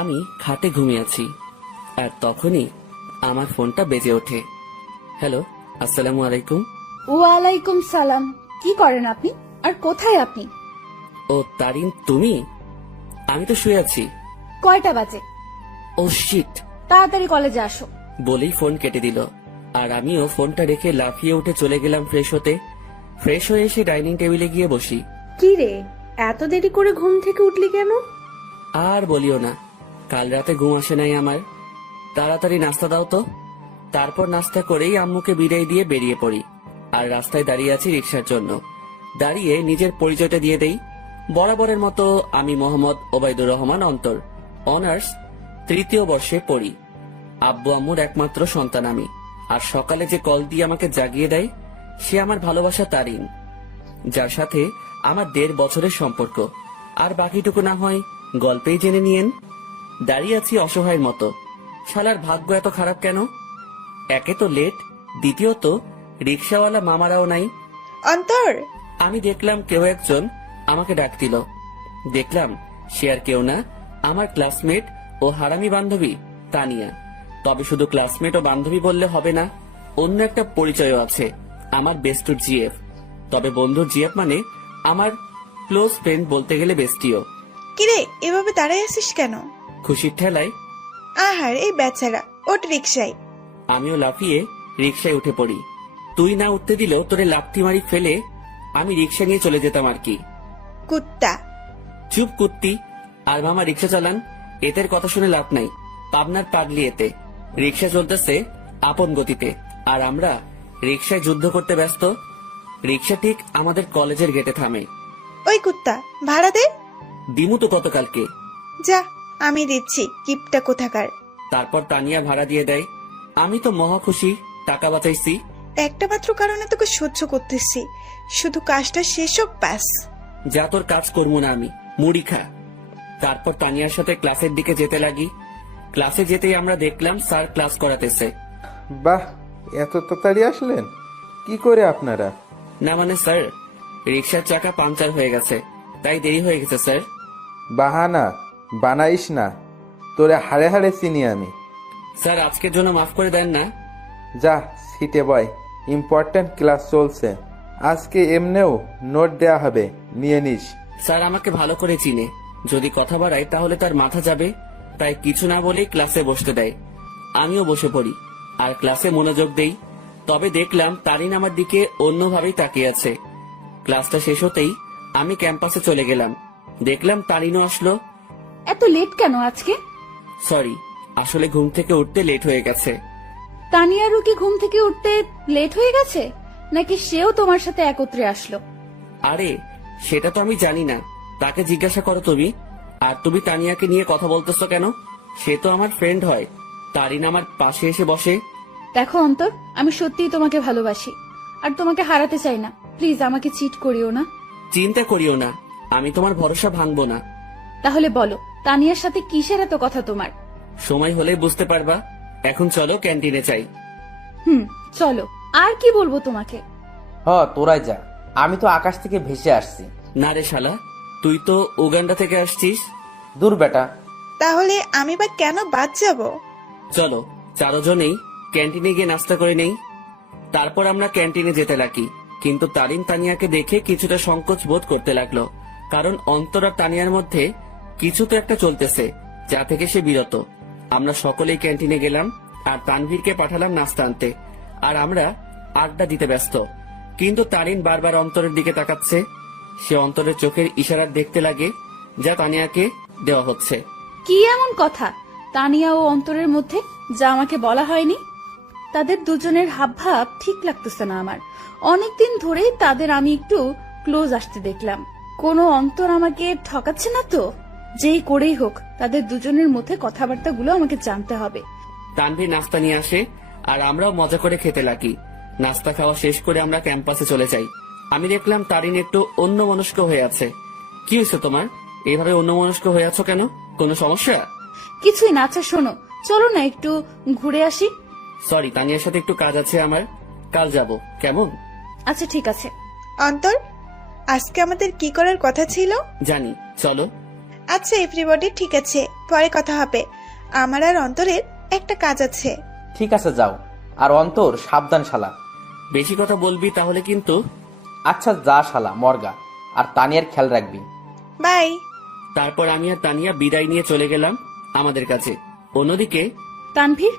আমি খাটে ঘুমিয়ে আছি, আর তখনই আমার ফোনটা বেজে ওঠে। হ্যালো, আসসালামু আলাইকুম। ওয়ালাইকুম সালাম। কি করেন আপনি, আর কোথায় আপনি? ও তারিন, তুমি? আমি তো শুয়ে আছি। কয়টা বাজে? ও শিট, তাড়াতাড়ি কলেজে আসো। বলেই ফোন কেটে দিল। আর আমিও ফোনটা রেখে লাফিয়ে উঠে চলে গেলাম ফ্রেশ হতে। ফ্রেশ হয়ে এসে ডাইনিং টেবিলে গিয়ে বসি। কি রে, এত দেরি করে ঘুম থেকে উঠলি কেন? আর বলিও না, কাল রাতে ঘুম আসে নাই আমার। তাড়াতাড়ি নাস্তা দাও তো। তারপর নাস্তা করেই আম্মুকে বিদায় দিয়ে বেরিয়ে পড়ি। আর রাস্তায় দাঁড়িয়ে আছি রিক্সার জন্য। দাঁড়িয়ে নিজের পরিচয়টা দিয়ে দেই। বরাবরের মতো আমি মোহাম্মদ ওবায়দুর রহমান অন্তর, অনার্স 3য় বর্ষে পড়ি। আব্বু আম্মুর একমাত্র সন্তান আমি। আর সকালে যে কল দিয়ে আমাকে জাগিয়ে দেয় সে আমার ভালোবাসা তারিন, যার সাথে আমার 1.5 বছরের সম্পর্ক। আর বাকিটুকু না হয় গল্পেই জেনে নিয়েন। দাঁড়িয়ে আছি অসহায়ের মতো। শালার ভাগ্য এত খারাপ কেন? একে তো লেট, দ্বিতীয়ত রিক্সাওয়ালা মামারাও নাই। অন্তর, আমি দেখলাম কেউ একজন আমাকে ডাক দিল। দেখলাম সে আর কেউ না, আমার ক্লাসমেট ও হারামি বান্ধবী তানিয়া। তবে শুধু ক্লাসমেট ও বান্ধবী বললে হবে না, অন্য একটা পরিচয়ও আছে, আমার বেস্টুর জিএফ। তবে বন্ধুর জিএফ মানে আমার ক্লোজ ফ্রেন্ড, বলতে গেলে বেস্টিও। কিরে এভাবে দাঁড়াই আছিস কেন? খুশির ঠেলায় আহার, এই বেচারা, ওট রিক্সায়। আমিও লাফিয়ে রিক্সায় উঠে পড়ি। তুই না উঠতে দিলেও তোরে লাথি মারি ফেলে আমি রিক্সা নিয়ে চলে যেতাম আর কি। কুত্তা। চুপ কুত্তি। আর মামা রিক্সা চালান, এদের কথা শুনে লাভ নাই। পাবনার পাগলি এতে। রিক্সা চলতেছে আপন গতিতে, আর আমরা রিক্সায় যুদ্ধ করতে ব্যস্ত। রিক্সা ঠিক আমাদের কলেজের গেটে থামে। ওই কুত্তা, ভাড়া দে। দিমু তো গতকালকে। যা, আমি দিচ্ছি, কিপটা কোথাকার। তারপর তানিয়া ভাড়া দিয়ে দেয়। আমি তো মহা খুশি, টাকা বাঁচাইছি। একটা মাত্র কারণে তোকে সহ্য করতেছি, শুধু কাজটা শেষ হোক ব্যাস। যা, তোর কাজ করবো না আমি, মুড়ি খা। তারপর তানিয়ার সাথে ক্লাসের দিকে যেতে লাগি। ক্লাসে যেতেই আমরা দেখলাম স্যার ক্লাস করাতেছে। বাহ, এত তাড়াতাড়ি আসলেন? কি করে আপনারা? না মানে স্যার, রিক্সার চাকা পাংচার হয়ে গেছে, তাই দেরি হয়ে গেছে স্যার। বাহানা বানাইস না, তোরে হাড়ে হাড়ে চিনি আমি। স্যার আজকের জন্য মাফ করে দেন না। যা সিটে বয়, ইম্পর্টেন্ট ক্লাস চলছে। আজকে এমনেও নোট দেয়া হবে, নিয়ে নিস। স্যার আমাকে ভালো করে চিনে, যদি কথা বাড়াই তাহলে তার মাথা যাবে, তাই কিছু না বলেই ক্লাসে বসতে দেয়। আমিও বসে পড়ি আর ক্লাসে মনোযোগ দেই। তবে দেখলাম তারিন আমার দিকে অন্যভাবেই তাকিয়ে আছে। ক্লাসটা শেষ হতেই আমি ক্যাম্পাসে চলে গেলাম। দেখলাম তারিনও আসলো। এত লেট কেন আজকে? সরি, আসলে ঘুম থেকে উঠতে লেট হয়ে গেছে। তানিয়ারও কি ঘুম থেকে উঠতে লেট হয়ে গেছে, নাকি সেও তোমার সাথে একত্রে আসলো? আরে সেটা তো আমি জানি না, তাকে জিজ্ঞাসা করো তুমি। আর তুমি তানিয়াকে নিয়ে কথা বলতেছো কেন? সে তো আমার ফ্রেন্ড হয়। তারিন আমার পাশে এসে বসে। দেখো অন্তর, আমি সত্যিই তোমাকে ভালোবাসি, আর তোমাকে হারাতে চাই না। প্লিজ আমাকে চিট করিও না। চিন্তা করিও না, আমি তোমার ভরসা ভাঙবো না। তাহলে বলো, তানিয়ার সাথে কিসের এত কথা তোমার? সময় হলে বুঝতে পারবা। এখন চলো ক্যান্টিনে যাই। চলো। আর কি বলবো তোমাকে? তোরাই যা, আমি তো আকাশ থেকে ভেসে আসছি। না রে শালা, তুই তো উগান্ডা থেকে আসছিস। দূর বেটা। তাহলে আমি বা কেন বাদ যাব? চলো চারজনেই ক্যান্টিনে গিয়ে নাস্তা করে নেই। তারপর আমরা ক্যান্টিনে যেতে লাগি। কিন্তু তারিন তানিয়াকে দেখে কিছুটা সংকোচ বোধ করতে লাগলো, কারণ অন্তর আর তানিয়ার মধ্যে কিছু তো একটা চলতেছে, যা থেকে সে বিরত। আমরা সকলেই ক্যান্টিনে গেলাম আর তানভীরকে পাঠালাম নাস্তা আনতে। আর আমরা আড্ডা দিতে ব্যস্ত। কিন্তু তারিন বারবার অন্তরের দিকে তাকাচ্ছে। সে অন্তরের চোখের ইশারা দেখতে লাগে, যা তানিয়াকে দেওয়া হচ্ছে। কি এমন কথা তানিয়া ও অন্তরের মধ্যে, যা আমাকে বলা হয়নি? তাদের দুজনের হাবভাব ঠিক লাগতেছে না আমার। অনেকদিন ধরেই তাদের আমি একটু ক্লোজ আসতে দেখলাম। কোনো অন্তর আমাকে ঠকাচ্ছে না তো? যেই করেই হোক, তাদের দুজনের মধ্যে কথাবার্তাগুলো আমাকে জানতে হবে। তানভীর নাস্তা নিয়ে আসে আর আমরাও মজা করে খেতে লাগি। নাস্তা খাওয়া শেষ করে আমরা ক্যাম্পাসে চলে যাই। আমি দেখলাম তারিন একটু অন্যমনস্ক হয়ে আছে। কি হয়েছে তোমার? এইভাবে অন্যমনস্ক হয়ে আছো কেন? কোনো সমস্যা? কিছুই না। আচ্ছা শোনো, চলো না একটু ঘুরে আসি। সরি, তানিয়ার সাথে একটু কাজ আছে আমার, কাল যাব। কেমন? আচ্ছা ঠিক আছে। অন্তর, আজকে আমাদের কি করার কথা ছিল? জানি, চলো। আচ্ছা এভরিবডি, ঠিক আছে, পরে কথা হবে। আমার আর অন্তরের একটা কাজ আছে। ঠিক আছে যাও। আর অন্তর, সাবধান শালা। বেশি কথা বলবি তাহলে কিন্তু। আচ্ছা যা শালা মর্গা। আর তানিয়ার খেয়াল রাখবি। বাই। তারপর আমি আর তানিয়া বিদায় নিয়ে চলে গেলাম আমাদের কাছে। অন্যদিকে তানভীর,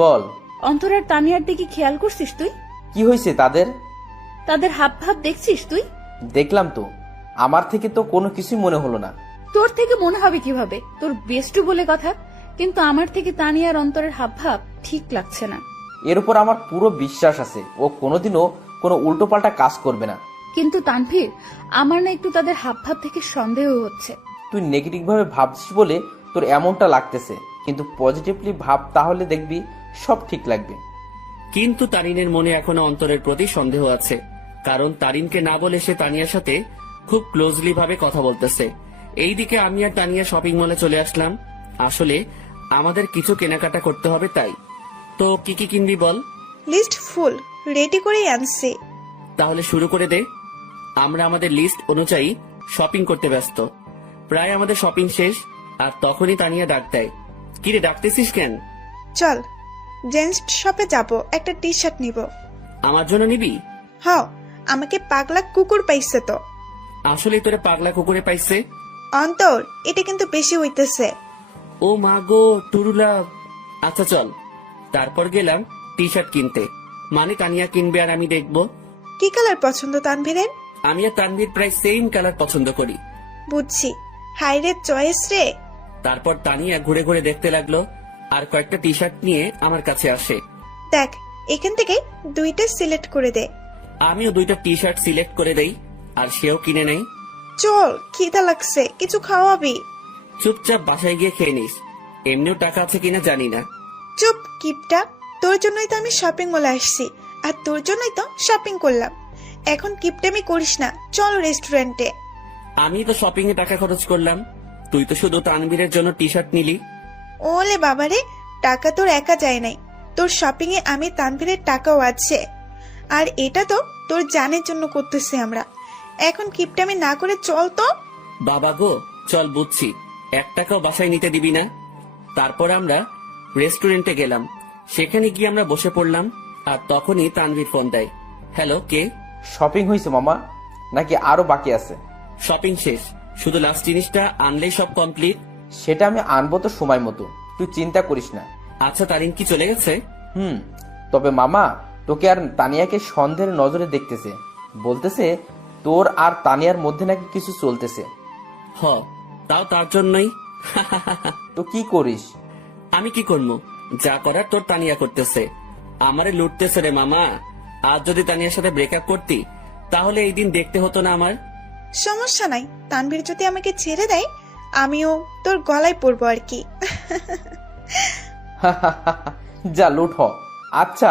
বল। অন্তর আর তানিয়ার দিকে খেয়াল করছিস তুই? কি হয়েছে তাদের? তাদের হাব ভাব দেখছিস তুই? দেখলাম তো। আমার থেকে তো কোনো কিছুই মনে হলো না। তোর থেকে মনে হবে কিভাবে? তোর বেস্টু বলে কথা, কিন্তু আমার থেকে তানিয়া আর অন্তরের হাব ভাব ঠিক লাগছে না। এর উপর আমার পুরো বিশ্বাস আছে ও কোনোদিনও কোনো উল্টোপাল্টা কাজ করবে না। কিন্তু তানভীর, আমার না একটু তাদের হাব ভাব থেকে সন্দেহ হচ্ছে। তুই নেগেটিভ ভাবে ভাবছিস বলে তোর এমনটা লাগতেছে, কিন্তু পজিটিভলি ভাব, তাহলে দেখবি সব ঠিক লাগবে। কিন্তু তারিনের মনে এখনো অন্তরের প্রতি সন্দেহ আছে, কারণ তারিনকে না বলে সে তানিয়ার সাথে খুব ক্লোজলি ভাবে কথা বলতেছে। এইদিকে আমি আর তানিয়া শপিং মলে চলে আসলাম। আসলে আমাদের কিছু কেনাকাটা করতে হবে, তাই। তো কি কি কিনবি বল? লিস্ট ফুল রেডি করেই আনছি। তাহলে শুরু করে দে। আমরা আমাদের লিস্ট অনুযায়ী শপিং করতে ব্যস্ত। প্রায় আমাদের শপিং শেষ, আর তখনই তানিয়া ডাক দেয়। কিরে, ডাকতেছিস কেন? চল জেন্টস শপে যাব, একটা টি শার্ট নিব। আমার জন্য নিবি? হ, আমাকে পাগলা কুকুর পাইছে তো। আসলে তোরে পাগলা কুকুরে পাইছে? অন্তর, এটা কিন্তু বেশি হইতেছে। ও মা গো, টুরুলা। আচ্ছা চল। তারপর গেলাম টি শার্ট কিনতে। মানে তানিয়া কিনবে আর আমি দেখবো। কি কালার পছন্দ তানভীরের? আমি আর তানভীর প্রায় সেম কালার পছন্দ করি। বুঝছি, হাই রে চয়েস রে। তারপর তানিয়া ঘুরে ঘুরে দেখতে লাগলো, আর কয়েকটা টি শার্ট নিয়ে আমার কাছে আসে। দেখ, এখান থেকে দুইটা সিলেক্ট করে দে। আমিও দুইটা টি শার্ট সিলেক্ট করে দেই, আর সেও কিনে নেই। চল, খিদা লাগছে, কিছু খাওয়াবি? চুপচাপ বাসায় গিয়ে খেয়ে নিস। এমনিও টাকা আছে কিনা জানি না। চুপ কিপটা, তোর জন্যই তো আমি শপিং মলে আসছি, আর তোর জন্যই তো শপিং করলাম। এখন কিপটামি করিস না, চল রেস্টুরেন্টে। আমি তো শপিং এ টাকা খরচ করলাম, তুই তো শুধু তানভীরের জন্য টি শার্ট নিলি। ওলে বাবারে, টাকা তোর একা যায় নাই, তোর শপিং এ আমি তানভীরের টাকাও আছে। আর এটা তো তোর জানের জন্য করতেছি আমরা। এখন কিপটামি না করে চল তো। বাবা গো, চল বুঝছি, 1 টাকাও বাসায় নিতে দিবি না। তারপর আমরা রেস্টুরেন্টে গেলাম। সেখানে গিয়ে আমরা বসে পড়লাম, আর তখনই তানভীর ফোন দেয়। হ্যালো, কে? শপিং হয়েছে মামা, নাকি আরো বাকি আছে? শপিং শেষ, শুধু লাস্ট জিনিসটা আনলেই সব কমপ্লিট। সেটা আমি আনবো তো সময় মতো, তুই চিন্তা করিস না। আচ্ছা, তারিন কি চলে গেছে? তবে মামা, তোকে আর তানিয়াকে সন্দেহের নজরে দেখতেছে। বলতেছে তোর আর তানিয়ার মধ্যে নাকি কিছু চলতেছে। হ, তাও তার জন্যই। তো কি করিস? আমি কি করবো? যা করার তোর তানিয়া করতেছে। আমারে লুটতেছে রে মামা। আজ যদি তানিয়ার সাথে ব্রেকআপ করতি, তাহলে এই দিন দেখতে হতো না আমার। সমস্যা নাই, তানভীর যদি আমাকে ছেড়ে দেয়, আমিও তোর গলায় পড়বো আর কি। যা লুট হ। আচ্ছা,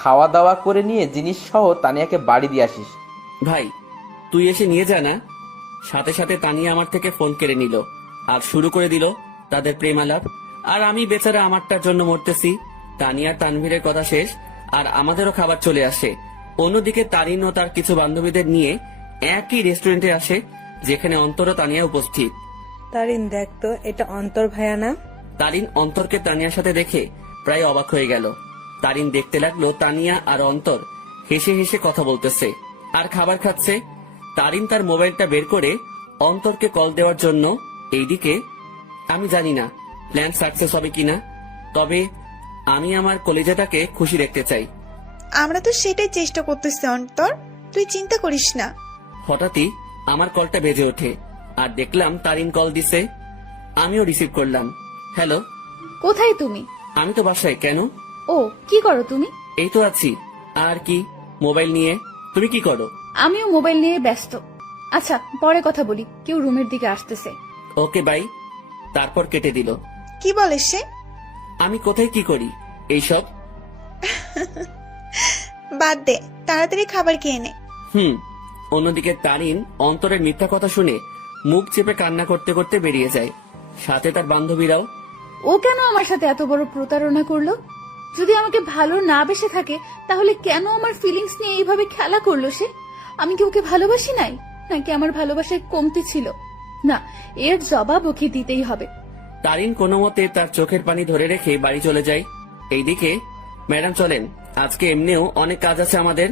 খাওয়া দাওয়া করে নিয়ে জিনিস সহ তানিয়াকে বাড়ি দিয়ে আসিস। ভাই, তুই এসে নিয়ে যা না। সাথে সাথে তানিয়া আমার থেকে ফোন কেড়ে নিল, আর শুরু করে দিল তাদের প্রেমালাপ। আর আমি বেচারা আমারটার জন্য মরতেছি। তানিয়া তানভীরের কথা শেষ, আর আমাদেরও খাবার চলে আসে। অন্যদিকে তারিন ও তার কিছু বান্ধবীদের নিয়ে একই রেস্টুরেন্টে আসে, যেখানে অন্তর ও তানিয়া উপস্থিত। তারিন, দেখ তো, এটা অন্তর ভাইয়া না? তারিন অন্তরকে তানিয়ার সাথে দেখে প্রায় অবাক হয়ে গেল। তারিন দেখতে লাগলো তানিয়া আর অন্তর হেসে হেসে কথা বলতেছে আর খাবার খাচ্ছে। তারিন তার মোবাইলটা বের করে অন্তরকে কল দেওয়ার জন্য। এইদিকে আমি জানি না প্ল্যান সাকসেস হবে কিনা, তবে আমি আমার কলেজাটাকে খুশি দেখতে চাই। আমরা তো সেটাই চেষ্টা করতেছি অন্তর, তুই চিন্তা করিস না। হঠাৎই আমার কলটা বেজে ওঠে, আর দেখলাম তারিন কল দিছে। আমিও রিসিভ করলাম। হ্যালো। কোথায় তুমি? আমি তো বাসায়। কেন? ও, কি করো তুমি? এই তো আছি। আর কি, মোবাইল নিয়ে। তুমি কি করো? আমিও মোবাইল নিয়ে ব্যস্ত। আচ্ছা, পরে কথা বলি, কেউ রুমের দিকে আসতেছে। Okay bye. তারপর কেটে দিল। কি বলে সে? আমি কোথায় কি করি এইসব? বাদ দে, তাড়াতাড়ি খাবার খেয়ে নে। অন্যদিকে তারিন অন্তরের মিথ্যা কথা শুনে মুখ চেপে কান্না করতে করতে বেরিয়ে যায়, সাথে তার বান্ধবীরাও। ও কেন আমার সাথে এত বড় প্রতারণা করলো? যদি আমাকে ভালো না বেসে থাকে, তাহলে কেন আমার ফিলিংস নিয়ে এইভাবে খেলা করলো সে? আমি কি ওকে ভালোবাসি নাই, নাকি আমার ভালোবাসায় কমতি ছিল? না, এর জবাব ওকে দিতেই হবে। তারিন কোনো মতে তার চোখের পানি ধরে রেখে বাড়ি চলে যায়। এইদিকে, ম্যাডাম চলেন, আজকে এমনিও অনেক কাজ আছে আমাদের।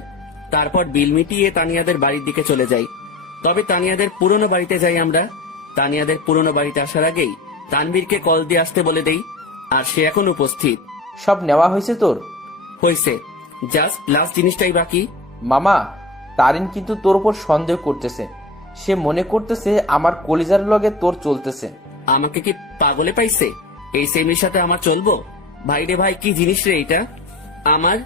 তারপর বিল মিটিয়ে তানিয়াদের বাড়ির দিকে চলে যাই। তবে তানিয়াদের পুরনো বাড়িতে যাই আমরা। তানিয়াদের পুরনো বাড়িতে আসার আগেই তানবীরকে কল দিয়ে আসতে বলে দেই, আর সে এখন উপস্থিত। সব নেওয়া হয়েছে তোর? হয়েছে, জাস্ট লাস্ট জিনিসটাই বাকি। মামা, তারিন কিন্তু তোর উপর সন্দেহ করতেছে। সে মনে করতেছে আমার কলিজার লগে তোর চলতেছে। আমাকে কি পাগলে পাইছে? এই সেমির সাথে আমার চলবো? ভাই রে ভাই, কি জিনিস রে এটা! আমার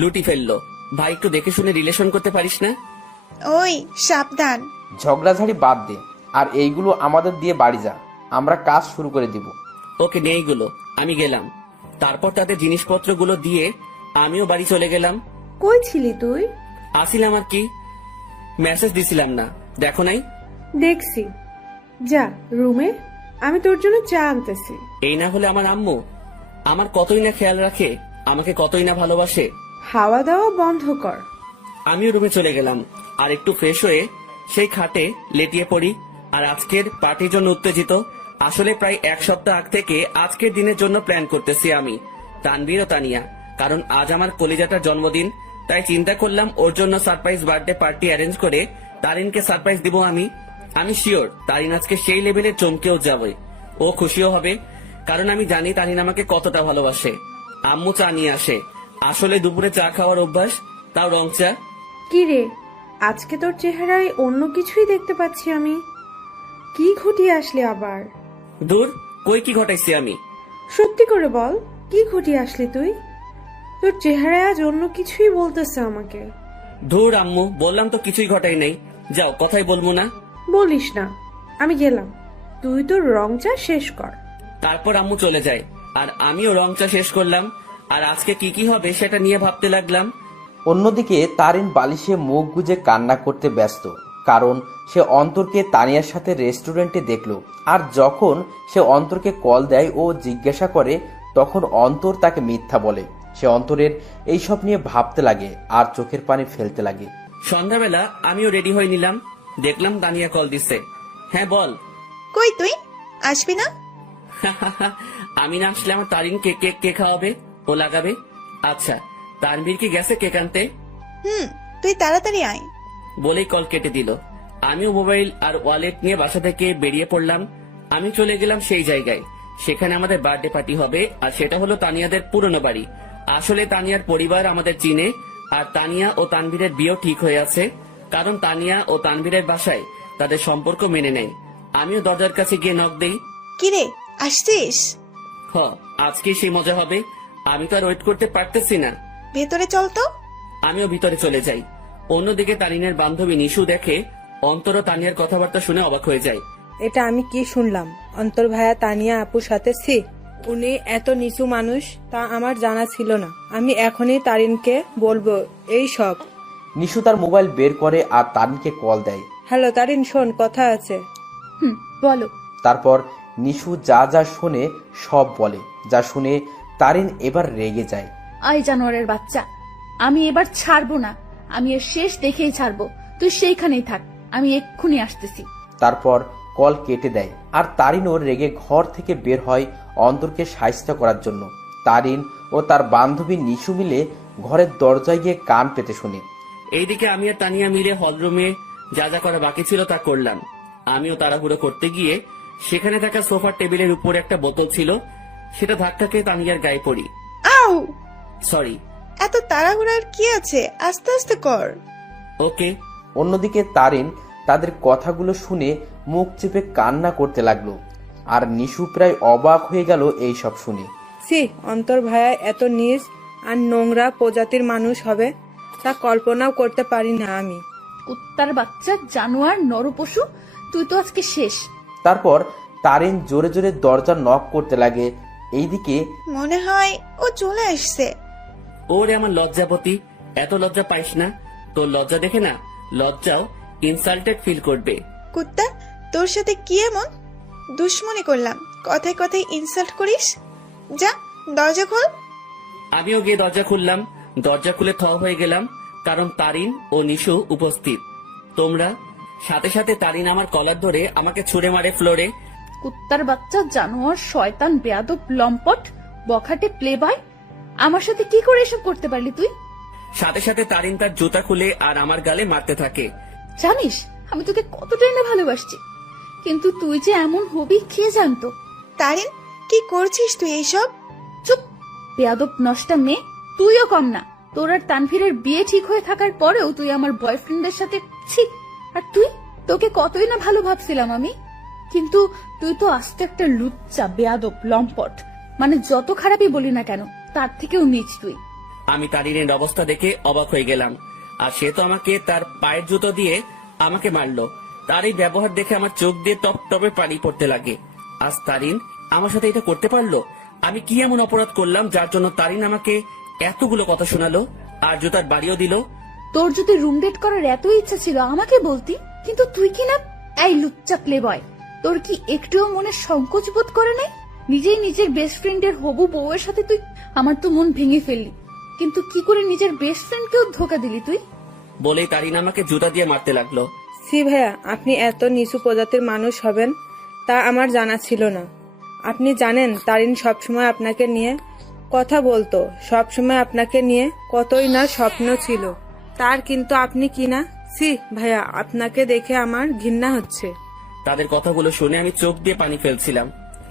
লুটি ফেললো। ভাই, একটু দেখে শুনে রিলেশন করতে পারিস না? ওই সাবধান। ঝগড়াঝাড়ি বাদ দে, আর এইগুলো আমাদের দিয়ে বাড়ি যা, আমরা কাজ শুরু করে দিব। ওকে, নেইগুলো, আমি গেলাম। তারপর তাদের জিনিসপত্রগুলো দিয়ে আমিও বাড়ি চলে গেলাম। কই ছিলি তুই? আসিলাম আর কি, মেসেজ দিছিলাম না, দেখো নাই? দেখছি। যা রুমে, আমি তোর জন্য চা আনতেছি। এই না হলে আমার আম্মু আমার কতই না খেয়াল রাখে, আমাকে কতই না ভালোবাসে। হাওয়া দাওয়া বন্ধ কর। আমিও রুমে চলে গেলাম, আর একটু ফ্রেশ হয়ে সেই খাটে লেটিয়ে পড়ি। আর আজকের পার্টির জন্য উত্তেজিত। আসলে প্রায় এক সপ্তাহ আগ থেকে আজকের দিনের জন্য প্ল্যান করতেছি আমি, তানভীর ও তানিয়া। কারণ আজ আমার কলিজাটার জন্মদিন, তাই চিন্তা করলাম ওর জন্য সারপ্রাইজ বার্থডে পার্টি অ্যারেঞ্জ করে তারিনকে সারপ্রাইজ দিব আমি। আমি শিওর তারিন আজকে সেই লেভেলে চমকেও যাবে, ও খুশিও হবে। কারণ আমি জানি তারিন আমাকে কতটা ভালোবাসে। আম্মু চা নিয়ে আসে। আসলে দুপুরে চা খাওয়ার অভ্যাস, তাও রং চা। কি রে, আজকে তোর চেহারায় অন্য কিছুই দেখতে পাচ্ছি আমি। কি ঘটিয়ে আসলি আবার? দূর, কই কি ঘটাইছি আমি? সত্যি করে বল, কি ঘটিয়ে আসলি তুই? তোর চেহারায় আজ অন্য কিছুই বলতেছে আমাকে। ধুর আম্মু, বললাম তো কিছুই ঘটাই নাই। যাও, কথাই বলবো না। বলিস না, আমি গেলাম, তুই তোর রং চা শেষ কর। তারপর আম্মু চলে যায়, আর আমিও রং চা শেষ করলাম। আর আজকে কি কি হবে সেটা নিয়ে ভাবতে লাগলাম। অন্যদিকে তারিন বালিশে মুখ গুজে কান্না করতে ব্যস্ত, কারণ সে অন্তরকে তানিয়ার সাথে রেস্টুরেন্টে দেখলো। আর যখন সে অন্তরকে কল দেয় ও জিজ্ঞাসা করে, তখন অন্তর তাকে মিথ্যা বলে। সে অন্তরের এইসব নিয়ে ভাবতে লাগে আর চোখের পানি ফেলতে লাগে। সন্ধ্যাবেলা আমিও রেডি হয়ে নিলাম, দেখলাম তানিয়া কল দিচ্ছে। হ্যাঁ বল। কই তুই আসবি না? আমি না আসলে আমার তারিনকে কেক কে খাওয়াবে, ও লাগাবে। আচ্ছা, তানভীর কি গেছে কেক আনতে? তুই তাড়াতাড়ি আয়। বলেই কল কেটে দিল। আমিও মোবাইল আর ওয়ালেট নিয়ে বাসা থেকে বেরিয়ে পড়লাম। আমি চলে গেলাম সেই জায়গায়, সেখানে আমাদের বার্থডে পার্টি হবে। আর সেটা হলো তানিয়াদের পুরনো বাড়ি। আসলে তানিয়ার পরিবার আমাদের চিনে, আর তানিয়া ও তানভীরের বিয়েও ঠিক হয়ে আছে। কারণ তানিয়া ও তানভীরের বাসায় তাদের সম্পর্ক মেনে নেয়। আমিও দরজার কাছে গিয়ে নক দেই। কিরে, আসছিস? আজকে সেই মজা হবে। আমি তো আর ওয়েট করতে পারতেছি না। ভেতরে চল তো। আমিও ভিতরে চলে যাই। অন্যদিকে তারিনের বান্ধবী নিশু দেখে অন্তর ও তানিয়ার কথাবার্তা শুনে অবাক হয়ে যায়। এটা আমি কি শুনলাম? অন্তর ভাইয়া তানিয়া আপুর সাথে উনি এত নিচু মানুষ তা আমার জানা ছিল না। আমি এখনই তারিনকে বলবো এই সব। নিশু তার মোবাইল বের করে আর তারিনকে কল দেয়। হ্যালো তারিন, শোন, কথা আছে। বলো। তারপর নিশু যা যা শোনে সব বলে। যা শুনে তারিন এবার রেগে যায়। আই জানোয়ারের বাচ্চা, আমি এবার ছাড়বো না। আমি এর শেষ দেখেই ছাড়বো। তুই সেইখানেই থাক, আমি এক্ষুনি আসতেছি। তারপর কল কেটে দেয়। আর তারিনও রেগে ঘর থেকে বের হয় অন্তরকে সাহায্য করার জন্য। তারিন ও তার বান্ধবী নিশু মিলে ঘরের দরজায় গিয়ে কান পেতে শুনে। এইদিকে আমি আর তানিয়া মিলে হলরুমে যা যা করা বাকি ছিল তা করলাম। আমিও তাড়াহুড়ো করতে গিয়ে সেখানে থাকা সোফার টেবিলের উপর একটা বোতল ছিল, সেটা ধাক্কা খেয়ে তানিয়ার গায়ে পড়ি। আউ! সরি। এত তাড়াহুড়ার কি আছে, আস্তে আস্তে কর। ওকে। অন্যদিকে তারিন তাদের কথাগুলো শুনে মুখ চেপে কান্না করতে লাগলো। আর নিশু প্রায় অবাক হয়ে গেল এই সব শুনে। অন্তর ভাইয়া এত নিজ আর নোংরা প্রজাতির মানুষ হবে তা কল্পনাও করতে পারি না আমি। কুত্তার বাচ্চা, জানোয়ার, নরপশু, তুই তো আজকে শেষ। তারপর তারিন জোরে জোরে দরজা নক করতে লাগে। এইদিকে মনে হয় ও চলে আসছে। ওরে আমার লজ্জাপতি, এত লজ্জা পাইস না। তোর লজ্জা দেখে না লজ্জাও ইনসাল্টেড ফিল করবে। কুত্তা, তোর সাথে কি এমন দুশ্মনী করলাম, কথায় কথায় ইনসাল্ট করিস? যা দরজা খোল। আমিও গিয়ে দরজা খুললাম। দরজা খুলে থ হয়ে গেলাম। কারণ তারিন ও নিশু উপস্থিত। তোমরা সাথে সাথে তারিন আমার কলার ধরে আমাকে ছুঁড়ে মারে ফ্লোরে। কুত্তার বাচ্চা, জানোয়ার, শয়তান, বেয়াদব, লম্পট, বখাটে, প্লে বয়, আমার সাথে কি করে এসব করতে পারলি তুই? সাথে সাথে তারিন তার জুতা খুলে আর আমার গালে মারতে থাকে। জানিস আমি তোকে কতটাই না ভালোবাসছি, কিন্তু তুই যে এমন হবি কে জানতো? তারিন, কি করছিস তুই এইসব? চুপ, বেয়াদব নষ্টা মেয়ে। তুইও কম না। তোর আর তানভীরের বিয়ে ঠিক হয়ে থাকার পরেও তুই আমার বয়ফ্রেন্ডের সাথে ছি। আর তুই, তোকে কতই না ভালো ভাবছিলাম আমি, কিন্তু তুই তো আস্তে একটা লুচ্চা, বেয়াদব, লম্পট। মানে যত খারাপই বলি না কেন, তার থেকেও নিচ তুই। আমি তারিনের অবস্থা দেখে অবাক হয়ে গেলাম। আর সে তো আমাকে তার পায়ের জুতো দিয়ে আমাকে মারলো। তার এই ব্যবহার দেখে আমার চোখ দিয়ে টপ টপে পানি পড়তে লাগে। আজ তারিন আমার সাথে এটা করতে পারলো? আমি কি এমন অপরাধ করলাম যার জন্য তারিন আমাকে এতগুলো কথা শোনালো আর জুতার বাড়িও দিল? তোর যদি রুম ডেট করার এত ইচ্ছা ছিল আমাকে বলতি, কিন্তু তুই কি না। এই লুচ্চা প্লে বয়, তোর কি একটুও মনে সংকোচ বোধ করে নাই? নিজেই নিজের বেস্ট ফ্রেন্ডের হবু বউয়ের সাথে তুই। আমার তো মন ভেঙে ফেললি, কিন্তু কি করে নিজের বেস্ট ফ্রেন্ডকেও ধোকা দিলি তুই? বলেই তারিন আমাকে জুতা দিয়ে মারতে লাগলো। সি ভাইয়া, আপনি এত নিচু প্রজাতির মানুষ হবেন তা আমার জানা ছিল না। আপনি জানেন তারিন সবসময় আপনাকে নিয়ে কথা বলতো, সবসময় আপনাকে নিয়ে কতই না স্বপ্ন ছিল তার, কিন্তু আপনি কি না। সি ভাইয়া, আপনাকে দেখে আমার ঘৃণা হচ্ছে। তাদের কথাগুলো শুনে আমি চোখ দিয়ে পানি ফেলছিলাম।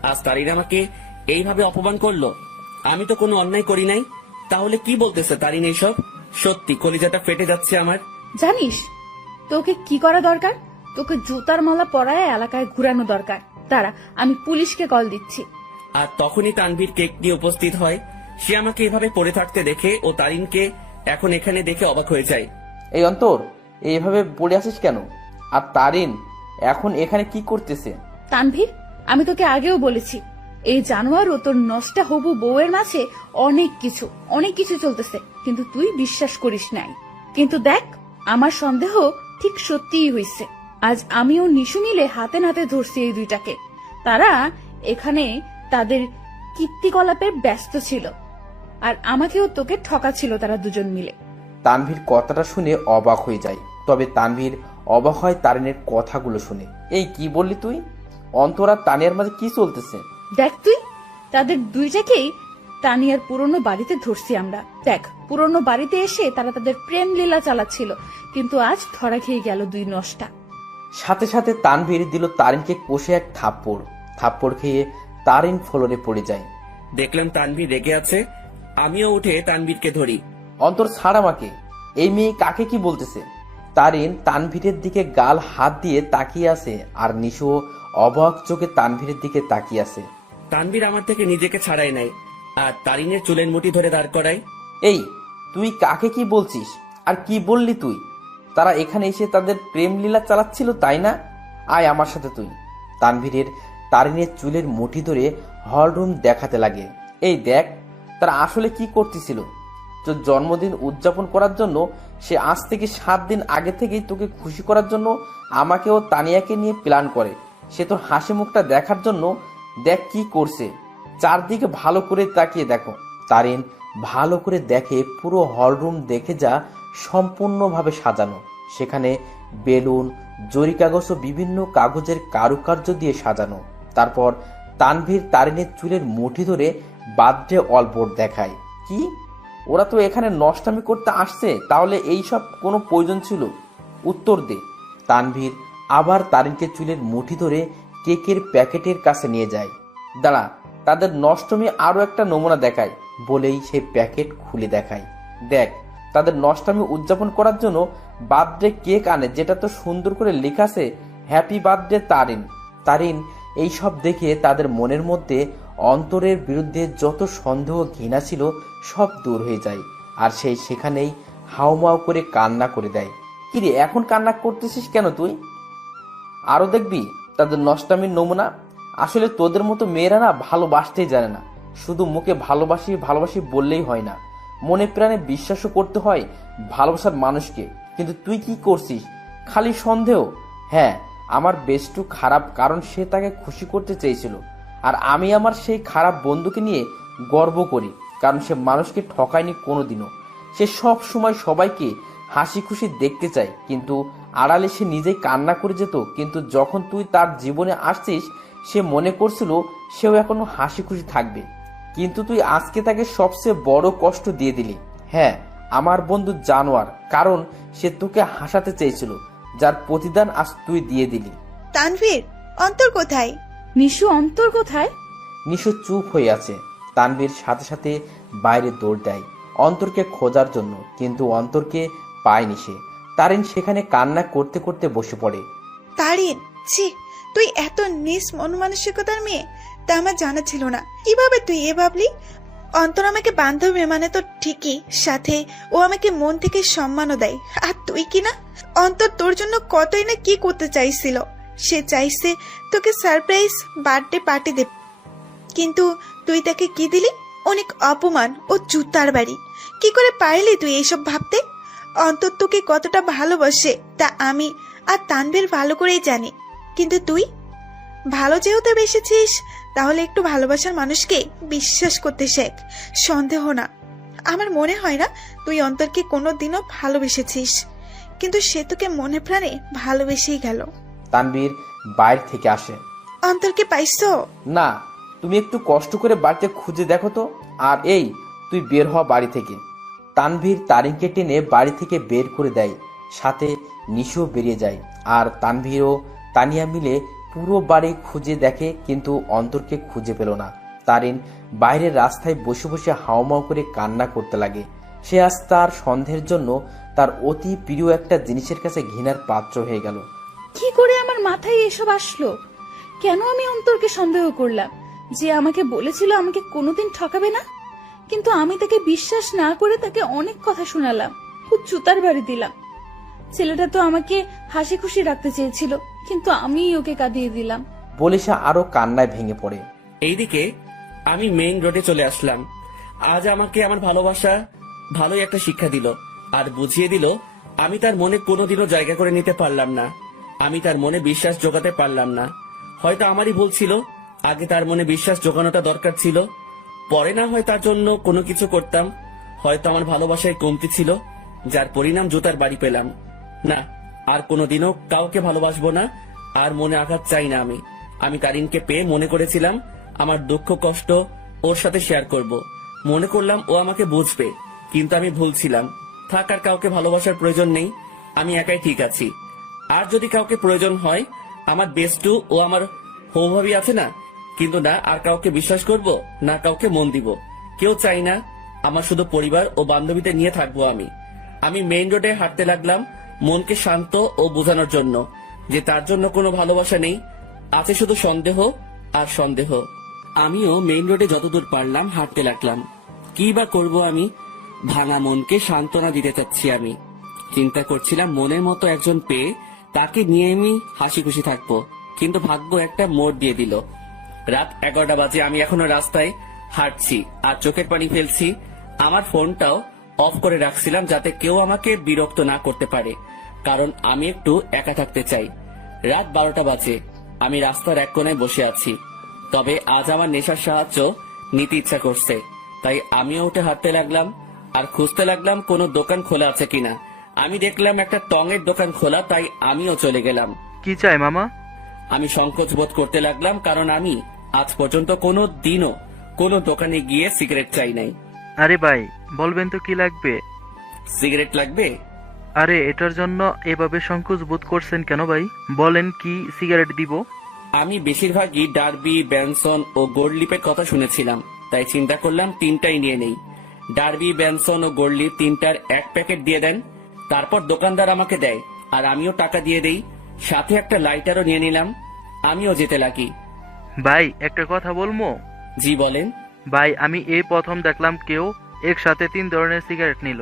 আজ তারিন আমাকে এইভাবে অপমান করলো। আমি তো কোনো অন্যায় করি নাই, তাহলে কি বলতেছে তারিন এইসব? সত্যি কলিজাটা ফেটে যাচ্ছে আমার। জানিস তোকে কি করা দরকার? তোকে জুতার মালা পরায় এলাকায় ঘুরানো দরকার। দাঁড়া, আমি পুলিশকে কল দিচ্ছি। আর তখনই তানভীর কেক নিয়ে উপস্থিত হয়। সে আমাকে এভাবে পড়ে থাকতে দেখে ও তারিনকে এখন এখানে দেখে অবাক হয়ে যায়। এই অন্তর, এইভাবে পড়ে আসিস কেন? আর তারিন এখন এখানে কি করতেছে? তানভীর, আমি তোকে আগেও বলেছি, এই জানোয়ার ও তোর নষ্টা হবু বউয়ের মাঝে অনেক কিছু চলতেছে, কিন্তু তুই বিশ্বাস করিস নাই। কিন্তু দেখ, আমার সন্দেহ ঠিক সত্যিই হইছে। আজ আমিও নিশু মিলে হাতে নাতে ধরছি এই দুইটাকে। তারা এখানে তাদের কীর্তিকলাপে ব্যস্ত ছিল, আর আমাকেও তোকে ঠকাছিল তারা দুজন মিলে। তানভীর কথাটা শুনে অবাক হয়ে যায়, তবে তানভীর অবাক হয় তারিনের কথাগুলো শুনে। এই কি বললি তুই? অন্তর আর তানিয়ার মাঝে কি চলতেছে? দেখ তুই, তাদের দুইটাকেই তানিয়ার পুরনো বাড়িতে ধরছি আমরা। দেখ, পুরনো বাড়িতে এসে তারা তাদের প্রেম লীলা চালাচ্ছিল, কিন্তু আজ ধরা খেয়ে গেল দুই নষ্টা। সাথে সাথে তানভীর দিল তারিনকে কষে এক থাপ্পড় খেয়ে তারিন ফ্লোরে পড়ে যায়। দেখলাম তানভীর রেগে আছে। আমিও উঠে তানভীরকে ধরি। অন্তর, ছাড় আমাকে। এই মেয়ে কাকে কি বলতেছে? তারিন তানভীরের দিকে গাল হাত দিয়ে তাকিয়ে আছে, আর নিশু অবাক চোখে তানভীরের দিকে তাকিয়ে আছে। তানভীর আমার থেকে নিজেকে ছাড়াই নাই আর তারিনের চুলের মুঠি ধরে দাঁড় করায়। এই, তুই কাকে কি বলছিস? আর কি বললি তুই? তারা এখানে এসে তাদের প্রেম লীলা চালাচ্ছিল, তাই না? আয় আমার সাথে তুই। তানভীরের তারিনের চুলের মুঠি ধরে হলরুম দেখাতে লাগে। এই দেখ, তারা আসলে কি করতেছিল। তোর জন্মদিন উদযাপন করার জন্য সে আজ থেকে 7 দিন আগে থেকেই তোকে খুশি করার জন্য আমাকে ও তানিয়াকে নিয়ে প্ল্যান করে। সে তোর হাসি মুখটা দেখার জন্য দেখ কি করছে। চারদিকে ভালো করে তাকিয়ে দেখো। তারিন ভালো করে দেখে পুরো হলরুম দেখে যা সম্পূর্ণভাবে সাজানো। সেখানে বেলুন, জরি কাগজ ও বিভিন্ন কাগজের কারুকার্য দিয়ে সাজানো। তারপর তানভীর তারিনের চুলের মুঠি ধরে বার্থডে অলবোর্ড দেখায়। কি, ওরা তো এখানে নষ্টামি করতে আসছে, তাহলে এই সব কোনো প্রয়োজন ছিল? উত্তর দে। তানভীর আবার তারিনকে চুলের মুঠি ধরে কেকের প্যাকেটের কাছে নিয়ে যায়। দাঁড়া, তাদের নষ্টমী আরো একটা নমুনা দেখায় বলেই সেই প্যাকেট খুলে দেখায়। দেখ, তাদের নষ্টামি উদযাপন করার জন্য বার্থডে কেক আনে, যেটা তো সুন্দর করে লেখা আছে হ্যাপি বার্থডে তারিন। তারিন এই সব দেখে তাদের মনের মধ্যে অন্তরের বিরুদ্ধে যত সন্দেহ ঘৃণা ছিল সব দূর হয়ে যায়, আর সেই সেখানেই হাউমাউ করে কান্না করে দেয়। কিরে, এখন কান্না করতেছিস কেন তুই? আরো দেখবি তাদের নষ্টামির নমুনা। আসলে তোদের মতো মেয়েরা না ভালোবাসতেই জানে না, শুধু মুখে ভালোবাসি ভালোবাসি বললেই হয় না, মনে প্রাণে বিশ্বাসও করতে হয় ভালোবাসার মানুষকে। কিন্তু তুই কি করছিস? খালি সন্দেহ। হ্যাঁ, আমার বেস্টু খারাপ, কারণ সে তাকে খুশি করতে চেয়েছিল, আর আমি আমার সেই খারাপ বন্ধুকে নিয়ে গর্ব করি, কারণ সে মানুষকে ঠকায়নি কোনোদিনও। সে সব সময় সবাইকে হাসি খুশি দেখতে চাই, কিন্তু আড়ালে সে নিজেই কান্না করে যেত। কিন্তু যখন তুই তার জীবনে আসছিস, সে মনে করছিল সেও এখনো হাসি খুশি থাকবে, কিন্তু তুই আজকে তাকে সবচেয়ে বড় কষ্ট দিয়ে দিলি। হ্যাঁ, আমার বন্ধু জানোয়ার, কারণ সে তোকে হাসাতে চেয়েছিল, যার প্রতিদান আজ তুই দিয়ে দিলি। তানভীর, অন্তর কোথায়? নিশু, অন্তর কোথায়? নিশু চুপ হয়ে আছে। তানভীর সাথে সাথে বাইরে দৌড় দেয় অন্তরকে খোঁজার জন্য, কিন্তু অন্তরকে পায়নি সে। তারিন সেখানে কান্না করতে করতে বসে পড়ে। তারিন, ছি, তুই এত নিস মন মানসিকতার মেয়ে, তা আমার জানা ছিল না। কিভাবে তুই এ ভাবলি? অন্তর আমাকে বান্ধবী মানে তো ঠিকই, সাথে ও আমাকে মন থেকে সম্মানও দেয়। আর তুই কি না? অন্তর তোর জন্য কতই না কি করতে চাইছিল। সে চাইছে তোকে সারপ্রাইজ বার্থডে পার্টি দেবে, কিন্তু তুই তাকে কি দিলি? অনেক অপমান ও জুতার বাড়ি। কি করে পারলি তুই এইসব ভাবতে? অন্তর তোকে কতটা ভালোবাসে তা আমি আর তানভীর ভালো করেই জানি, কিন্তু তুই ভালো যেহেতু বেসেছিস, তাহলে একটু ভালোবাসার মানুষকে বিশ্বাস করতে শেখ, সন্দেহ না। আমার মনে হয় না তুই অন্তরকে কোনোদিনও ভালোবেসেছিস, কিন্তু সে তোকে মনে প্রাণে ভালোবেসেই গেল। তানভীর বাইরে থেকে আসে। অন্তরকে পাইছো? না, তুমি একটু কষ্ট করে বাড়িতে খুঁজে দেখো তো। আর এই, তুই বের হ বাড়ি থেকে। তানভীর তারিনকে টেনে বাড়ি থেকে বের করে দেয়, সাথে নিশিও বেরিয়ে যায়। আর তানভীর ও তানিয়া মিলে পুরো বাড়ি খুঁজে দেখে, কিন্তু অন্তরকে খুঁজে পেল না। তারিন বাইরের রাস্তায় বসে বসে হাওমাও করে কান্না করতে লাগে। সে আজ তার সন্দেহের জন্য তার অতি প্রিয় একটা জিনিসের কাছে ঘৃণার পাত্র হয়ে গেল। কি করে আমার মাথায় এসব আসলো? কেন আমি অন্তরকে সন্দেহ করলাম? যে আমাকে বলেছিল আমাকে কোনোদিন ঠকাবে না, কিন্তু আমি তাকে বিশ্বাস না করে তাকে অনেক কথা শোনালাম, খুব জুতার বাড়ি দিলাম। ছেলেটা তো আমাকে হাসি খুশি রাখতে চেয়েছিল, কিন্তু আমিই ওকে কাঁদিয়ে দিলাম। বলে সে আরো কান্নায় ভেঙে পড়ে। এইদিকে আমি মেইন রোডে চলে আসলাম। আজ আমাকে আমার ভালোবাসা ভালোই একটা শিক্ষা দিল, আর বুঝিয়ে দিল আমি তার মনে কোনোদিনও জায়গা করে নিতে পারলাম না। আমি তার মনে বিশ্বাস জোগাতে পারলাম না। হয়তো আমারই ভুল ছিল, আগে তার মনে বিশ্বাস জোগানোটা দরকার ছিল। পরে না হয় তার জন্য কোনো কিছু করতাম। হয়তো আমার ভালোবাসায় কমতি ছিল, যার পরিণাম জুতার বাড়ি পেলাম। না, আর কোনোদিনও কাউকে ভালোবাসবো না, আর মনে আঘাত চাই না। আমি তারিনকে পেয়ে মনে করেছিলাম আমার দুঃখ কষ্ট ওর সাথে শেয়ার করব। মনে করলাম ও আমাকে বুঝবে, কিন্তু আমি ভুল ছিলাম। থাক, আর কাউকে ভালোবাসার প্রয়োজন নেই, আমি একাই ঠিক আছি। আর যদি কাউকে প্রয়োজন হয়, আমার বেস্টু ও আমার হৌভাবি আছে না, কিন্তু না আর কাউকে বিশ্বাস করব, না কাউকে মন দিব। কেউ চাই না, আমার শুধু পরিবার ও বান্ধবীদের নিয়ে থাকবো আমি মেইন রোডে হাঁটতে লাগলাম, মনকে শান্ত ও বোঝানোর জন্য যে তার জন্য কোনো ভালোবাসা নেই, আছে শুধু সন্দেহ আর সন্দেহ। আমিও মেইন রোডে যতদূর পারলাম হাঁটতে লাগলাম। কি বা করবো আমি? ভাঙা মনকে সান্ত্বনা দিতে চাচ্ছি। আমি চিন্তা করছিলাম মনের মতো একজন পেয়ে তাকে নিয়ে আমি হাসি খুশি থাকবো, কিন্তু ভাগ্য একটা মোড় দিয়ে দিল। রাত 11টা বাজে, আমি এখনো রাস্তায় হাঁটছি আর চোখের পানি ফেলছি। আমার ফোনটাও অফ করে রাখছিলাম যাতে কেউ আমাকে বিরক্ত না করতে পারে, কারণ আমি একটু একা থাকতে চাই। রাত 12টা বাজে, আমি রাস্তার এক কোণায় বসে আছি। তবে আজ আমার নেশার সাহায্য নিতে ইচ্ছা করছে, তাই আমিও উঠে হাঁটতে লাগলাম আর খুঁজতে লাগলাম কোনো দোকান খোলা আছে কিনা। আমি দেখলাম একটা টঙের দোকান খোলা, তাই আমিও চলে গেলাম। কি চাই মামা? আমি সংকোচ বোধ করতে লাগলাম, কারণ আমি আজ পর্যন্ত কোনো দিনও কোনো দোকানে গিয়ে সিগারেট চাই নাই। আরে ভাই, বলবেন তো কি লাগবে? সিগারেট লাগবে? আরে এটার জন্য এভাবে সংকোচ বোধ করছেন কেন ভাই? বলেন, কি সিগারেট দিব? আমি বেশিরভাগই ডার্বি, ব্যানসন ও গোল্ডলিপের কথা শুনেছিলাম, তাই চিন্তা করলাম তিনটাই নিয়ে নেই। ডার্বি, ব্যানসন ও গোল্ডলিপ তিনটার এক প্যাকেট দিয়ে দেন। তারপর দোকানদার আমাকে দেয় আর আমিও টাকা দিয়ে দেই। সাথে একটা লাইটারও নিয়ে নিলাম। আমিও যেতে লাগি। ভাই একটা কথা বলবো? জি বলেন। ভাই, আমি এই প্রথম দেখলাম কেউ একসাথে 3 ধরনের সিগারেট নিল।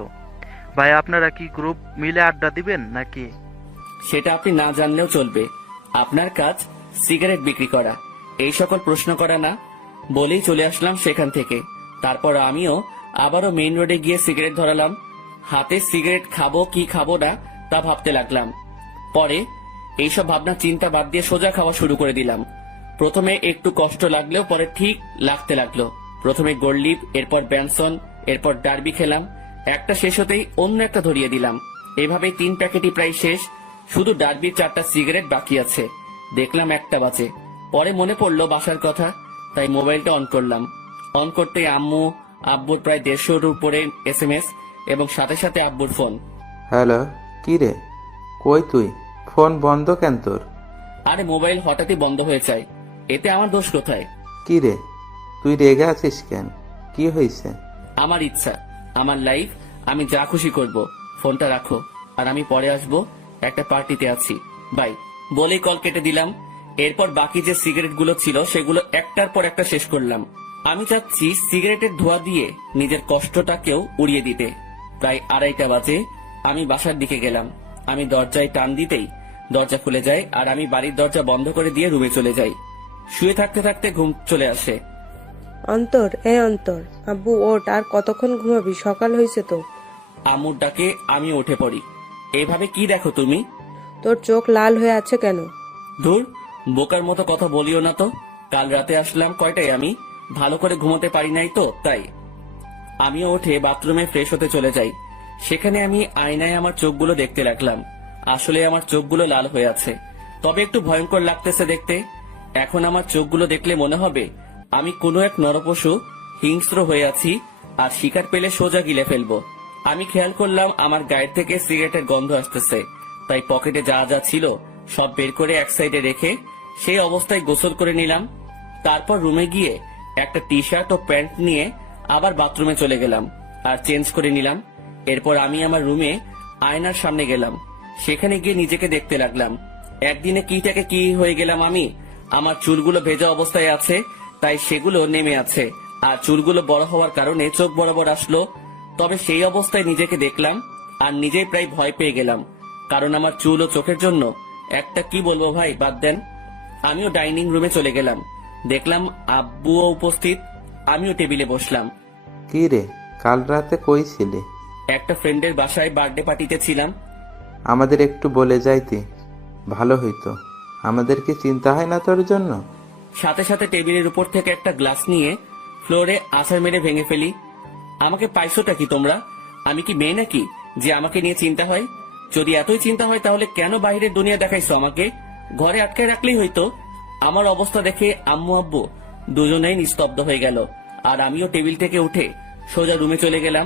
ভাই, আপনারা কি গ্রুপ মিলে আড্ডা দিবেন নাকি? সেটা আপনি না জানলেও চলবে। আপনার কাজ সিগারেট বিক্রি করা, এই সকল প্রশ্ন করা না। বলেই চলে আসলাম সেখান থেকে। তারপর আমিও আবারও মেইন রোডে গিয়ে সিগারেট ধরালাম। হাতে সিগারেট খাবো কি খাবো না তা ভাবতে লাগলাম। পরে এইসব ভাবনা চিন্তা বাদ দিয়ে সোজা খাওয়া শুরু করে দিলাম। প্রথমে একটু কষ্ট লাগলেও পরে ঠিক লাগতে লাগলো। প্রথমে গোল্ডলিপ, এরপর ব্যানসন, এরপর ডার্বি খেলাম। একটা শেষ হতেই অন্য একটা ধরিয়ে দিলাম। এভাবে 3 প্যাকেটই প্রায় শেষ, শুধু ডার্বির 4টা সিগারেট বাকি আছে। দেখলাম 1টা বাজে। পরে মনে পড়লো বাসার কথা, তাই মোবাইলটা অন করলাম। অন করতেই আম্মু আব্বুর প্রায় 150-র উপরে SMS এবং সাথে সাথে আব্বুর ফোন। হ্যালো, কি রে? কই তুই? ফোন বন্ধ কেন তোর? আরে মোবাইল হঠাৎই বন্ধ হয়ে যায়, এতে আমার দোষ কোথায়? কি রে, তুই রেগে আছিস কেন? কি হয়েছে? আমার ইচ্ছা, আমার লাইফ, আমি যা খুশি করব। ফোনটা রাখো, আর আমি পরে আসবো, একটা পার্টিতে আছি, বাই বলেই কল কেটে দিলাম। এরপর বাকি যে সিগারেট গুলো ছিল সেগুলো একটার পর একটা শেষ করলাম। আমি চাচ্ছি সিগারেটের ধোঁয়া দিয়ে নিজের কষ্টটাকেও উড়িয়ে দিতে। প্রায় 2:30 বাজে আমি বাসার দিকে গেলাম। আমি দরজায় টান দিতেই দরজা খুলে যায়, আর আমি বাড়ির দরজা বন্ধ করে দিয়ে রুমে চলে যাই। শুয়ে থাকতে থাকতে ঘুম চলে আসে। অন্তর, অন্তর, আব্বু ওঠ, আর কতক্ষণ ঘুমাবি? সকাল হয়েছে তো। আম্মুর ডাকে আমি উঠে পড়ি। এভাবে কি দেখো তুমি? তোর চোখ লাল হয়ে আছে কেন? ধুর, বোকার মতো কথা বলিও না তো। কাল রাতে আসলাম কয়টায়, আমি ভালো করে ঘুমোতে পারি নাই তো, তাই। আমিও উঠে বাথরুমে ফ্রেশ হতে চলে যাই। সেখানে আমি আয়নায় আমার চোখগুলো দেখতে লাগলাম। আসলে আমার চোখগুলো লাল হয়ে আছে, তবে একটু ভয়ঙ্কর লাগতেছে দেখতে। এখন আমার চোখগুলো দেখলে মনে হবে আমি কোনো এক নরপশু হিংস্র হয়ে আছি, আর শিকার পেলে সোজা গিলে ফেলবো। আমি খেয়াল করলাম আমার গায়ের থেকে সিগারেটের গন্ধ আসতেছে, তাই পকেটে যা যা ছিল সব বের করে এক সাইডে রেখে সেই অবস্থায় গোসল করে নিলাম। তারপর রুমে গিয়ে একটা টি শার্ট ও প্যান্ট নিয়ে আবার বাথরুমে চলে গেলাম আর চেঞ্জ করে নিলাম। এরপর আমি আমার রুমে আয়নার সামনে গেলাম। সেখানে গিয়ে নিজেকে দেখতে লাগলাম। একদিনে কি থেকে কি হয়ে গেলাম আমি। আমার চুলগুলো ভেজা অবস্থায় আছে, তাই সেগুলো নেমে আছে, আর চুলগুলো বড় হওয়ার কারণে চোখ বরাবর আসলো। তবে সেই অবস্থায় নিজেকে দেখলাম আর নিজেই প্রায় ভয় পেয়ে গেলাম, কারণ আমার চুল ও চোখের জন্য একটা কি বলবো ভাই, বাদ দেন। আমিও ডাইনিং রুমে চলে গেলাম। দেখলাম আব্বুও উপস্থিত। আমিও টেবিলে বসলাম। কি রে, কাল রাতে কই ছিলি? একটা ফ্রেন্ডের বাসায় বার্থডে পার্টিতে ছিলাম। আমাদের একটু বলে যাইতি, ভালো হইতো। আমাদের কি চিন্তা হয় না তোর জন্য? সাথে সাথে টেবিলের উপর থেকে একটা গ্লাস নিয়ে ফ্লোরে আছাড় মেরে ভেঙে ফেলি। আমাকে পাইছোটা কি তোমরা? আমি কি মেয়ে নাকি যে আমাকে নিয়ে চিন্তা হয়? যদি এতই চিন্তা হয় তাহলে কেন বাইরের দুনিয়া দেখাইছো আমাকে? ঘরে আটকে রাখলেই হইতো। আমার অবস্থা দেখে আম্মু আব্বু দুজনেই নিস্তব্ধ হয়ে গেল, আর আমিও টেবিল থেকে উঠে সোজা রুমে চলে গেলাম।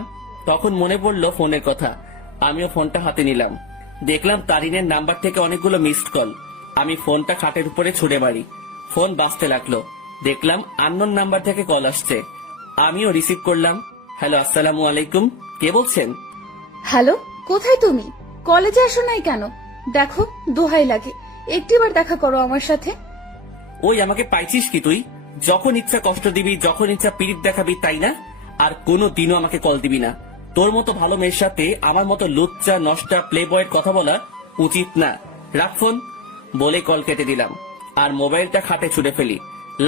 তখন মনে পড়লো ফোনের কথা। আমিও ফোনটা হাতে নিলাম। দেখলাম তারিনের নাম্বার থেকে অনেকগুলো মিসড কল। আমি ফোনটা খাটের উপরে ছুড়ে মারি। ফোন বাজতে লাগলো। দেখলাম আননোন নাম্বার থেকে কল আসছে। আমিও রিসিভ করলাম। হ্যালো, আসসালামু আলাইকুম, কে বলছেন? হ্যালো, কোথায় তুমি? কলেজে আসো নাই কেন? দেখো, দোহাই লাগে, একটিবার দেখা করো আমার সাথে। ওই আমাকে পাইছিস কি তুই? যখন ইচ্ছা কষ্ট দিবি, যখন ইচ্ছা পিরিত দেখাবি, তাই না? আর কোনো দিনও আমাকে কল দিবি না। তোর মতো ভালো মেয়ের সাথে আমার মতো লুচ্চা নষ্টা প্লে বয়ের কথা বলা উচিত না। রাখ ফোন বলে কল কেটে দিলাম, আর মোবাইলটা খাটে ছুড়ে ফেলি।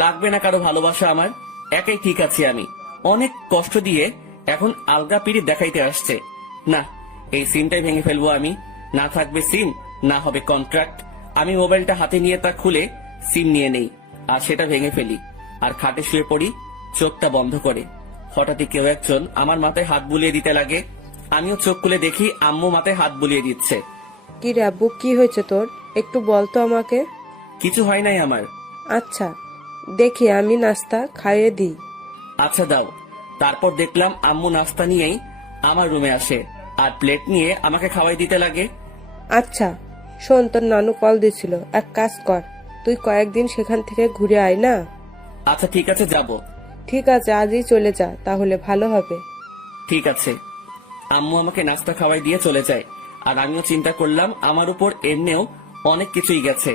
লাগবে না কারো ভালোবাসা আমার, একাই ঠিক আছি আমি। অনেক কষ্ট দিয়ে এখন আলগা পিরিত দেখাইতে আসছে। না, এই সিমটাই ভেঙে ফেলবো আমি। না থাকবে সিম, না হবে কন্ট্রাক্ট। আমি মোবাইলটা হাতে নিয়ে তা খুলে সিম নিয়ে নেই, আর সেটা ভেঙে ফেলি, আর খাটে শুয়ে পড়ি চোখটা বন্ধ করে। হঠাৎই কেউ একজন আমার মাথায় হাত বুলিয়ে দিতে লাগে। আমিও চোখ খুলে দেখি আম্মু মাথায় হাত বুলিয়ে দিচ্ছে। কি রে আব্বু, কি হয়েছে তোর? একটু বলতো আমাকে। কিছু হয় নাই আমার। আচ্ছা, দেখি আমি নাস্তা খাইয়ে দিই। আচ্ছা দাও। তারপর দেখলাম আম্মু নাস্তা নিয়েই আমার রুমে আসে, আর প্লেট নিয়ে আমাকে খাওয়াই দিতে লাগে। আচ্ছা শোন, তোর নানু কল দিছিল, এক কাজ কর, তুই কয়েকদিন সেখান থেকে ঘুরে আয় না। আচ্ছা ঠিক আছে, যাব। ঠিক আছে, আজই চলে যা, তাহলে ভালো হবে। ঠিক আছে। আম্মু আমাকে নাস্তা খাওয়াই দিয়ে চলে যায়, আর আমিও চিন্তা করলাম আমার উপর এমনিও অনেক কিছুই গেছে,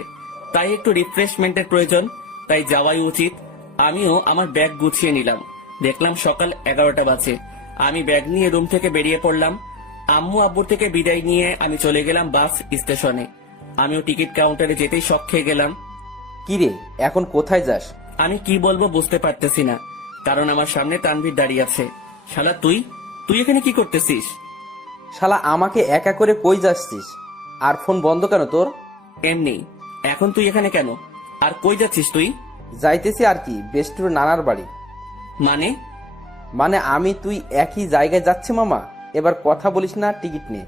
তাই একটু রিফ্রেশমেন্টের প্রয়োজন, তাই যাওয়াই উচিত। আমিও আমার ব্যাগ গুছিয়ে নিলাম। দেখলাম সকাল 11টা বাজে। আমি ব্যাগ নিয়ে রুম থেকে বেরিয়ে পড়লাম। আম্মু আব্বুর থেকে বিদায় নিয়ে আমি চলে গেলাম বাস স্টেশনে। আমিও টিকিট কাউন্টারে যেতেই শক খেয়ে গেলাম। কিরে, এখন কোথায় যাস? আমি কি বলবো বুঝতে পারতেছি না, কারণ আমার সামনে তানভীর দাঁড়িয়ে আছে। শালা তুই তুই এখানে কি করতেছিস? শালা আমাকে একা করে কই যাচ্ছিস? আর ফোন বন্ধ কেন তোর? এমনি। এখন তুই এখানে কেন? আর কই যাচ্ছিস তুই? যাইতেছি আর কি, বেস্টুর নানার বাড়ি। মানে আমি তুই একই জায়গায় যাচ্ছি মামা। এবার কথা বলিস না, টিকিট নে।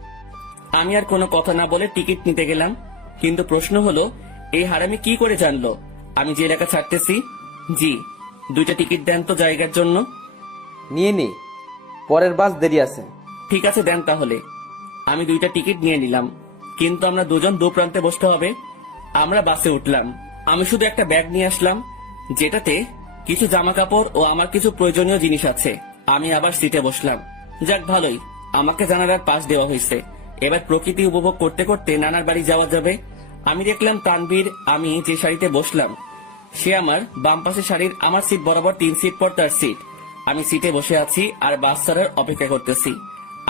আমি আর কোনো কথা না বলে টিকিট নিতে গেলাম, কিন্তু প্রশ্ন হলো এই হারামি কি করে জানলো আমি যে এলাকা ছাড়তেছি? জি, 2টা টিকিট দেন তো জায়গার জন্য। নিয়ে নে, পরের বাস দেরি আছে। ঠিক আছে, দেন তাহলে। আমি 2টা টিকিট নিয়ে নিলাম, কিন্তু আমরা দুজন দু প্রান্তে বসতে হবে। আমরা বাসে উঠলাম। আমি শুধু একটা ব্যাগ নিয়ে আসলাম, যেটাতে কিছু জামা কাপড় ও আমার কিছু প্রয়োজনীয় জিনিস আছে। আমি আবার সিটে বসলাম। যাক ভালোই, আমাকে জানালার পাশ দেওয়া হয়েছে। এবার প্রকৃতি উপভোগ করতে করতে নানার বাড়ি যাওয়া যাবে। আমি দেখলাম তানভীর, আমি যে শাড়িতে বসলাম সে আমার বাম পাশের শাড়ির আমার সিট বরাবর 3 সিট পর তার সিট। আমি সিটে বসে আছি আর বাস ছাড়ার অপেক্ষা করতেছি।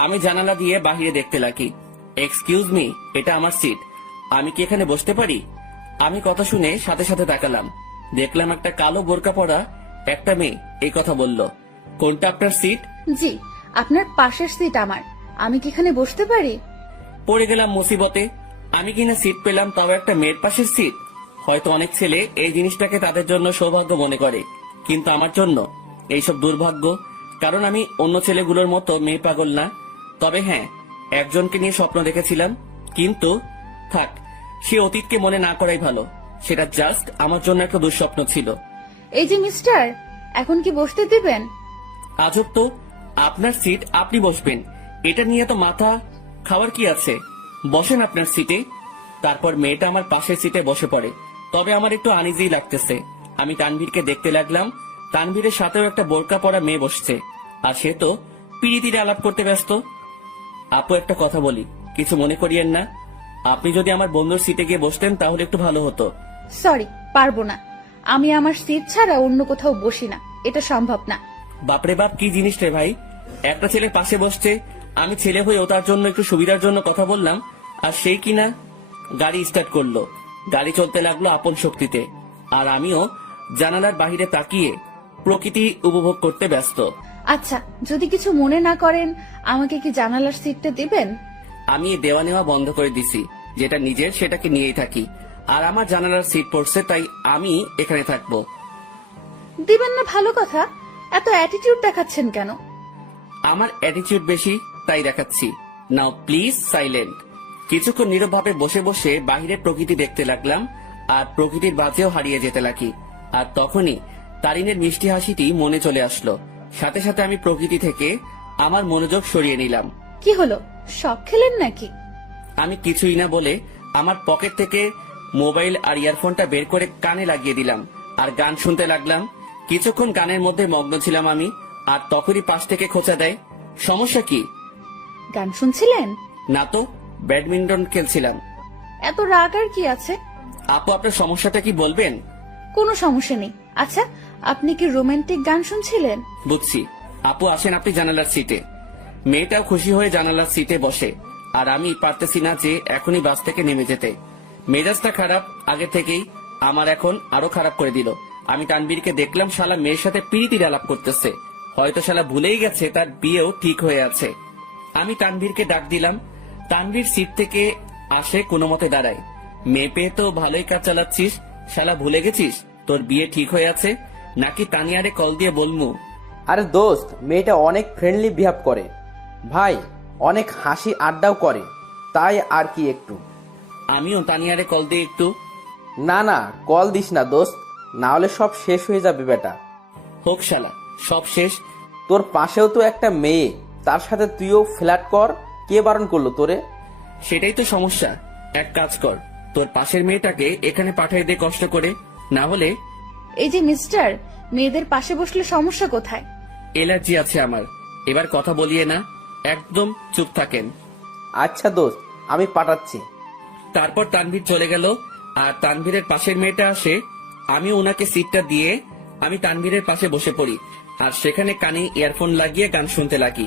আমি জানালা দিয়ে বাহিরে দেখতে লাগি। এক্সকিউজ মি, এটা আমার সিট, আমি কি এখানে বসতে পারি? আমি কথা শুনে সাথে সাথে তাকালাম। দেখলাম একটা কালো বোরকা পরা একটা মেয়ে এই কথা বলল। কোনটা আপনার সিট? জি, আপনার পাশের সিট আমার। আমি কি এখানে বসতে পারি? পড়ে গেলাম মুসিবতে। আমি কিনা সিট পেলাম, তাও একটা মেয়ের পাশের সিট। হয়তো অনেক ছেলে এই জিনিসটাকে তাদের জন্য সৌভাগ্য মনে করে, কিন্তু আমার জন্য এইসব দুর্ভাগ্য। কারণ আমি অন্য ছেলেগুলোর মতো মেয়ে পাগল না। তবে হ্যাঁ, একজনকে নিয়ে স্বপ্ন দেখেছিলাম, কিন্তু থাক, সে অতীতকে মনে না করাই ভালো। সেটা জাস্ট আমার জন্য একটা দুঃস্বপ্ন ছিল। এই যে মিস্টার, এখন কি বসতে দিবেন? আজব তো, আপনার সিট, আপনি বসবেন, এটা নিয়ে তো মাথা খাওয়ার কি আছে? বসেন আপনার সিটে। তারপর মেয়েটা আমার পাশের সিটে বসে পড়ে। তবে আমার একটু আনইজি লাগতেছে। আমি তানভীরকে দেখতে লাগলাম। তানভীরের সাথেও একটা বোরকা পরা মেয়ে বসছে, আর সে তো পিড়িতিরে আলাপ করতে ব্যস্ত। আপু, একটা কথা বলি, কিছু মনে করিয়েন না। আপনি যদি আমার বন্ধুর সিটে গিয়ে বসতেন তাহলে একটু ভালো হতো। সরি, পারবো না। আমি আমার সিট ছাড়া অন্য কোথাও বসি না, এটা সম্ভব না। বাপরে বাপ, কি জিনিস রে ভাই! একটা ছেলে পাশে বসছে, আমি ছেলে হয়েও তার জন্য একটু সুবিধার জন্য কথা বললাম, আর সেই কিনা গাড়ি স্টার্ট করলো। গাড়ি চলতে লাগলো আপন শক্তিতে, আর আমিও জানালার বাহিরে তাকিয়ে প্রকৃতি উপভোগ করতে ব্যস্ত। আচ্ছা, যদি কিছু মনে না করেন, আমাকে কি জানালার সিটটা দিবেন? আমি দেওয়া নেওয়া বন্ধ করে দিছি, যেটা নিজের সেটাকে নিয়েই থাকি। আর আমার জানালার সিট পড়ছে, তাই আমি এখানে থাকবো। দিবেন না ভালো কথা, এত অ্যাটিটিউড দেখাচ্ছেন কেন? আমার অ্যাটিটিউড বেশি, তাই দেখাচ্ছি। নাও প্লিজ সাইলেন্ট। কিছুক্ষণ নীরবভাবে বসে বসে বাইরের প্রকৃতি দেখতে লাগলাম, আর প্রকৃতির বাজেও হারিয়ে যেতে লাগি। আর তখনই তারিনের মিষ্টি হাসিটি মনে চলে আসলো। সাথে সাথে আমি প্রকৃতি থেকে আমার মনোযোগ সরিয়ে নিলাম। কি হলো, শখ খেলেন নাকি? আমি কিছুই না বলে আমার পকেট থেকে মোবাইল আর ইয়ারফোনটা বের করে কানে লাগিয়ে দিলাম, আর গান শুনতে লাগলাম। কিছুক্ষণ গানের মধ্যে মগ্ন ছিলাম আমি, আর তখনই পাশ থেকে খোঁচা দেয়। সমস্যা কি? গান শুনছিলেন? না তো, ব্যাডমিন্টন খেলছিলাম। এত রাগ আর কি আছে? আপু, আপনার সমস্যাটা কি বলবেন? কোনো সমস্যা নেই। আচ্ছা, আপনি কি রোমান্টিক গান শুনছিলেন? বুঝছি। আপু, আসেন আপনি জানালার সিটে। মেয়েটাও খুশি হয়ে জানালার সিটে বসে, আর আমি পারতেছি না যে এখনই বাস থেকে নেমে যেতে। মেজাজটা খারাপ আগে থেকেই, আমার এখন আরো খারাপ করে দিল। আমি তানবীরকে দেখলাম শালা মেয়ের সাথে পিড়িতির আলাপ করতেছে। হয়তো শালা ভুলেই গেছে তার বিয়েও ঠিক হয়ে আছে। আমি তানবীরকে ডাক দিলাম। তানবীর সিট থেকে আসে, কোনো মতে দাঁড়ায়। মেয়ে পেয়ে তো ভালোই কাজ চালাচ্ছিস, শালা ভুলে গেছিস তোর বিয়ে ঠিক হয়ে আছে? নাকি তানিয়ারে কল দিয়ে বলমু? আরে দোস্ত, মেয়েটা অনেক ফ্রেন্ডলি বিহেভ করে ভাই, অনেক হাসি আড্ডাও করে, তাই আর কি একটু। আমিও তানিয়ারে কল দিয়ে একটু। না না, কল দিস না দোস্ত, না হলে সব শেষ হয়ে যাবে বেটা। হোক শালা, সব শেষ। তোর পাশেও তো একটা মেয়ে, তার সাথে তুইও ফ্ল্যাট কর, কে বারণ করলো তোরে? সেটাই তো সমস্যা। এক কাজ কর, তোর পাশের মেয়েটাকে এখানে পাঠিয়ে দে কষ্ট করে, না হলে। এই যে মিস্টার, মেয়েদের পাশে বসলে সমস্যা কোথায়? এলার্জি আছে আমার। এবার কথা বলিয়ে না, একদম চুপ থাকেন। আচ্ছা দোস্ত, আমি পাঠাচ্ছি। তারপর তানভীর চলে গেল, আর তানভীরের পাশের মেয়েটা আসে। আমি ওনাকে সিটটা দিয়ে আমি তানভীরের পাশে বসে পড়ি, আর সেখানে কানে ইয়ারফোন লাগিয়ে গান শুনতে লাগি।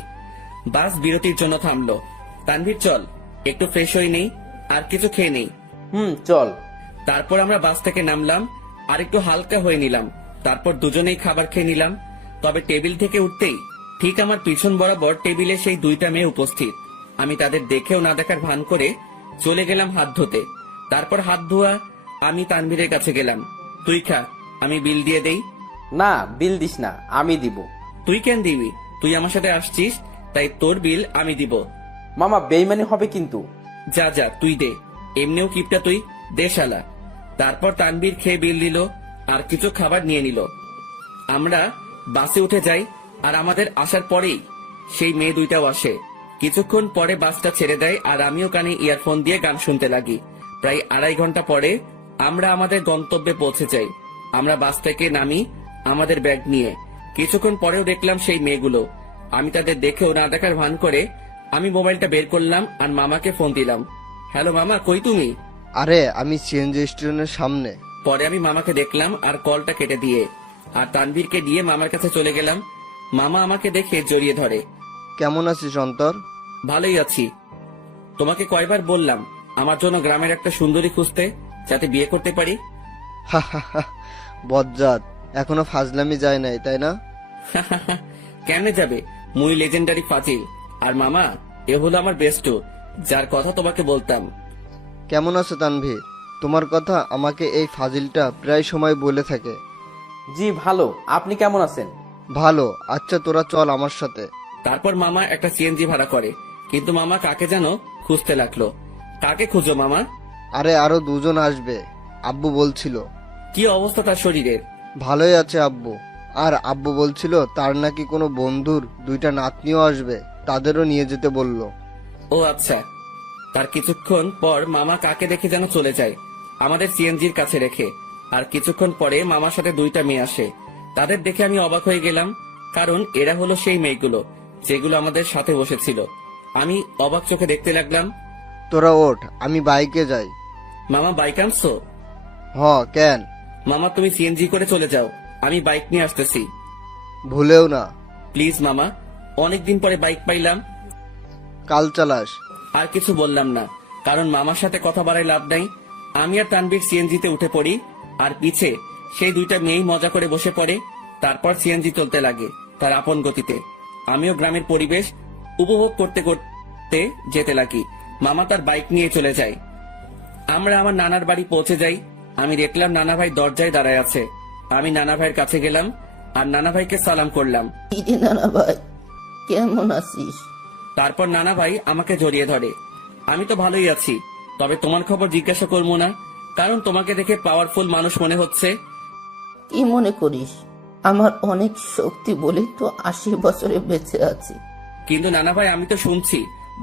বাস বিরতির জন্য থামলো। তানভীর, চল একটু ফ্রেশ হয়ে নেই, আর কিছু খেয়ে নেই। চল। তারপর আমরা বাস থেকে নামলাম, আর একটু হালকা হয়ে নিলাম। তারপর দুজনেই খাবার খেয়ে নিলাম। তবে টেবিল থেকে উঠতেই ঠিক আমার পিছন বরাবর টেবিলে সেই 2টা মেয়ে উপস্থিত। আমি তাদের দেখেও না দেখার ভান করে চলে গেলাম হাত ধুতে। তারপর হাত ধোয়া আমি তানভীরের কাছে গেলাম। তুই খা, আমি বিল দিয়ে দেই। না, বিল দিস না, আমি দিব। তুই কেন দিবি? তুই আমার সাথে আসছিস, তাই তোর বিল আমি দিব। মামা বেইমানি হবে কিন্তু। যা যা তুই দে, এমনিও কিপটা তুই, দে শালা। তারপর তানবীর খেয়ে বিল দিল আর কিছু খাবার নিয়ে নিল। আমরা বাসে উঠে যাই আর আমাদের আসার পরেই সেই মেয়ে দুইটাও আসে। কিছুক্ষণ পরে বাসটা ছেড়ে দেয় আর আমিও কানে ইয়ারফোন দিয়ে গান শুনতে লাগি। প্রায় 2.5 ঘন্টা পরে আমরা আমাদের গন্তব্যে পৌঁছে যাই। আমরা বাস থেকে নামি আমাদের ব্যাগ নিয়ে। কিছুক্ষণ পরেও দেখলাম সেই মেয়েগুলো। আমি তাদের দেখেও না দেখার ভান করে আমি মোবাইলটা বের করলাম আর মামাকে ফোন দিলাম। হ্যালো মামা, কই তুমি? আরে আমি সিএনজি স্টেশনের সামনে। পরে আমি মামাকে দেখলাম আর কলটা কেটে দিয়ে আর তানভীরকে দিয়ে মামার কাছে চলে গেলাম। মামা আমাকে দেখে জড়িয়ে ধরে। কেমন আছিস অন্তর? ভালোই আছি। তোমাকে কয়বার বললাম আমার জন্য গ্রামের একটা সুন্দরী খুঁজতে, যাতে বিয়ে করতে পারি? বজ্জাত, এখনো ফাজলামি যায় নাই তাই না? কেমনে যাবে, মুই লেজেন্ডারি ফাজিল। আর মামা, এ হলো আমার বেস্ট, যার কথা তোমাকে বলতাম। কেমন আছো তানভীর? তোমার কথা আমাকে এই ফাজিলটা প্রায় সময় বলে থাকে। জি ভালো, আপনি কেমন আছেন? ভালো। আচ্ছা তোরা চল আমার সাথে। তারপর মামা একটা সিএনজি ভাড়া করে, কিন্তু মামা কাকে যেন খুঁজতে লাগলো। কাকে খুঁজো মামা? আরে আরো 2 জন আসবে, আব্বু বলছিল। কি অবস্থা তার শরীরের? ভালোই আছে আব্বু। আর আব্বু বলছিল তার নাকি কোনো বন্ধুর 2টা নাতনিও আসবে, তাদেরও নিয়ে যেতে বলল। ও আচ্ছা। তার কিছুক্ষণ পর মামা কাকে দেখে যেন চলে যায় আমাদের সিএনজির কাছে রেখে। আর কিছুক্ষণ পরে মামার সাথে 2টা মেয়ে আসে। তাদের দেখে আমি অবাক হয়ে গেলাম, কারণ এরা হলো সেই মেয়েগুলো যেগুলো আমাদের সাথে বসেছিল। আমি অবাক চোখে দেখতে লাগলাম। তোরা ওঠ, আমি বাইকে যাই। মামা বাইক আনছো? কেন? মামা তুমি সিএনজি করে চলে যাও, আমি বাইক নিয়ে আসতেছি। ভুলেও না। প্লিজ মামা, অনেকদিন পরে বাইক পাইলাম। কাল চালাস। আর কিছু বললাম না, কারণ মামার সাথে কথা বাড়ায় লাভ নাই। আমি আর তানভীর সিএনজিতে উঠে পড়ি আর পিছে সেই 2টা মেয়েই মজা করে বসে পড়ে। তারপর সিএনজি চলতে লাগে তার আপন গতিতে। আমিও গ্রামের পরিবেশ উপভোগ করতে করতে যেতে লাগি। মামা তার বাইক নিয়ে চলে যায়। আমরা আমার নানার বাড়ি পৌঁছে যাই। আমি দেখলাম নানা ভাই দরজায় দাঁড়ায় আছে। আমি নানা ভাইয়ের কাছে গেলাম আর নানা ভাইকে সালাম করলাম। কিরে নানা ভাই, কেমন আছিস? তারপর নানা ভাই আমাকে জড়িয়ে ধরে। আমি তো ভালোই আছি, তবে তোমার খবর জিজ্ঞাসা করবো না, কারণ তোমাকে দেখে পাওয়ারফুল মানুষ মনে হচ্ছে। কি মনে করিস? আমার অনেক শক্তি বলে তো 80 বছরে বেঁচে আছি। কিন্তু নানা ভাই, আমি তো শুনছি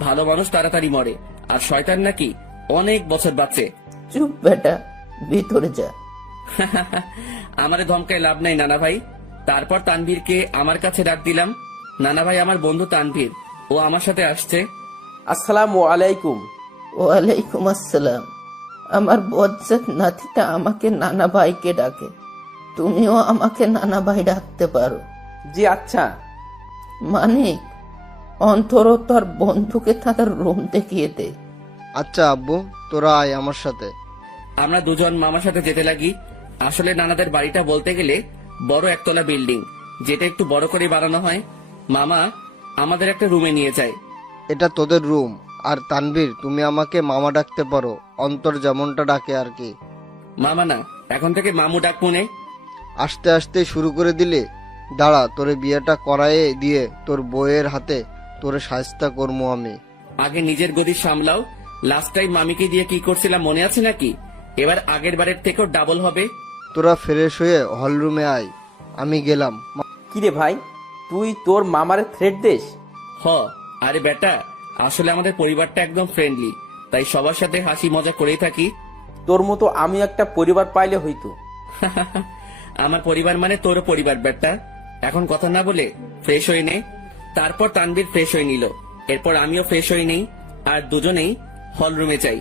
ভালো মানুষ তাড়াতাড়ি মরে আর শয়তান নাকি অনেক বছর বাঁচে। চুপ বেটা, ভিতরে যা। আমারে ধমকায় লাভ নাই নানা ভাই। তারপর তানভীরকে আমার কাছে ডাক দিলাম। নানা ভাই, আমার বন্ধু তানভীর, ও আমার সাথে আসছে। আসসালামু আলাইকুম। ওয়ালাইকুম আসসালাম। আমার বজ্জাত নাতিটা আমাকে নানা ভাইকে ডাকে, তুমিও আমাকে নানা ভাই ডাকতে পারো। জি আচ্ছা। মানিক, অন্তর তোর বন্ধুকে তাদের রুম দেখিয়ে দে। আচ্ছা আব্বু, তোরা আয় আমার সাথে। আমরা 2 জন মামার সাথে যেতে লাগি। আসলে নানাদের বাড়িটা বলতে গেলে বড় একতলা বিল্ডিং, যেটা একটু বড় করে বানানো হয়। মামা আমাদের একটা রুমে নিয়ে যায়। এটা তোদের রুম। আর তানভীর, তুমি আমাকে মামা ডাকতে পারো, অন্তর যেমনটা ডাকে আর কি। মামা না, এখন থেকে মামু ডাক মনে। আস্তে আস্তে শুরু করে দিলে। দাঁড়া, তোরে বিয়েটা করায়ে দিয়ে তোর বউয়ের হাতে তোরে শায়েস্তা করবো আমি। আগে নিজের গদি সামলাও। লাস্ট টাইম মামিকে দিয়ে কি করছিলাম মনে আছে নাকি? এবার আগের বারের থেকেও ডাবল হবে। তোরা ফ্রেশ হয়ে হলরুমে আয়, আমি গেলাম। কিরে ভাই, তুই তোর মামারে থ্রেট দেশ? আরে বেটা, আসলে আমাদের পরিবারটা একদম ফ্রেন্ডলি, তাই সবার সাথে হাসি মজা করেই থাকি। তোর মতো আমি একটা পরিবার পাইলে হইতো। আমার পরিবার মানে তোর পরিবার বেটা। এখন কথা না বলে ফ্রেশ হয়ে নে। তারপর তানভীর ফ্রেশ হয়ে নিল। এরপর আমিও ফ্রেশ হয়ে নেই আর দুজনেই হল রুমে যাই।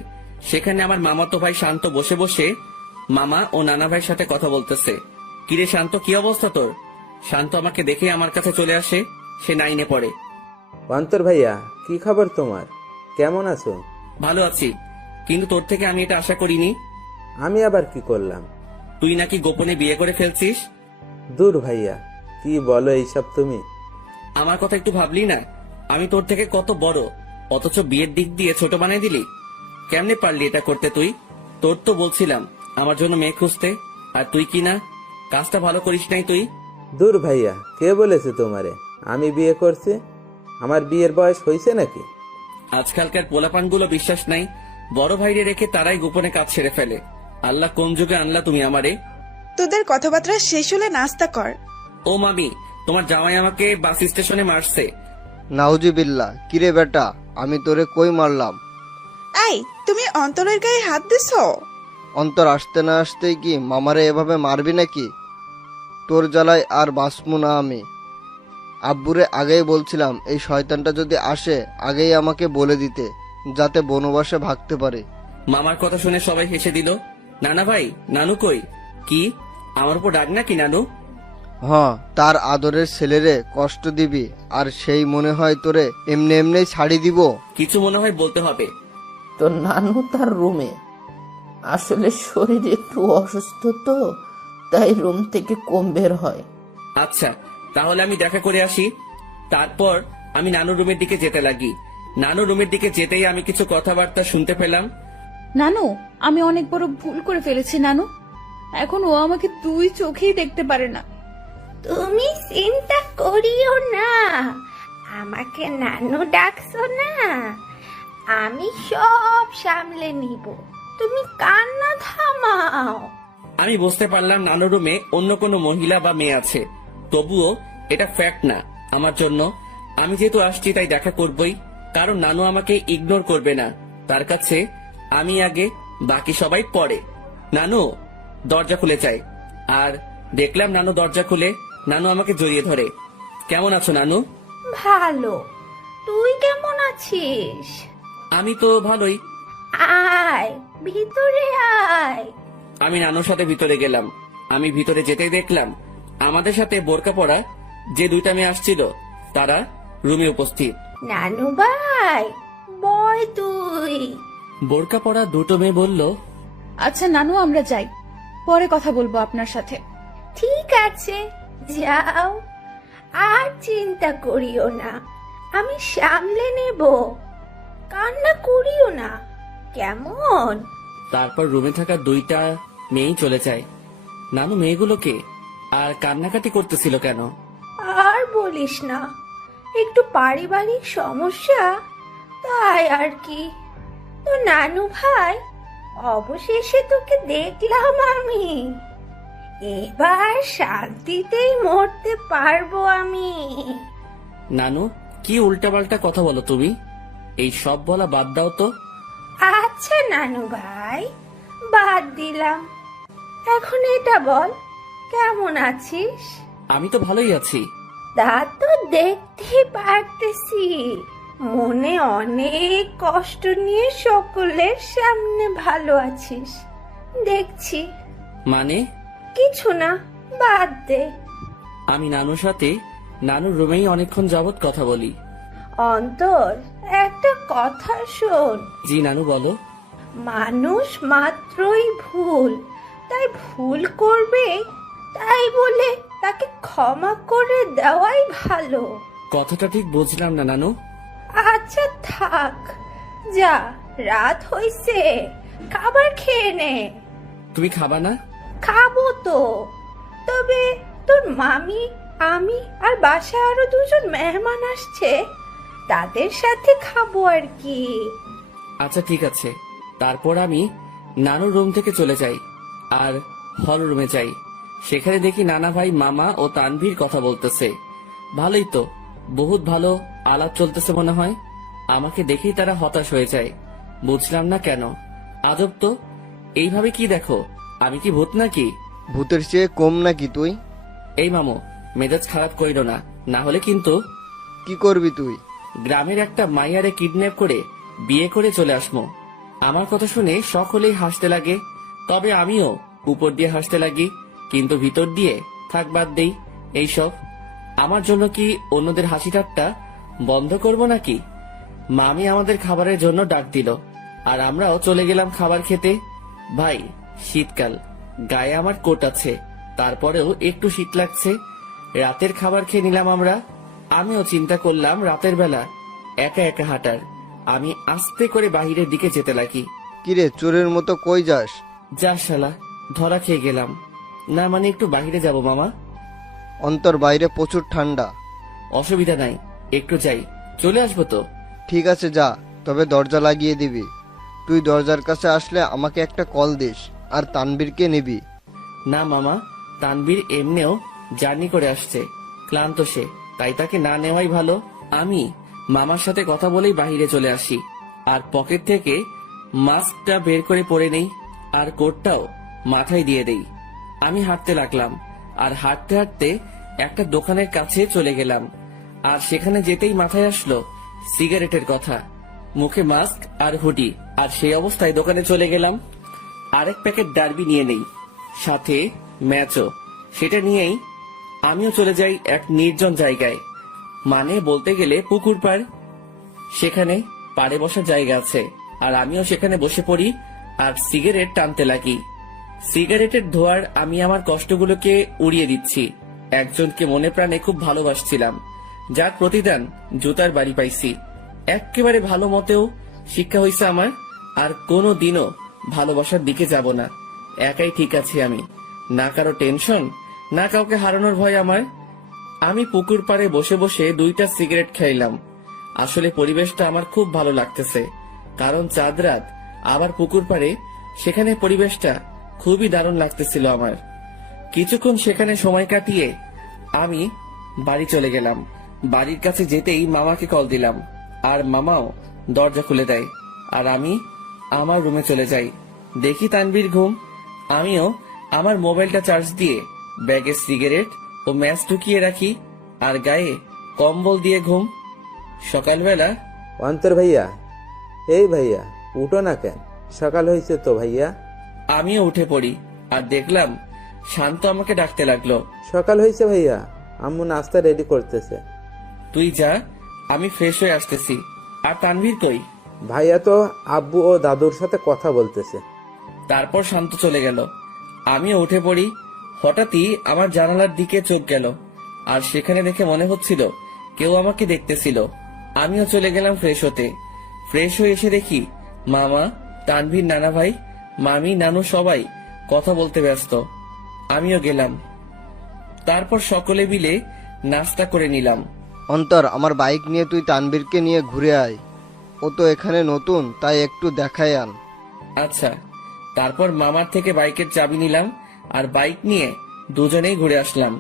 সেখানে আমার মামাতো ভাই শান্ত বসে বসে মামা ও নানা ভাইয়ের সাথে কথা বলতেছে। কিরে শান্ত, কি অবস্থা তোর? শান্ত আমাকে দেখে আমার কাছে চলে আসে। সে 9-এ পড়ে। অন্তর ভাইয়া, কি খবর তোমার? কেমন আছো? ভালো আছি, কিন্তু তোর থেকে আমি এটা আশা করিনি। আমি আবার কি করলাম? তুই নাকি গোপনে বিয়ে করে ফেলছিস। দূর ভাইয়া, কি বলো এইসব তুমি? আমার কথা একটু ভাবলি না? আমি তোর থেকে কত বড়, অথচ বিয়ের দিক দিয়ে ছোট বানিয়ে দিলি। কেমনে পারলি এটা করতে তুই? তোর তো বলছিলাম আমার জন্য মেয়ে খুঁজতে, আর তুই কি না, কাজটা ভালো করিস নাই তুই। দূর ভাইয়া, কে বলেছে তোমারে আমি বিয়ে করছি? আমার বিয়ের বয়স হয়েছে নাকি? আজকালকার পোলাপানগুলো বিশ্বাস নাই, বড় ভাইরে রেখে তারাই গোপনে কাজ সেরে ফেলে। আল্লাহ কোন যুগে আনলা তুমি আমারে? তোদের কথাবার্তা শেষ হলে নাস্তা কর। ও মামি, তোমার জামাই আমাকে বাস স্টেশনে মারছে। নাউজুবিল্লাহ, কিরে বেটা, আমি তোরে কই মারলাম? এই, তুমি অন্তরের গায়ে হাত দিছো? অন্তর আসতে না আসতেই কি মামারে এভাবে মারবি নাকি? তোর জ্বালায় আর বাঁচবো না আমি। আব্বুরে আগেই বলছিলাম এই শয়তানটা যদি আসে আগেই আমাকে বলে দিতে, যাতে বনবাসে ভাগতে পারে। মামার কথা শুনে সবাই হেসে দিল। নানা ভাই, নানু কই? কি আমার উপর রাগ নাকি নানু? হ্যাঁ, তার আদরের ছেলেরে কষ্ট দিবি আর সেই মনে হয় তোরে এমনি এমনি ছাড়ি দিব? কিছু মনে হয় বলতে হবে। তো নানু তার রুমে, আসলে শরীর একটু অসুস্থ তো, তাই রুম থেকে কম বের হয়। আচ্ছা, তাহলে আমি দেখা করে আসি। তারপর আমি নানুর রুমের দিকে যেতে লাগি। নানুর রুমের দিকে যেতেই আমি কিছু কথাবার্তা শুনতে পেলাম। নানু, আমি অনেক বড় ভুল করে ফেলেছি নানু। এখন ও আমাকে দুই চোখেই দেখতে পারে না। তুমি চিন্তা করিও না, আমাকে নানু ডাকছো না, আমি সব সামলে নিব, তুমি কান্না থামাও। আমি বুঝতে পারলাম নানুর রুমে অন্য কোনো মহিলা বা মেয়ে আছে, তবুও এটা ফ্যাক্ট না আমার জন্য। আমি যেহেতু আসছি তাই দেখা করবই, কারণ নানু আমাকে ইগনোর করবে না। তার কাছে আমি আগে, বাকি সবাই পরে। নানু, দরজা খুলে চাই। আর দেখলাম নানু দরজা খুলে নানু আমাকে জড়িয়ে ধরে। কেমন আছো নানু? ভালো, তুই কেমন আছিস? আমি তো ভালোই। আয় ভিতরে আয়। আমি নানুর সাথে ভিতরে গেলাম। আমি ভিতরে যেতেই দেখলাম আমাদের সাথে বোরকা পরা যে দুইটা মেয়ে আসছিল তারা রুমে উপস্থিত। নানু ভাই, বয় তুই। বোরকা পরা দুটো মেয়ে বলল, আচ্ছা নানু, আমরা যাই, পরে কথা বলবো আপনার সাথে। ঠিক আছে, যাও, আর চিন্তা করিও না, আমি সামলে নেব, কান্না করিও না, কেমন? তারপর রুমে থাকা দুইটা মেয়েই চলে যায়। নানু মেয়েগুলোকে আর কান্নাকাটি করতেছিল কেন? আর বলিস না, একটু পারিবারিক সমস্যা, তাই আর কি। তো নানু ভাই, অবশেষে তোকে দেখলাম আমি, এবার শান্তিতেই মরতে পারবো আমি। নানু, কি উল্টাপাল্টা কথা বলো তুমি? এই সব বলা বাদ দাও তো। আচ্ছা নানু ভাই, বাদ দিলাম, এখন এটা বল, কেমন আছিস? আমি তো ভালোই আছি। তা তো দেখতেই পারতেছি, মনে অনেক কষ্ট নিয়ে সকলের সামনে ভালো আছিস দেখছি। মানে? কিছু না, বাদ দে। আমি নানুর সাথে নানুর রুমেই অনেকক্ষণ যাবত কথা বলি। অন্তর, একটা কথা শোন। জি নানু, বলো। মানুষ মাত্রই ভুল, তাই ভুল করবে, তাই বলে তাকে ক্ষমা করে দেওয়াই ভালো। কথাটা ঠিক বুঝলাম না নানু। আচ্ছা থাক, যা, রাত হইছে, খাবার খেয়ে নে। তুমি খাবা না? খাবো তো, তবে তোর মামি, আমি আর বাসায় আরো দুজন মেহমান আসছে, তাদের সাথে খাবো আর কি। আচ্ছা ঠিক আছে। তারপর আমি নানুর রুম থেকে চলে যাই আর হল রুমে যাই। সেখানে দেখি নানা ভাই, মামা ও তানভীর কথা বলতেছে। ভালোই তো, বহুত ভালো আলাপ চলতেছে মনে হয়। আমাকে দেখেই তারা হতাশ হয়ে যায়। বুঝলাম না কেন। আজব তো, এইভাবে কি দেখো? আমি কি ভূত নাকি? ভূতের চেয়ে কম নাকি তুই? এই মামু, মেজাজ খারাপ কইরো না, না হলে কিন্তু। কি করবি তুই? গ্রামের একটা মাইয়ারে কিডন্যাপ করে বিয়ে করে চলে আসবো। আমার কথা শুনে সকলেই হাসতে লাগে, তবে আমিও উপর দিয়ে হাসতে লাগি, কিন্তু ভিতর দিয়ে থাক বাদ দেই এইসব। আমার জন্য কি অন্যদের হাসি ঠাট্টা বন্ধ করব নাকি? মামি আমাদের খাবারের জন্য ডাক দিল আর আমরাও চলে গেলাম খাবার খেতে। ভাই, শীতকাল, গায়ে আমার কোট আছে, তারপরেও একটু শীত লাগছে। রাতের খাবার খেয়ে নিলাম আমরা। আমিও চিন্তা করলাম রাতের বেলা একা একা হাঁটার। আমি আস্তে করে বাহিরের দিকে যেতে লাগি। কিরে, চোরের মতো কই যাস? যা শালা, ধরা খেয়ে গেলাম। না মানে একটু বাহিরে যাব মামা। অন্তর, বাইরে প্রচুর ঠান্ডা। অসুবিধা নাই, একটু যাই, চলে আসবো তো। ঠিক আছে, যা, তবে দরজা লাগিয়ে দিবি। তুই দরজার কাছে আসলে আমাকে একটা কল দিস, আর তানবীরকে নিবি। না মামা, তানবীর এমনিও জার্নি করে আসছে, ক্লান্ত সে, তাই তাকে না নেওয়াই ভালো। আমি মামার সাথে কথা বলেই বাইরে চলে আসি, আর পকেট থেকে মাস্কটা বের করে পরে নেই, আর কোটটাও মাথায় দিয়ে দেই। আমি হাঁটতে লাগলাম, আর হাঁটতে হাঁটতে একটা দোকানের কাছে চলে গেলাম। আর সেখানে যেতেই মাথায় আসলো সিগারেটের কথা। মুখে মাস্ক আর হুডি, আর সেই অবস্থায় দোকানে চলে গেলাম। আরেক প্যাকেট ডার্বি নিয়ে নেই, সাথে ম্যাচও। সেটা নিয়েই আমিও চলে যাই এক নির্জন জায়গায়, মানে বলতে গেলে পুকুর পাড়। সেখানে পাড়ে বসার জায়গা আছে, আর আমিও সেখানে বসে পড়ি আর সিগারেট টানতে লাগি। সিগারেটের ধোঁয়ার আমি আমার কষ্টগুলোকে উড়িয়ে দিচ্ছি। একজনকে মনে প্রাণে খুব ভালোবাসছিলাম, যার প্রতিদান জুতার বাড়ি পাইছি। একেবারে ভালো মতেও শিক্ষা হয়েছে আমার, আর কোনো দিনও ভালোবাসার দিকে যাব না। একাই ঠিক আছি আমি, না কারো টেনশন, না কাউকে হারানোর ভয় আমার। আমি পুকুর পাড়ে বসে বসে 2টা সিগারেট খাইলাম। আসলে পরিবেশটা আমার খুব ভালো লাগতেছে, কারণ চাঁদ রাত, আবার পুকুর পাড়ে, সেখানে পরিবেশটা খুবই দারুণ লাগতেছিল আমার। কিছুক্ষণ সেখানে সময় কাটিয়ে আমি বাড়ি চলে গেলাম। বাড়ির কাছে যেতেই মামাকে কল দিলাম, আর মামাও দরজা খুলে দেয়, আর আমি আমার রুমে চলে যাই। দেখি তানবীর ঘুম। আমিও আমার মোবাইলটা চার্জ দিয়ে ব্যাগে সিগারেট ও ম্যাচ ঢুকিয়ে রাখি, আর গায়ে কম্বল দিয়ে ঘুম। সকালবেলা অন্তর ভাইয়া, এই ভাইয়া উঠো না কেন? সকাল হয়েছে তো ভাইয়া। আমিও উঠে পড়ি, আর দেখলাম শান্ত আমাকে ডাকতে লাগলো। সকাল হয়েছে ভাইয়া, আম্মু নাস্তা রেডি করতেছে। তুই যা, আমি ফ্রেশ হয়ে আসতেছি। আর তানভীর কই? ভাইয়া তো আব্বু ও দাদুর সাথে কথা বলতেছে। তারপর শান্ত চলে গেল। আমিও উঠে পড়ি। হঠাৎই আমার জানালার দিকে চোখ গেল, আর সেখানে দেখে মনে হচ্ছিল কেউ আমাকে দেখতেছিল। আমিও চলে গেলাম ফ্রেশ হতে। ফ্রেশ হয়ে এসে দেখি মামা, তানভীর, নানা ভাই, মামি, নানু সবাই কথা বলতে ব্যস্ত। আমিও গেলাম। তারপর সকলে মিলে নাস্তা করে নিলাম। অন্তর, আমার বাইক নিয়ে তুই তানবীরকে নিয়ে ঘুরে আয়। ও তো এখানে নতুন, তাই একটু দেখাই আন। আচ্ছা। তারপর মামার থেকে বাইকের চাবি নিলাম, আর বাইক নিয়ে দুজনেই ঘুরে আসলাম।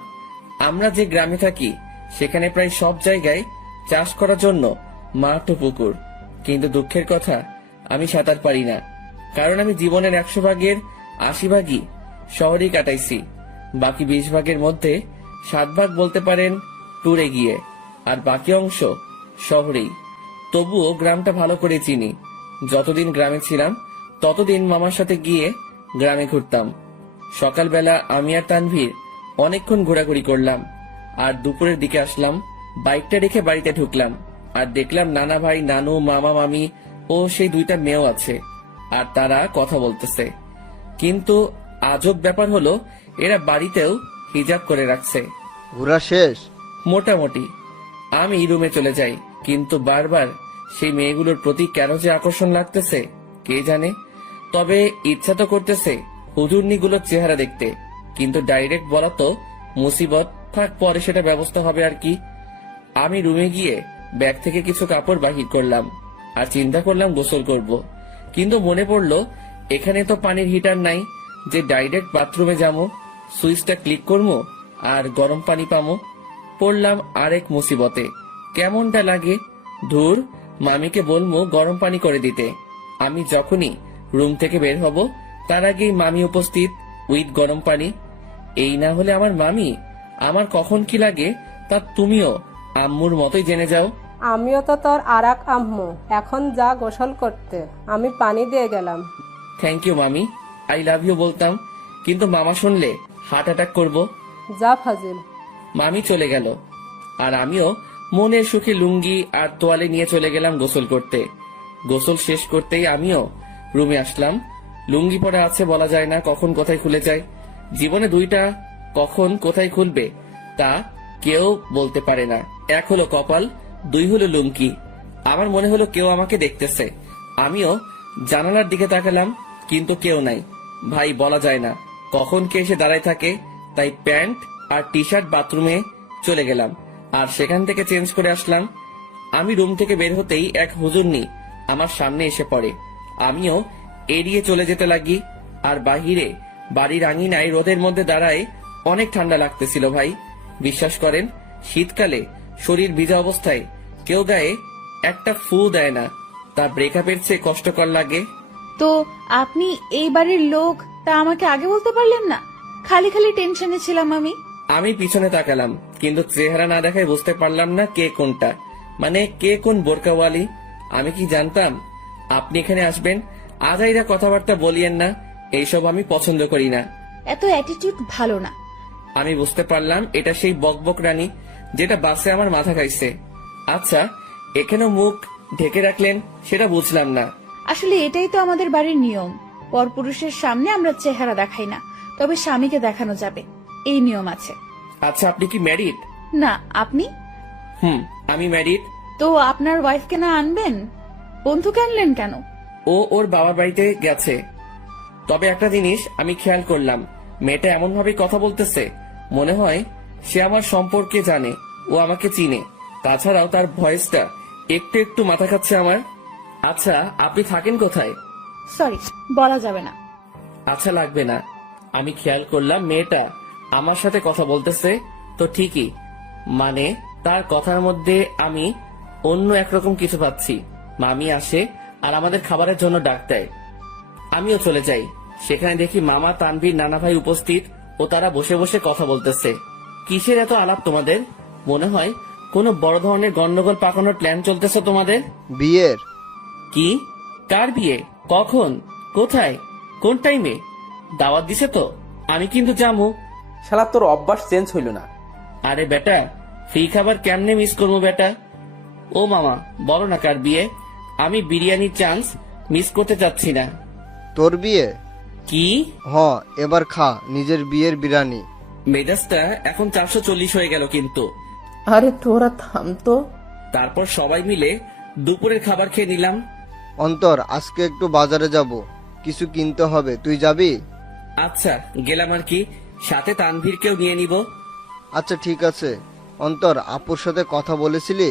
আমরা যে গ্রামে থাকি সেখানে প্রায় সব জায়গায় চাষ করার জন্য মাঠ ও পুকুর, কিন্তু দুঃখের কথা আমি সাঁতার পারি না, কারণ আমি জীবনের 100 ভাগের 80 ভাগই শহরেই কাটাইছি। বাকি 20 ভাগের মধ্যে 7 ভাগ বলতে পারেন ট্যুরে গিয়ে, আর বাকি অংশ শহরেই। তবুও গ্রামটা ভালো করে চিনি। যতদিন গ্রামে ছিলাম ততদিন মামার সাথে গিয়ে গ্রামে ঘুরতাম। সকালবেলা আমি আর তানভীর অনেকক্ষণ ঘোরাঘুরি করলাম, আর দুপুরের দিকে আসলাম। বাইকটা রেখে বাড়িতে ঢুকলাম, আর দেখলাম নানা ভাই, নানু, মামা, মামি ও সেই 2টা মেয়েও আছে, আর তারা কথা বলতেছে। কিন্তু আজব ব্যাপার হলো, এরা বাড়িতেও হিজাব করে রাখছে। ঘোরা শেষ? মোটামুটি। আমি রুমে চলে যাই, কিন্তু বারবার সেই মেয়েগুলোর প্রতি কেন যে আকর্ষণ লাগতেছে কে জানে। তবে ইচ্ছা তো করতেছে হুজুরনিগুলোর চেহারা দেখতে, কিন্তু ডাইরেক্ট বলা তো মুসিবত, থাক পরে সেটা ব্যবস্থা হবে আর কি। আমি রুমে গিয়ে ব্যাগ থেকে কিছু কাপড় বাহির করলাম, আর চিন্তা করলাম গোসল করব। কিন্তু মনে পড়লো এখানে তো পানির হিটার নাই যে ডাইরেক্ট বাথরুমে যাবো, সুইচটা ক্লিক করবো আর গরম পানি পামো। পড়লাম আরেক মুসিবতে। কেমনটা লাগে, ধুর, মামিকে বলবো গরম পানি করে দিতে। আমি যখনই রুম থেকে বের হব তার আগেই মামি উপস্থিত উইথ গরম পানি। এই না হলে আমার মামি আমার কখন কি লাগে তা তুমিও আম্মুর মতোই জেনে যাও। আমিও তো তোর আরাক আম্মু, এখন যা গোসল করতে, আমি পানি দিয়ে গেলাম। থ্যাংক ইউ মামি, আই লাভ ইউ বলতাম, কিন্তু মামা শুনলে হার্ট অ্যাটাক করবো। যা ফাজিল। মামি চলে গেল, আর আমিও মনের সুখে লুঙ্গি আর তোয়ালে নিয়ে চলে গেলাম গোসল করতে। গোসল শেষ করতেই আমিও রুমে আসলাম। লুঙ্গি পরে আছে, বলা যায় না কখন কোথায় খুলে যায়। জীবনে 2টা কখন কোথায় খুলবে তা কেউ বলতে পারে না। 1 হলো কপাল, 2 হলো লুঙ্গি। আমার মনে হলো কেউ আমাকে দেখতেছে। আমিও জানালার দিকে তাকালাম, কিন্তু কেউ নাই। ভাই, বলা যায় না কখন কে এসে দাঁড়ায় থাকে, তাই প্যান্ট আর টি শার্ট বাথরুমে চলে গেলাম, আর সেখান থেকে চেঞ্জ করে আসলাম। আমি রুম থেকে বের হতেই এক হুজুরনি আমার সামনে এসে পড়ে। আমিও এড়িয়ে চলে যেতে লাগি। আর বাহিরে বাড়ির আঙিনায় রোদের মধ্যে দাঁড়ায় অনেক ঠান্ডা লাগতেছিল ভাই। বিশ্বাস করেন, শীতকালে শরীর ভিজা অবস্থায় কেউ গায়ে একটা ফু দেয় না, তা ব্রেকআপের চেয়ে কষ্টকর লাগে। তো আপনি এই বাড়ির লোক, তা আমাকে আগে বলতে পারলেন না? খালি খালি টেনশনে ছিলাম আমি। আমি পিছনে তাকালাম, কিন্তু চেহারা না দেখায় বুঝতে পারলাম না কে কোনটা, মানে কে কোন বোরকাওয়ালি। আমি কি জানতাম আপনি এখানে আসবেন? আজাইরা কথাবার্তা বলিয়েন না, এইসব আমি পছন্দ করি না। এত অ্যাটিটিউড ভালো না। আমি বুঝতে পারলাম এটা সেই বকবক রানী যেটা বাসে আমার মাথা খাইছে। আচ্ছা, এখানেও মুখ ঢেকে রাখলেন সেটা বুঝলাম না। আসলে এটাই তো আমাদের বাড়ির নিয়ম। পরপুরুষের সামনে আমরা চেহারা দেখাই না, তবে স্বামীকে দেখানো যাবে, এই নিয়ম আছে। আচ্ছা, আপনি কি ম্যারিড? না, আপনি? আমি ম্যারিড। তো আপনার ওয়াইফকে না আনবেন? বন্ধুকে আনলেন কেন? ও ওর বাবার বাড়িতে গেছে। তবে একটা জিনিস আমি খেয়াল করলাম, মেয়েটা এমন ভাবে কথা বলতেছে মনে হয় সে আমার সম্পর্কে জানে, ও আমাকে চিনে। তাছাড়াও তার ভয়েসটা একটু একটু মাথা খাচ্ছে আমার। আচ্ছা, আপনি থাকেন কোথায়? সরি, বলা যাবে না। আচ্ছা, লাগবে না। আমি খেয়াল করলাম মেয়েটা আমার সাথে কথা বলতেছে তো ঠিকই, মানে তার কথার মধ্যে আমি অন্য একরকম কিছু পাচ্ছি। মামি আসে আর আমাদের খাবারের জন্য ডাক দেয়। আমিও চলে যাই। সেখানে দেখি মামা, তানভীর, নানা ভাই উপস্থিত ও তারা বসে বসে কথা বলতেছে। কিসের এত আলাপ তোমাদের? মনে হয় কোনো বড় ধরনের গন্ডগোল পাকানোর প্ল্যান চলতেছে তোমাদের। বিয়ের? কি? কার বিয়ে? কখন? কোথায়? কোন টাইমে? দাওয়াত দিছে তো? আমি কিন্তু যাবো। শালা তোর অভ্যাস চেঞ্জ হইল না। আরে বেটা, ফ্রি খাবার কেমনে মিস করবো বেটা? ও মামা, বলো না কার বিয়ে? আমি বিরিয়ানির চান্স মিস করতে চাচ্ছি না। তোর বিয়ে? কি? এবার খা নিজের বিয়ের বিরিয়ানি। মেজাজটা এখন 440 হয়ে গেল কিন্তু। আরে তোরা থাম তো। তারপর সবাই মিলে দুপুরের খাবার খেয়ে নিলাম। অন্তর, আজকে একটু বাজারে যাব, কিছু কিনতে হবে, তুই যাবি? আচ্ছা, গেলাম আর কি, সাথে তানভীরকেও নিয়ে নিব। আচ্ছা ঠিক আছে। অন্তর, আপুর সাথে কথা বলেছিলি?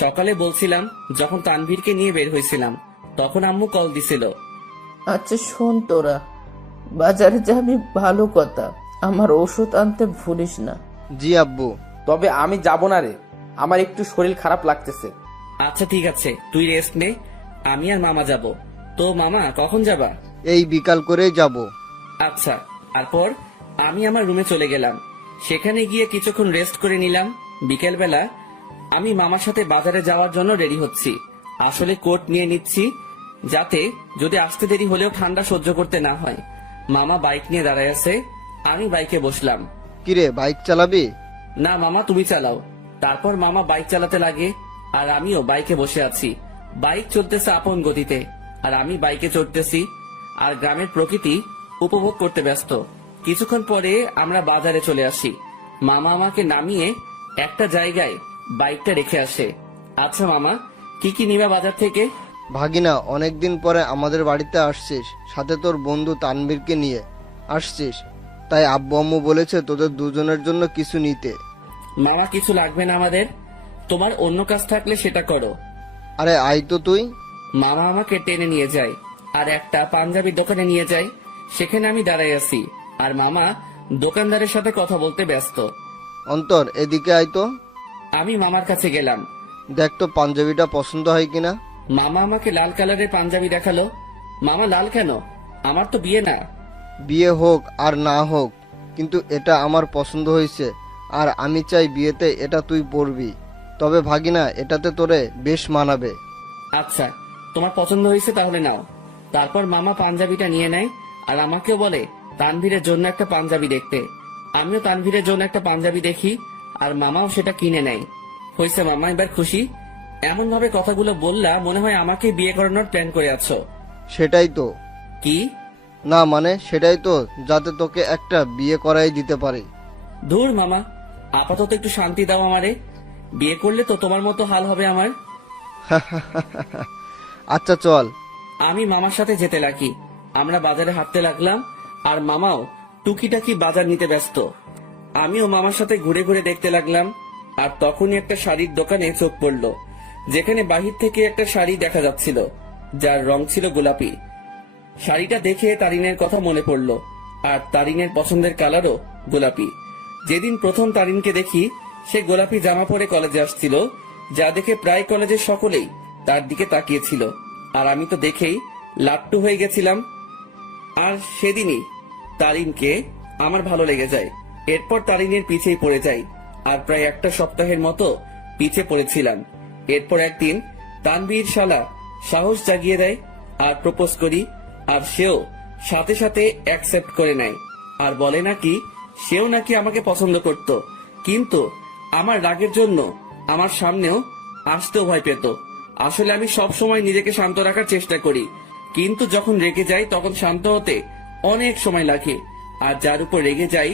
সকালে বলছিলাম, যখন তানভীরকে নিয়ে বের হয়েছিলাম তখন আম্মু কল দিছিল। আচ্ছা শোন, তোরা বাজারে যাবি ভালো কথা, আমার ওষুধ আনতে ভুলিস না। জি আব্বু। তবে আমি যাব না রে, আমার একটু শরীর খারাপ লাগতেছে। আচ্ছা ঠিক আছে, তুই রেস্ট নে, আমি আর মামা যাব। তো মামা কখন যাবা? এই বিকাল করেই যাব। আচ্ছা। তারপর আমি আমার রুমে চলে গেলাম। সেখানে গিয়ে কিছুক্ষণ রেস্ট করে নিলাম। বিকেলবেলা আমি মামার সাথে বাজারে যাওয়ার জন্য রেডি হচ্ছি। আসলে কোট নিয়ে নিচ্ছি, যাতে যদি আসতে দেরি হলেও ঠান্ডা সহ্য করতে না হয়। মামা বাইক নিয়ে দাঁড়ায় আছে, আমি বাইকে বসলাম। কিরে, বাইক চালাবি? না মামা, তুমি চালাও। তারপর মামা বাইক চালাতে লাগে আর আমিও বাইকে বসে আছি। বাইক চলতেছে আপন গতিতে আর আমি বাইকে চড়তেছি আর গ্রামের প্রকৃতি উপভোগ করতে ব্যস্ত। কিছুক্ষণ পরে আমরা বাজারে চলে আসি। মামা আমাকে নামিয়ে একটা জায়গায় বাইকটা রেখে আসে। আচ্ছা মামা, কি কি নিবা বাজার থেকে? ভাগিনা, অনেকদিন পরে আমাদের বাড়িতে আসছিস, সাথে তোর বন্ধু তানভীরকে নিয়ে আসছিস, তাই আব্বু আম্মু বলেছে তোদের দুজনের জন্য কিছু নিতে। মামা, কিছু লাগবে না আমাদের, তোমার অন্য কাজ থাকলে সেটা করো। আরে আই তো তুই। মামা আমাকে টেনে নিয়ে যায় আর একটা পাঞ্জাবি দোকানে নিয়ে যায়। সেখানে আমি দাঁড়াই আছি আর মামা দোকানদারের সাথে কথা বলতে ব্যস্ত। অন্তর, এদিকে আই তো। আমি মামার কাছে গেলাম। দেখ তো পাঞ্জাবিটা পছন্দ হয় কিনা। মামা আমাকে লাল কালারের পাঞ্জাবি দেখালো। মামা, লাল কেন? আমার তো বিয়ে না। বিয়ে হোক আর না হোক, কিন্তু এটা আমার পছন্দ হয়েছে আর আমি চাই বিয়েতে এটা তুই পরবি। তবে ভাগিনা, এটাতে তোরে বেশ মানাবে। আচ্ছা, তোমার পছন্দ হয়েছে তাহলে নাও। তারপর মামা পাঞ্জাবিটা নিয়ে নেয় আর আমাকেও বলে তানভীরের জন্য একটা পাঞ্জাবি দেখতে। আমিও তানভীরের জন্য একটা পাঞ্জাবি দেখি আর মামাও সেটা কিনে নেয়। হয়েছে মামা, এবার খুশি? এমন ভাবে কথাগুলো বললা মনে হয় আমাকে বিয়ে করানোর প্ল্যান করে আছো। সেটাই তো। কি? না মানে সেটাই তো, যাতে তোকে একটা বিয়ে করাই দিতে পারি। ধুর মামা, আপাতত একটু শান্তি দাও আমারে। বিয়ে করলে তো তোমার মতো হাল হবে আমার। আচ্ছা চল। আমি মামার সাথে যেতে লাগি। আমরা বাজারে হাঁটতে লাগলাম আর মামাও টুকিটাকি বাজার নিতে ব্যস্ত। আমিও মামার সাথে ঘুরে ঘুরে দেখতে লাগলাম আর তখনই একটা শাড়ির দোকানে চোখ পড়লো। যেখানে বাহির থেকে একটা শাড়ি দেখা যাচ্ছিল, যার রং ছিল গোলাপি। শাড়িটা দেখে তারিনের কথা মনে পড়লো, আর তারিনের পছন্দের কালারও গোলাপি। যেদিন প্রথম তারিনকে দেখি, সে গোলাপি জামা পরে কলেজে আসছিল, যা দেখে প্রায় কলেজের সকলেই তার দিকে তাকিয়েছিল, আর আমি তো দেখেই লাট্টু হয়ে গেছিলাম। আর সেদিনই তারিনকে আমার ভালো লেগে যায়। এরপর তারিনের পিছেই পড়ে যাই, আর প্রায় একটা সপ্তাহের মতো পিছে পড়েছিলাম। এরপর একদিন তানভীর শালা সাহস জাগিয়ে দেয় আর প্রপোজ করি, আর সেও সাথে সাথে অ্যাকসেপ্ট করে নেয়, আর বলে নাকি সেও নাকি আমাকে পছন্দ করত, কিন্তু আমার রাগের জন্য আমার সামনেও আসতেও ভয় পেত। আসলে আমি সব সময় নিজেকে শান্ত রাখার চেষ্টা করি, কিন্তু যখন রেগে যাই তখন শান্ত হতে অনেক সময় লাগে, আর যার উপর রেগে যাই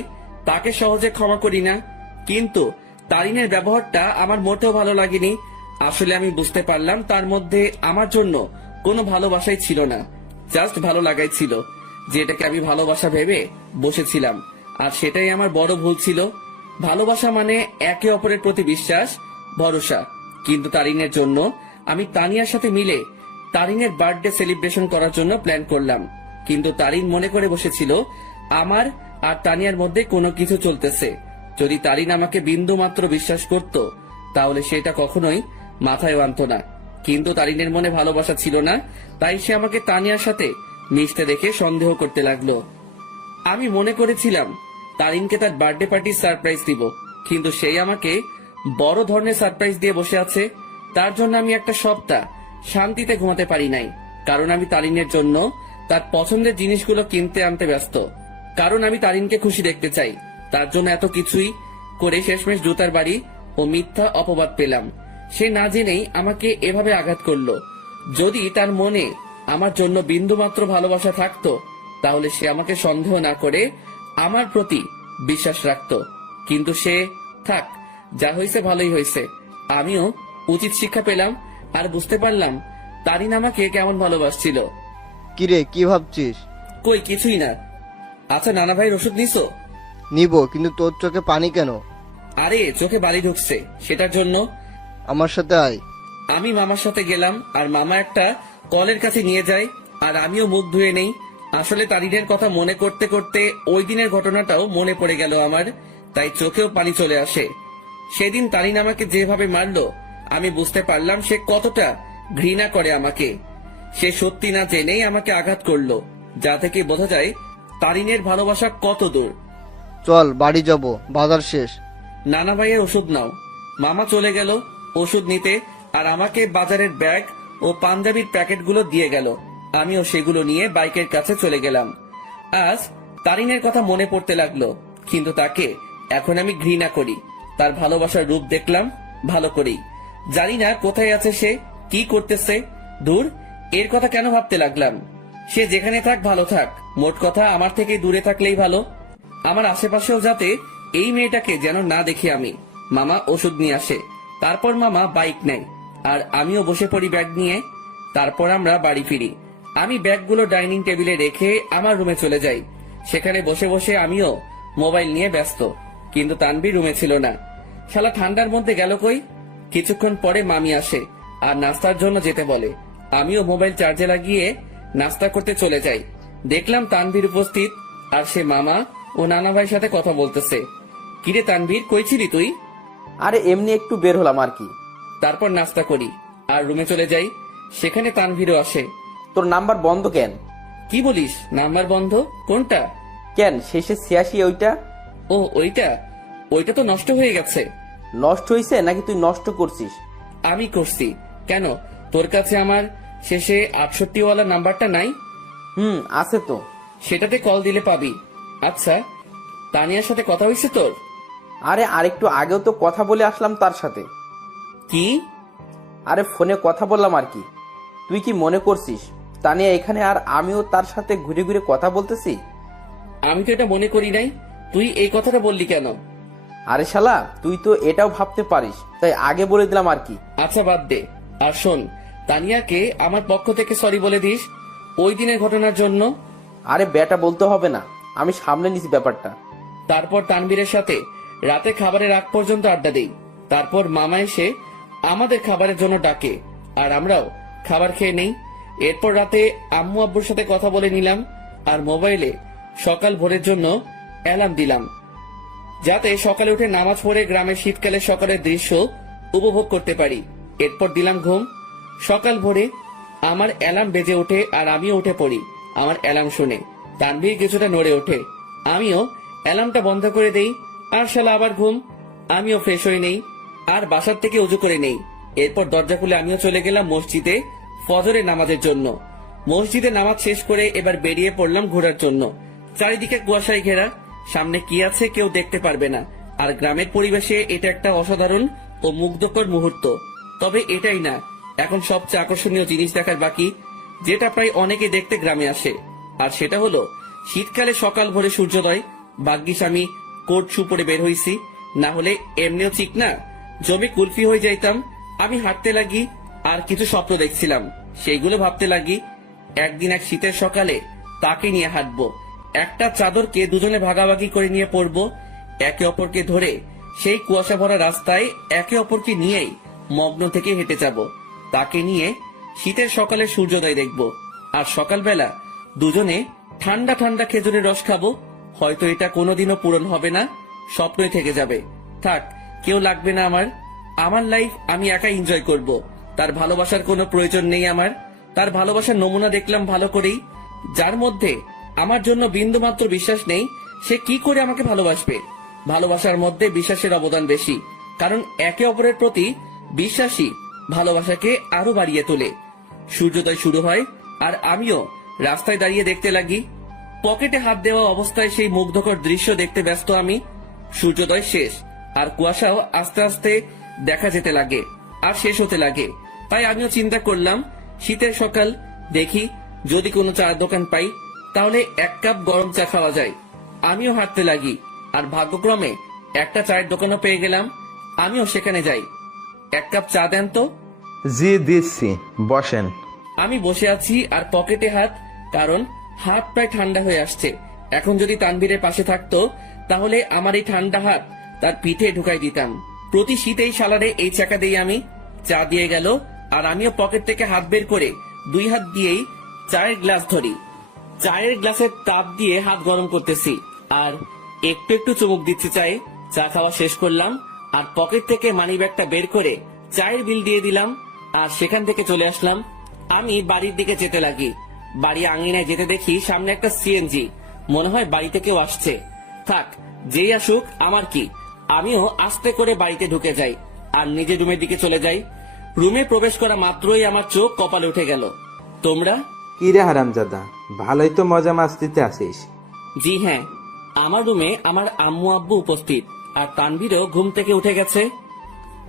তাকে সহজে ক্ষমা করি না। কিন্তু তারিনের ব্যবহারটা আমার মোটেও ভালো লাগেনি। আসলে আমি বুঝতে পারলাম তার মধ্যে আমার জন্য কোনো ভালোবাসাই ছিল না, জাস্ট ভালো লাগাই ছিল, যেটাকে আমি ভালোবাসা ভেবে বসেছিলাম। আর সেটাই আমার বড় ভুল ছিল। ভালোবাসা মানে একে অপরের প্রতি বিশ্বাস, ভরসা। কিন্তু তারিনের জন্য আমি তানিয়ার সাথে মিলে তারিনের বার্থডে সেলিব্রেশন করার জন্য প্ল্যান করলাম, কিন্তু তারিন মনে করে বসেছিল আমার আর তানিয়ার মধ্যে কোনো কিছু চলতেছে। যদি তারিন আমাকে বিন্দু মাত্র বিশ্বাস করত, তাহলে সেটা কখনোই মাথায় আনতো না। কিন্তু তারিনের মনে ভালোবাসা ছিল না, তাই সে আমাকে তানিয়ার সাথে মিশতে দেখে সন্দেহ করতে লাগলো। আমি মনে করেছিলাম তারিনকে তার বার্থডে পার্টির সারপ্রাইজ দিব, কিন্তু সেই আমাকে বড় ধরনের সারপ্রাইজ দিয়ে বসে আছে। তার জন্য আমি একটা সপ্তাহ শান্তিতে ঘুমাতে পারি নাই, কারণ আমি তারিনের জন্য তার পছন্দের জিনিসগুলো কিনতে আনতে ব্যস্ত, কারণ আমি তারিনকে খুশি দেখতে চাই। তার জন্য এত কিছুই করে শেষমেশ জুতার বাড়ি ও মিথ্যা অপবাদ পেলাম। সে না জেনেই আমাকে এভাবে আঘাত করলো। যদি তার মনে আমার জন্য বিন্দুমাত্র ভালোবাসা থাকতো, তাহলে সে আমাকে সন্দেহ না করে আমার প্রতি বিশ্বাস রাখতো। কিন্তু সে থাক, যা হয়েছে ভালোই হয়েছে। আমিও উচিত শিক্ষা পেলাম, আর বুঝতে পারলাম তারিন আমাকে কেমন ভালোবাসছিল। কিরে, কি ভাবছিস? কই কিছুই না। আচ্ছা, নানা ভাইয়ের ওষুধ নিছো? নিব, কিন্তু তোর চোখে পানি কেন? আরে চোখে বালি ঢুকছে, সেটার জন্য। আমার সাথে আয়। আমি মামার সাথে গেলাম, আর মামা একটা কলের কাছে নিয়ে যায়, আর আমিও মুখ ধুয়ে নেই। আসলে তারিনের কথা মনে করতে করতে ওই দিনের ঘটনাটাও মনে পড়ে গেল আমার, তাই চোখেও পানি চলে আসে। সেদিন তারিন আমাকে যেভাবে মারলো, আমি বুঝতে পারলাম সে কতটা ঘৃণা করে আমাকে। সে সত্যি না জেনেই আমাকে আঘাত করলো, যা থেকে বোঝা যায় তারিনের ভালোবাসা কত দূর। চল বাড়ি যাব, বাজার শেষ। নানা ভাইয়ের ওষুধ নাও। মামা চলে গেল ওষুধ নিতে, আর আমাকে বাজারের ব্যাগ ও পাঞ্জাবির প্যাকেটগুলো দিয়ে গেল। আমিও সেগুলো নিয়ে বাইকের কাছে চলে গেলাম। আজ তারিনের কথা মনে পড়তে লাগলো, কিন্তু তাকে এখন আমি ঘৃণা করি। তার ভালোবাসার রূপ দেখলাম ভালো করেই। জানি না কোথায় আছে সে, কি করতেছে। দূর, এর কথা কেন ভাবতে লাগলাম? সে যেখানে থাক ভালো থাক, মোট কথা আমার থেকে দূরে থাকলেই ভালো। আমার আশেপাশেও যাতে এই মেয়েটাকে যেন না দেখি আমি। মামা ওষুধ নিয়ে আসে, তারপর মামা বাইক নেয়, আর আমিও বসে পড়ি ব্যাগ নিয়ে। তারপর আমরা বাড়ি ফিরি। আমি ব্যাগগুলো ডাইনিং টেবিলে রেখে আমার রুমে চলে যাই। সেখানে বসে বসে আমিও মোবাইল নিয়ে ব্যস্ত, কিন্তু তানভীর রুমে ছিল না। শালা ঠান্ডার মধ্যে গেল কই? কিছুক্ষণ পরে মামি আসে আর নাস্তার জন্য যেতে বলে। আমিও মোবাইল চার্জে লাগিয়ে নাস্তা করতে চলে যাই। দেখলাম তানভীর উপস্থিত, আর সে মামা ও নানা ভাইয়ের সাথে কথা বলতেছে। কিরে তানভীর, কই ছিলি তুই? আরে এমনি একটু বের হলাম আর কি। তারপর নাস্তা করি আর রুমে চলে যাই। সেখানে তানভীরও আসে। তোর নাম্বার বন্ধ কেন? কি বলিস, নাম্বার বন্ধ? কোনটা? কেন, শেষে 86 ওইটা? ও ওইটা? ওইটা তো নষ্ট হয়ে গেছে। নষ্ট হইছে নাকি তুই নষ্ট করছিস? আমি করছি। কেন, তোর কাছে আমার শেষে 68 ওয়ালা নাম্বারটা নাই? আছে তো। সেটাতে কল দিলে পাবি। আচ্ছা, তানিয়ার সাথে কথা হয়েছে তোর? আরে আরেকটু আগেও তো কথা বলে আসলাম তার সাথে। কি? আরে ফোনে কথা বললাম আর কি। তুই কি মনে করছিস তানিয়া এখানে আর আমিও তার সাথে ঘুরে ঘুরে কথা বলতেছি? আমি তো এটা মনে করি নাই। তুই এই কথাটা বললি কেন? আরে শালা, তুই তো এটাও ভাবতে পারিস, তাই আগে বলে দিলাম আর কি। আচ্ছা বাদ দে। আর শোন, তানিয়াকে আমার পক্ষ থেকে সরি বলে দিস ওই দিনের ঘটনার জন্য। আরে বেটা বলতে হবে না, আমি সামনে নিছি ব্যাপারটা। তারপর তানভীরের সাথে রাতে খাবারের আগ পর্যন্ত আড্ডা দেই। তারপর মামা এসে আমাদের খাবারের জন্য ডাকে আর আমরাও খাবার খেয়ে নেই। এরপর রাতে আম্মু আব্বুর সাথে কথা বলে নিলাম আর মোবাইলে সকাল ভোরের জন্য অ্যালার্ম দিলাম, যাতে সকালে উঠে নামাজ পড়ে গ্রামের শীতকালের সকালের দৃশ্য উপভোগ করতে পারি। এরপর দিলাম ঘুম। সকাল ভোরে আমার অ্যালার্ম বেজে ওঠে আর আমিও উঠে পড়ি। আমার অ্যালার্ম শুনে তানভীর কিছুটা নড়ে ওঠে, আমিও অ্যালার্মটা বন্ধ করে দেই আর শালা আবার ঘুম। আমিও ফ্রেশ হয়ে নেই আর বাসার থেকে উজু করে নেই। এরপর দরজা খুলে আমিও চলে গেলাম মসজিদে ফজরের নামাজের জন্য। মসজিদে নামাজ শেষ করে এবার বেরিয়ে পড়লাম ঘোরার জন্য। চারিদিকে কুয়াশায় ঘেরা, সামনে কি আছে কেউ দেখতে পারবে না। আর গ্রামের পরিবেশে এটা একটা অসাধারণ ও মুগ্ধকর মুহূর্ত। তবে এটাই না, এখন সবচেয়ে আকর্ষণীয় জিনিস দেখার বাকি, যেটা প্রায় অনেকে দেখতে গ্রামে আসে। আর সেটা হলো শীতকালে সকাল ভোরে সূর্যোদয়। ভাগ্যিস আমি কোট শু পরে বের হইছি, না হলে এমনিও ঠিক না জমে কুলফি হয়ে যাইতাম। আমি হাঁটতে লাগি আর কিছু স্বপ্ন দেখছিলাম, সেইগুলো ভাবতে লাগি। একদিন এক শীতের সকালে তাকে নিয়ে হাঁটবো, একটা চাদরকে দুজনে ভাগাভাগি করে নিয়ে পড়বো, একে অপরকে ধরে সেই কুয়াশা ভরা রাস্তায় একে অপরকে নিয়েই মগ্ন থেকে হেঁটে যাব। তাকে নিয়ে শীতের সকালে সূর্যোদয় দেখব আর সকালবেলা দুজনে ঠান্ডা ঠান্ডা খেজুরের রস খাবো। হয়তো এটা কোনোদিনও পূরণ হবে না, স্বপ্নই থেকে যাবে। থাক, কেউ লাগবে না আমার। আমার লাইফ আমি একাই এনজয় করব। তার ভালোবাসার কোনো প্রয়োজন নেই আমার। তার ভালোবাসার নমুনা দেখলাম ভালো করেই। যার মধ্যে আমার জন্য বিন্দুমাত্র বিশ্বাস নেই, সে কি করে আমাকে ভালোবাসবে? ভালোবাসার মধ্যে বিশ্বাসের অবদান বেশি, কারণ একে অপরের প্রতি বিশ্বাসী ভালোবাসাকে আরো বাড়িয়ে তোলে। সূর্যোদয় শুরু হয় আর আমিও রাস্তায় দাঁড়িয়ে দেখতে লাগি। পকেটে হাত দেওয়া অবস্থায় সেই মুগ্ধকর দৃশ্য দেখতে ব্যস্ত আমি। সূর্যোদয় শেষ আর কুয়াশাও আস্তে আস্তে দেখা যেতে লাগে আর শেষ হতে লাগে। তাই আমিও চিন্তা করলাম, শীতের সকাল, দেখি যদি কোনো চায়ের দোকান পাই তাহলে এক কাপ গরম চা খাওয়া যায়। আমিও হাঁটতে লাগি আর ভাগ্যক্রমে একটা চায়ের দোকানও পেয়ে গেলাম। আমিও সেখানে যাই। এক কাপ চা দেন তো। জি দিচ্ছি, বসেন। আমি বসে আছি আর পকেটে হাত, কারণ হাত প্রায় ঠান্ডা হয়ে আসছে। এখন যদি তানভীরের পাশে থাকতো তাহলে আমার এই ঠান্ডা হাত তার পিঠে ঢুকাই দিতাম। প্রতি শীতেই সালারে এই চাকা দিই আমি। চা দিয়ে গেল আর আমিও পকেট থেকে হাত বের করে দুই হাত দিয়েই চায়ের গ্লাস ধরি। চায়ের গ্লাসের তাপ দিয়ে হাত গরম করতেছি আর একটু একটু চুমুক দিচ্ছি চায়ে। চা খাওয়া শেষ করলাম আর পকেট থেকে মানি ব্যাগটা বের করে চায়ের বিল দিয়ে দিলাম আর সেখান থেকে চলে আসলাম। আমি বাড়ির দিকে যেতে লাগি। বাড়ি আঙিনায় যেতে দেখি সামনে একটা সিএনজি, মনে হয় বাড়িতে কেউ আসছে। থাক, যেই আসুক আমার কি। আমিও আস্তে করে বাড়িতে ঢুকে যাই আর নিজের রুমের দিকে চলে যাই। রুমে প্রবেশ করা মাত্রই আমার চোখ কপালে উঠে গেল। তোমরা? কি রে হারামজাদা, ভালোই তো মজা মাস্তিতে আসিস। জি হ্যাঁ, আমার রুমে আমার আম্মু আব্বু উপস্থিত আর তানভীরও ঘুম থেকে উঠে গেছে।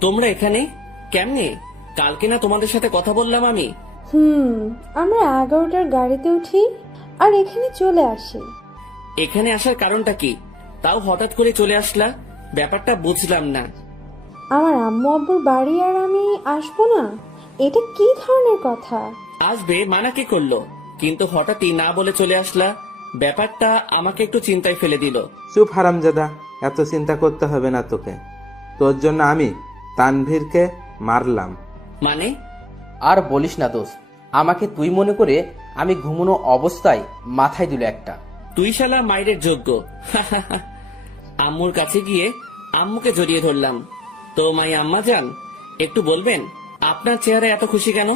তোমরা এখানে কেমনে? কালকে না তোমাদের সাথে কথা বললাম আমি? আমরা 11টার গাড়িতে উঠি আর এখানে চলে আসি। এখানে আসার কারণটা কি? তাও হঠাৎ করে চলে আসলা, ব্যাপারটা বুঝলাম না। আমার আম্মু আব্বুর বাড়ি আর আমি আসবো না, এটা কি ধরনের কথা? আসবে মানা কে করলো? কিন্তু হঠাৎই না বলে চলে আসলা, ব্যাপারটা আমাকে একটু চিন্তায় ফেলে দিল। চুপ হারামজাদা, এত চিন্তা করতে হবে না তোকে। তোর জন্য আমি তানভীরকে মারলাম। মানে? আর বলিস না দোস্ত, আমাকে তুই মনে করে আমি ঘুমানো অবস্থায় মাথায় দিল একটা। তুই শালা মাইরের যোগ্য। আম্মুর কাছে গিয়ে আম্মুকে জড়িয়ে ধরলাম। তো মাই আম্মা যান, একটু বলবেন আপনার চেহারা এত খুশি কেন?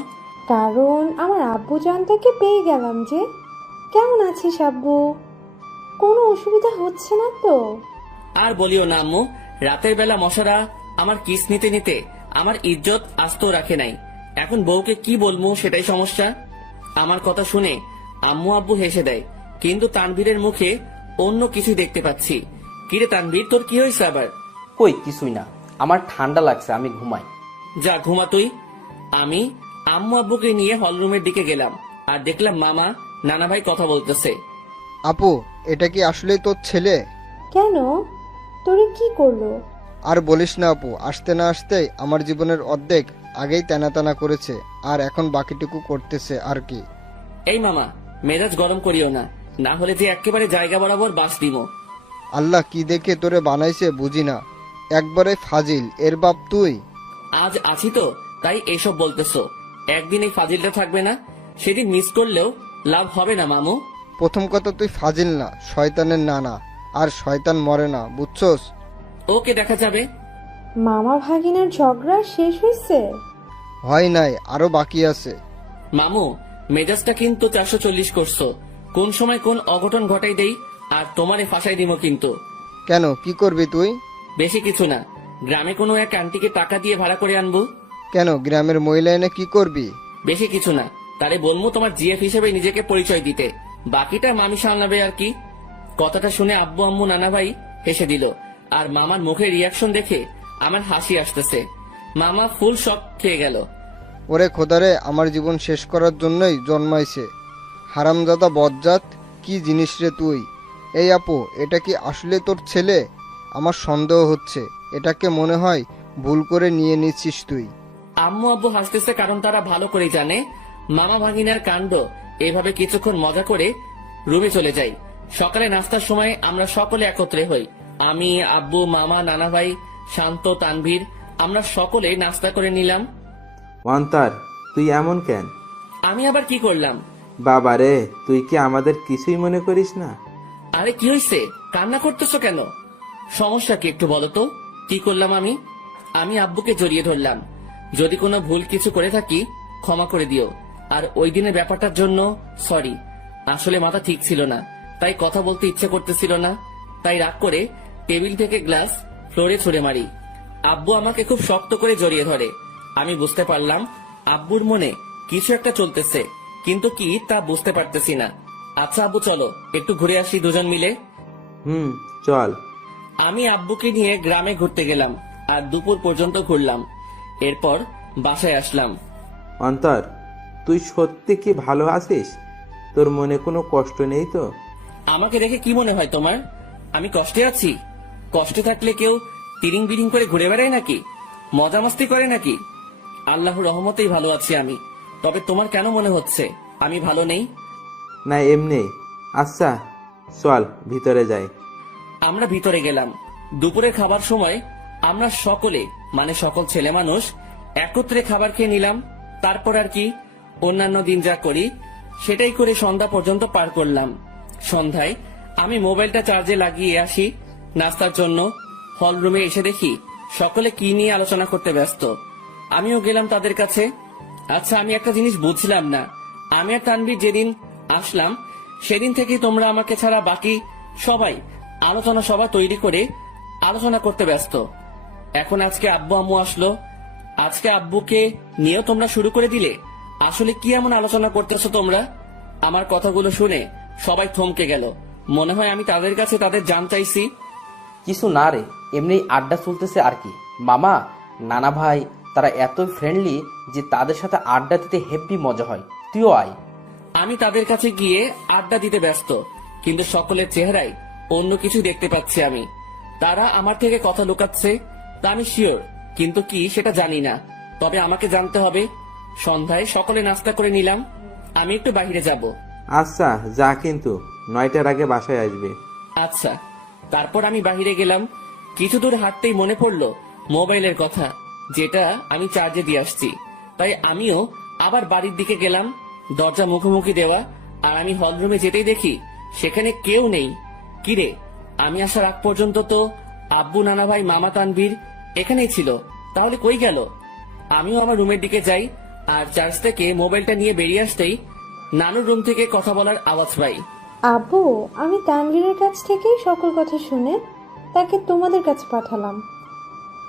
কারণ আমার আব্বু জানটাকে পেয়ে গেলাম যে। কেমন আছিস আব্বু? কোনো অসুবিধা হচ্ছে না তো? আর বলিও না আম্মু, রাতের বেলা মশারা আমার কিস নিতে নিতে আমার ইজ্জত আস্ত রাখে নাই। এখন বউকে কি বলবো সেটাই সমস্যা। আমার কথা শুনে আম্মু আব্বু হেসে দেয়, কিন্তু তানভীরের মুখে অন্য কিছু দেখতে পাচ্ছি। কিরে তানভীর, তোর কি হয়েছে আবার? কই কিছুই না, আমার ঠান্ডা লাগছে, আমি ঘুমাই। যা ঘুমা তুই। আমি আম্মু আব্বুকে নিয়ে হলরুমের দিকে গেলাম আর দেখলাম মামা নানা ভাই কথা বলতেছে। আপু, এটা কি আসলে তোর ছেলে? কেন, তোরে কি করলো? আর বলিস না আপু, আসতে না আসতেই আমার জীবনের অর্ধেক আগেই টানা করেছে আর এখন বাকিটুকু করতেছে আর কি। এই মামা, মেজাজ গরম করিও না, না হলে যে একেবারে জায়গা বরাবর বাস দিব। আল্লাহ কি দেখে তোরে বানাইছে বুঝি না, একবারে ফাজিল, এর বাপ তুই। আজ আছি তো তাই এসব বলতেছো। একদিন এই ফাজিলটা থাকবে না, সেদিন মিস করলেও লাভ হবে না মামু। প্রথম কথা, তুই ফাজিল না, শয়তানের নানা, আর শয়তান মরে না, বুঝছস? ওকে, দেখা যাবে। মামা ভাগিনার ঝগড়া শেষ হয়েছে? হয় নাই, আরো বাকি আছে। মামু, মেজাজটা কিন্তু 440 করছো। কোন সময় কোন অঘটন ঘটাই দেই আর তোমারে ফাঁসাই দিব কিন্তু। কেন, কি করবি তুই? বেশি কিছু না, গ্রামে কোনো এক আন্টিকে টাকা দিয়ে ভাড়া করে আনবো। কেন, গ্রামের মহিলা এনে কি করবি? বেশি কিছু না, তারে বলবো তোমার জিএফ হিসেবে নিজেকে পরিচয় দিতে, বাকিটা মামি সামলাবে আর কি। কথাটা শুনে আব্বু আম্মু নানা ভাই হেসে দিল, আর মামার মুখের রিয়াকশন দেখে আমার হাসি আসতেছে। মামা ফুল শক খেয়ে গেল। ওরে খোদারে, আমার জীবন শেষ করার জন্যই জন্মাইছে হারামজাদা বজ্জাত, কি জিনিস রে তুই? এই আপু, এটা কি আসলে তোর ছেলে? আমার সন্দেহ হচ্ছে, এটাকে মনে হয় ভুল করে নিয়ে নিচ্ছিস তুই। আম্মু আব্বু হাসতেছে কারণ তারা ভালো করে জানে মামা ভাগিনার কাণ্ড। এভাবে কিছুক্ষণ মজা করে রুমে চলে যাই। সকালে নাস্তার সময় আমরা সকলে একত্রে হই। আমি, আব্বু, মামা, নানা ভাই, শান্ত, তানভীর, আমরা সকলে নাস্তা করে নিলাম। অন্তর, তুই এমন কেন? আমি আবার কি করলাম? বাবা রে, তুই কি আমাদের কিছুই মনে করিস না? আরে কি হয়েছে, কান্না করতেছো কেন? সমস্যা কি একটু বলো তো, কি করলাম আমি? আমি আব্বুকে জড়িয়ে ধরলাম। যদি কোনো ভুল কিছু করে থাকি ক্ষমা করে দিও। আর ওই দিনের ব্যাপারটার জন্য সরি। আসলে মাথা ঠিক ছিল না, তাই কথা বলতে ইচ্ছে করতেছিল না, তাই রাগ করে টেবিল থেকে গ্লাস ফ্লোরে ছুড়ে মারি। আব্বু আমাকে খুব শক্ত করে জড়িয়ে ধরে। আমি বুঝতে পারলাম আব্বুর মনে কিছু একটা চলতেছে, কিন্তু কি তা বুঝতে পারতেছি না। আচ্ছা আব্বু, চলো একটু ঘুরে আসি দুজন মিলে। চল। আমি আব্বুকে নিয়ে গ্রামে ঘুরতে গেলাম আর দুপুর পর্যন্ত ঘুরলাম। এরপর বাসায় আসলাম। অন্তর, তুই সত্যি কি ভালো আছিস? তোর মনে কোনো কষ্ট নেই তো? আমাকে দেখে কি মনে হয় তোমার আমি কষ্টে আছি? কষ্টে থাকলে কেউ তিরিং বিরিং করে ঘুরে বেড়ায় নাকি? মজা মাস্তি করে নাকি? আল্লাহর রহমতেই ভালো আছি আমি। তবে তোমার কেন মনে হচ্ছে আমি ভালো নেই? না, এমনি। আচ্ছা চল ভিতরে যাই। আমরা ভিতরে গেলাম। দুপুরের খাবার সময় আমরা সকলে মানে সকল ছেলে মানুষ একত্রে খাবার খেয়ে নিলাম। তারপর আর কি, অন্যান্য দিন যা করি সেটাই করে সন্ধ্যা পর্যন্ত পার করলাম। সন্ধ্যায় আমি মোবাইলটা চার্জে লাগিয়ে আসি নাস্তার জন্য। হল রুমে এসে দেখি সকলে কি নিয়ে আলোচনা করতে ব্যস্ত। আমিও গেলাম তাদের কাছে। আচ্ছা, আমি একটা জিনিস বুঝলাম না, আমি আর তানভীর যেদিন আসলাম সেদিন থেকেই তোমরা আমাকে ছাড়া বাকি সবাই আলোচনা সভা তৈরি করে আলোচনা করতে ব্যস্ত। এখন আজকে আব্বু আম্মু আসলো, আজকে আব্বুকে নিয়েও তোমরা শুরু করে দিলে। আসলে কি এমন আলোচনা করতেছো তোমরা? আমার কথাগুলো শুনে সবাই থমকে গেল। মনে হয় আমি তাদের কাছে তাদের জান চাইছি। কিছু না রে, এমনি আড্ডা চলতেছে আর কি। মামা, নানা ভাই তারা এত ফ্রেন্ডলি যে তাদের সাথে আড্ডা দিতে হেব্বি মজা হয়, তুইও আয়। আমি তাদের কাছে গিয়ে আড্ডা দিতে ব্যস্ত, কিন্তু সকলের চেহারায় অন্য কিছু দেখতে পাচ্ছি আমি। তারা আমার থেকে কথা লুকাচ্ছে তা আমি শিওর, কিন্তু কি সেটা জানি না। তবে আমাকে জানতে হবে। সন্ধ্যায় সকলে নাস্তা করে নিলাম, আমি একটু বাইরে যাব। আচ্ছা যা, কিন্তু 9টার আগে বাসায় আসবে। আচ্ছা। তারপর আমি বাইরে গেলাম। কিছু দূর হাঁটতেই মনে পড়লো মোবাইলের কথা, যেটা আমি চার্জে দিয়ে আসছি। তাই আমিও আবার বাড়ির দিকে গেলাম। দরজা মুখোমুখি দেওয়া, আর আমি হলরুমে যেতেই দেখি সেখানে কেউ নেই। কিরে, আমি আসার আগ পর্যন্ত তো আব্বু, নানা ভাই, মামা, তানভীর এখানেই ছিল, তাহলে কই গেল? আমিও আমার রুমের দিকে যাই, আর চার্জ থেকে মোবাইলটা নিয়ে বেরিয়ে আসতেই নানুর রুম থেকে কথা বলার আওয়াজ পাই। আব্বু, আমি তানভীরের কাছ থেকেই সকল কথা শুনে তাকে তোমাদের কাছে পাঠালাম।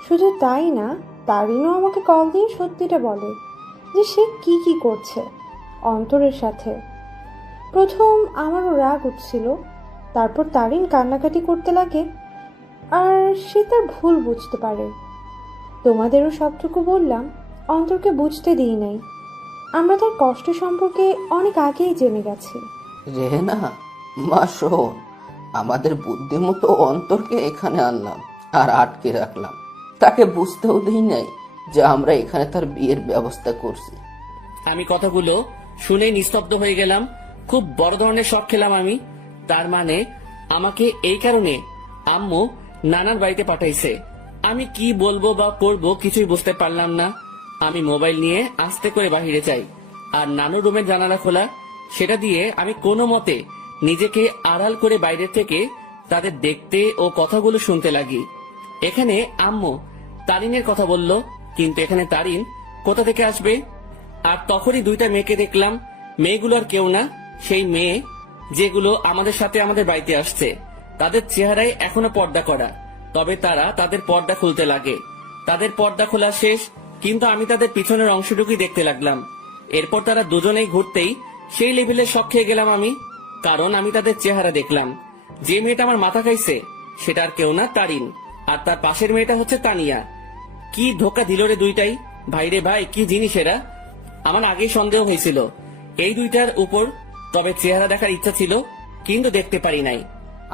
শুধু তাই না, তারিনও আমাকে কল দিয়ে সত্যিটা বলে যে সে কি কি করছে অন্তরের সাথে। প্রথম আমারও রাগ উঠছিল, তারপর তারিন কান্নাকাটি করতে লাগে আর সে তার ভুল বুঝতে পারে। তোমাদেরও সবটুকু বললাম, অন্তরকে বুঝতে দিই নাই। আমরা তার কষ্ট সম্পর্কে অনেক আগেই জেনে গেছি। রেহেনা, মা শোন, আমাদের বুদ্ধিমতো অন্তরকে এখানে আনলাম আর আটকে রাখলাম। তাকে বুঝতেও দিই নাই যে আমরা এখানে তার বিয়ের ব্যবস্থা করছি। আমি কথাগুলো শুনে নিস্তব্ধ হয়ে গেলাম। খুব বড় ধরনের শখ খেলাম আমি। তার মানে আমাকে এই কারণে আম্মু নানার বাড়িতে পাঠাইছে। আমি কি বলবো বা করবো কিছুই বুঝতে পারলাম না। আমি মোবাইল নিয়ে আস্তে করে বাহিরে যাই, আর নানুর রুমের জানালা খোলা, সেটা দিয়ে আমি কোনো মতে নিজেকে আড়াল করে বাইরে থেকে তাদের দেখতে ও কথাগুলো শুনতে লাগি। এখানে আম্মু তারিনের কথা বলল, কিন্তু এখানে তারিন কোথা থেকে আসবে? আর তখনই দুইটা মেয়েকে দেখলাম। মেয়েগুলো আর কেউ না, সেই মেয়ে যেগুলো আমাদের সাথে আমাদের বাড়িতে আসছে। তাদের চেহারায় এখনো পর্দা করা, তবে তারা তাদের পর্দা খুলতে লাগে। তাদের পর্দা খোলা শেষ, কিন্তু আমি তাদের পিছনের অংশটুকুই দেখতে লাগলাম। এরপর তারা দুজনেই ঘুরতেই সেই লেভেলে শক খেয়ে গেলাম আমি, কারণ আমি তাদের চেহারা দেখলাম। যে মেয়েটা আমার মাথা খাইছে সেটা আর কেউ না, তারিন। আর তার পাশের মেয়েটা হচ্ছে তানিয়া। কি ধোকা দিল রে দুইটাই! ভাইরে ভাই, কি জিনিস এরা! আমার আগেই সন্দেহ হয়েছিল এই দুইটার উপর, তবে চেহারা দেখার ইচ্ছা ছিল, কিন্তু দেখতে পারি নাই।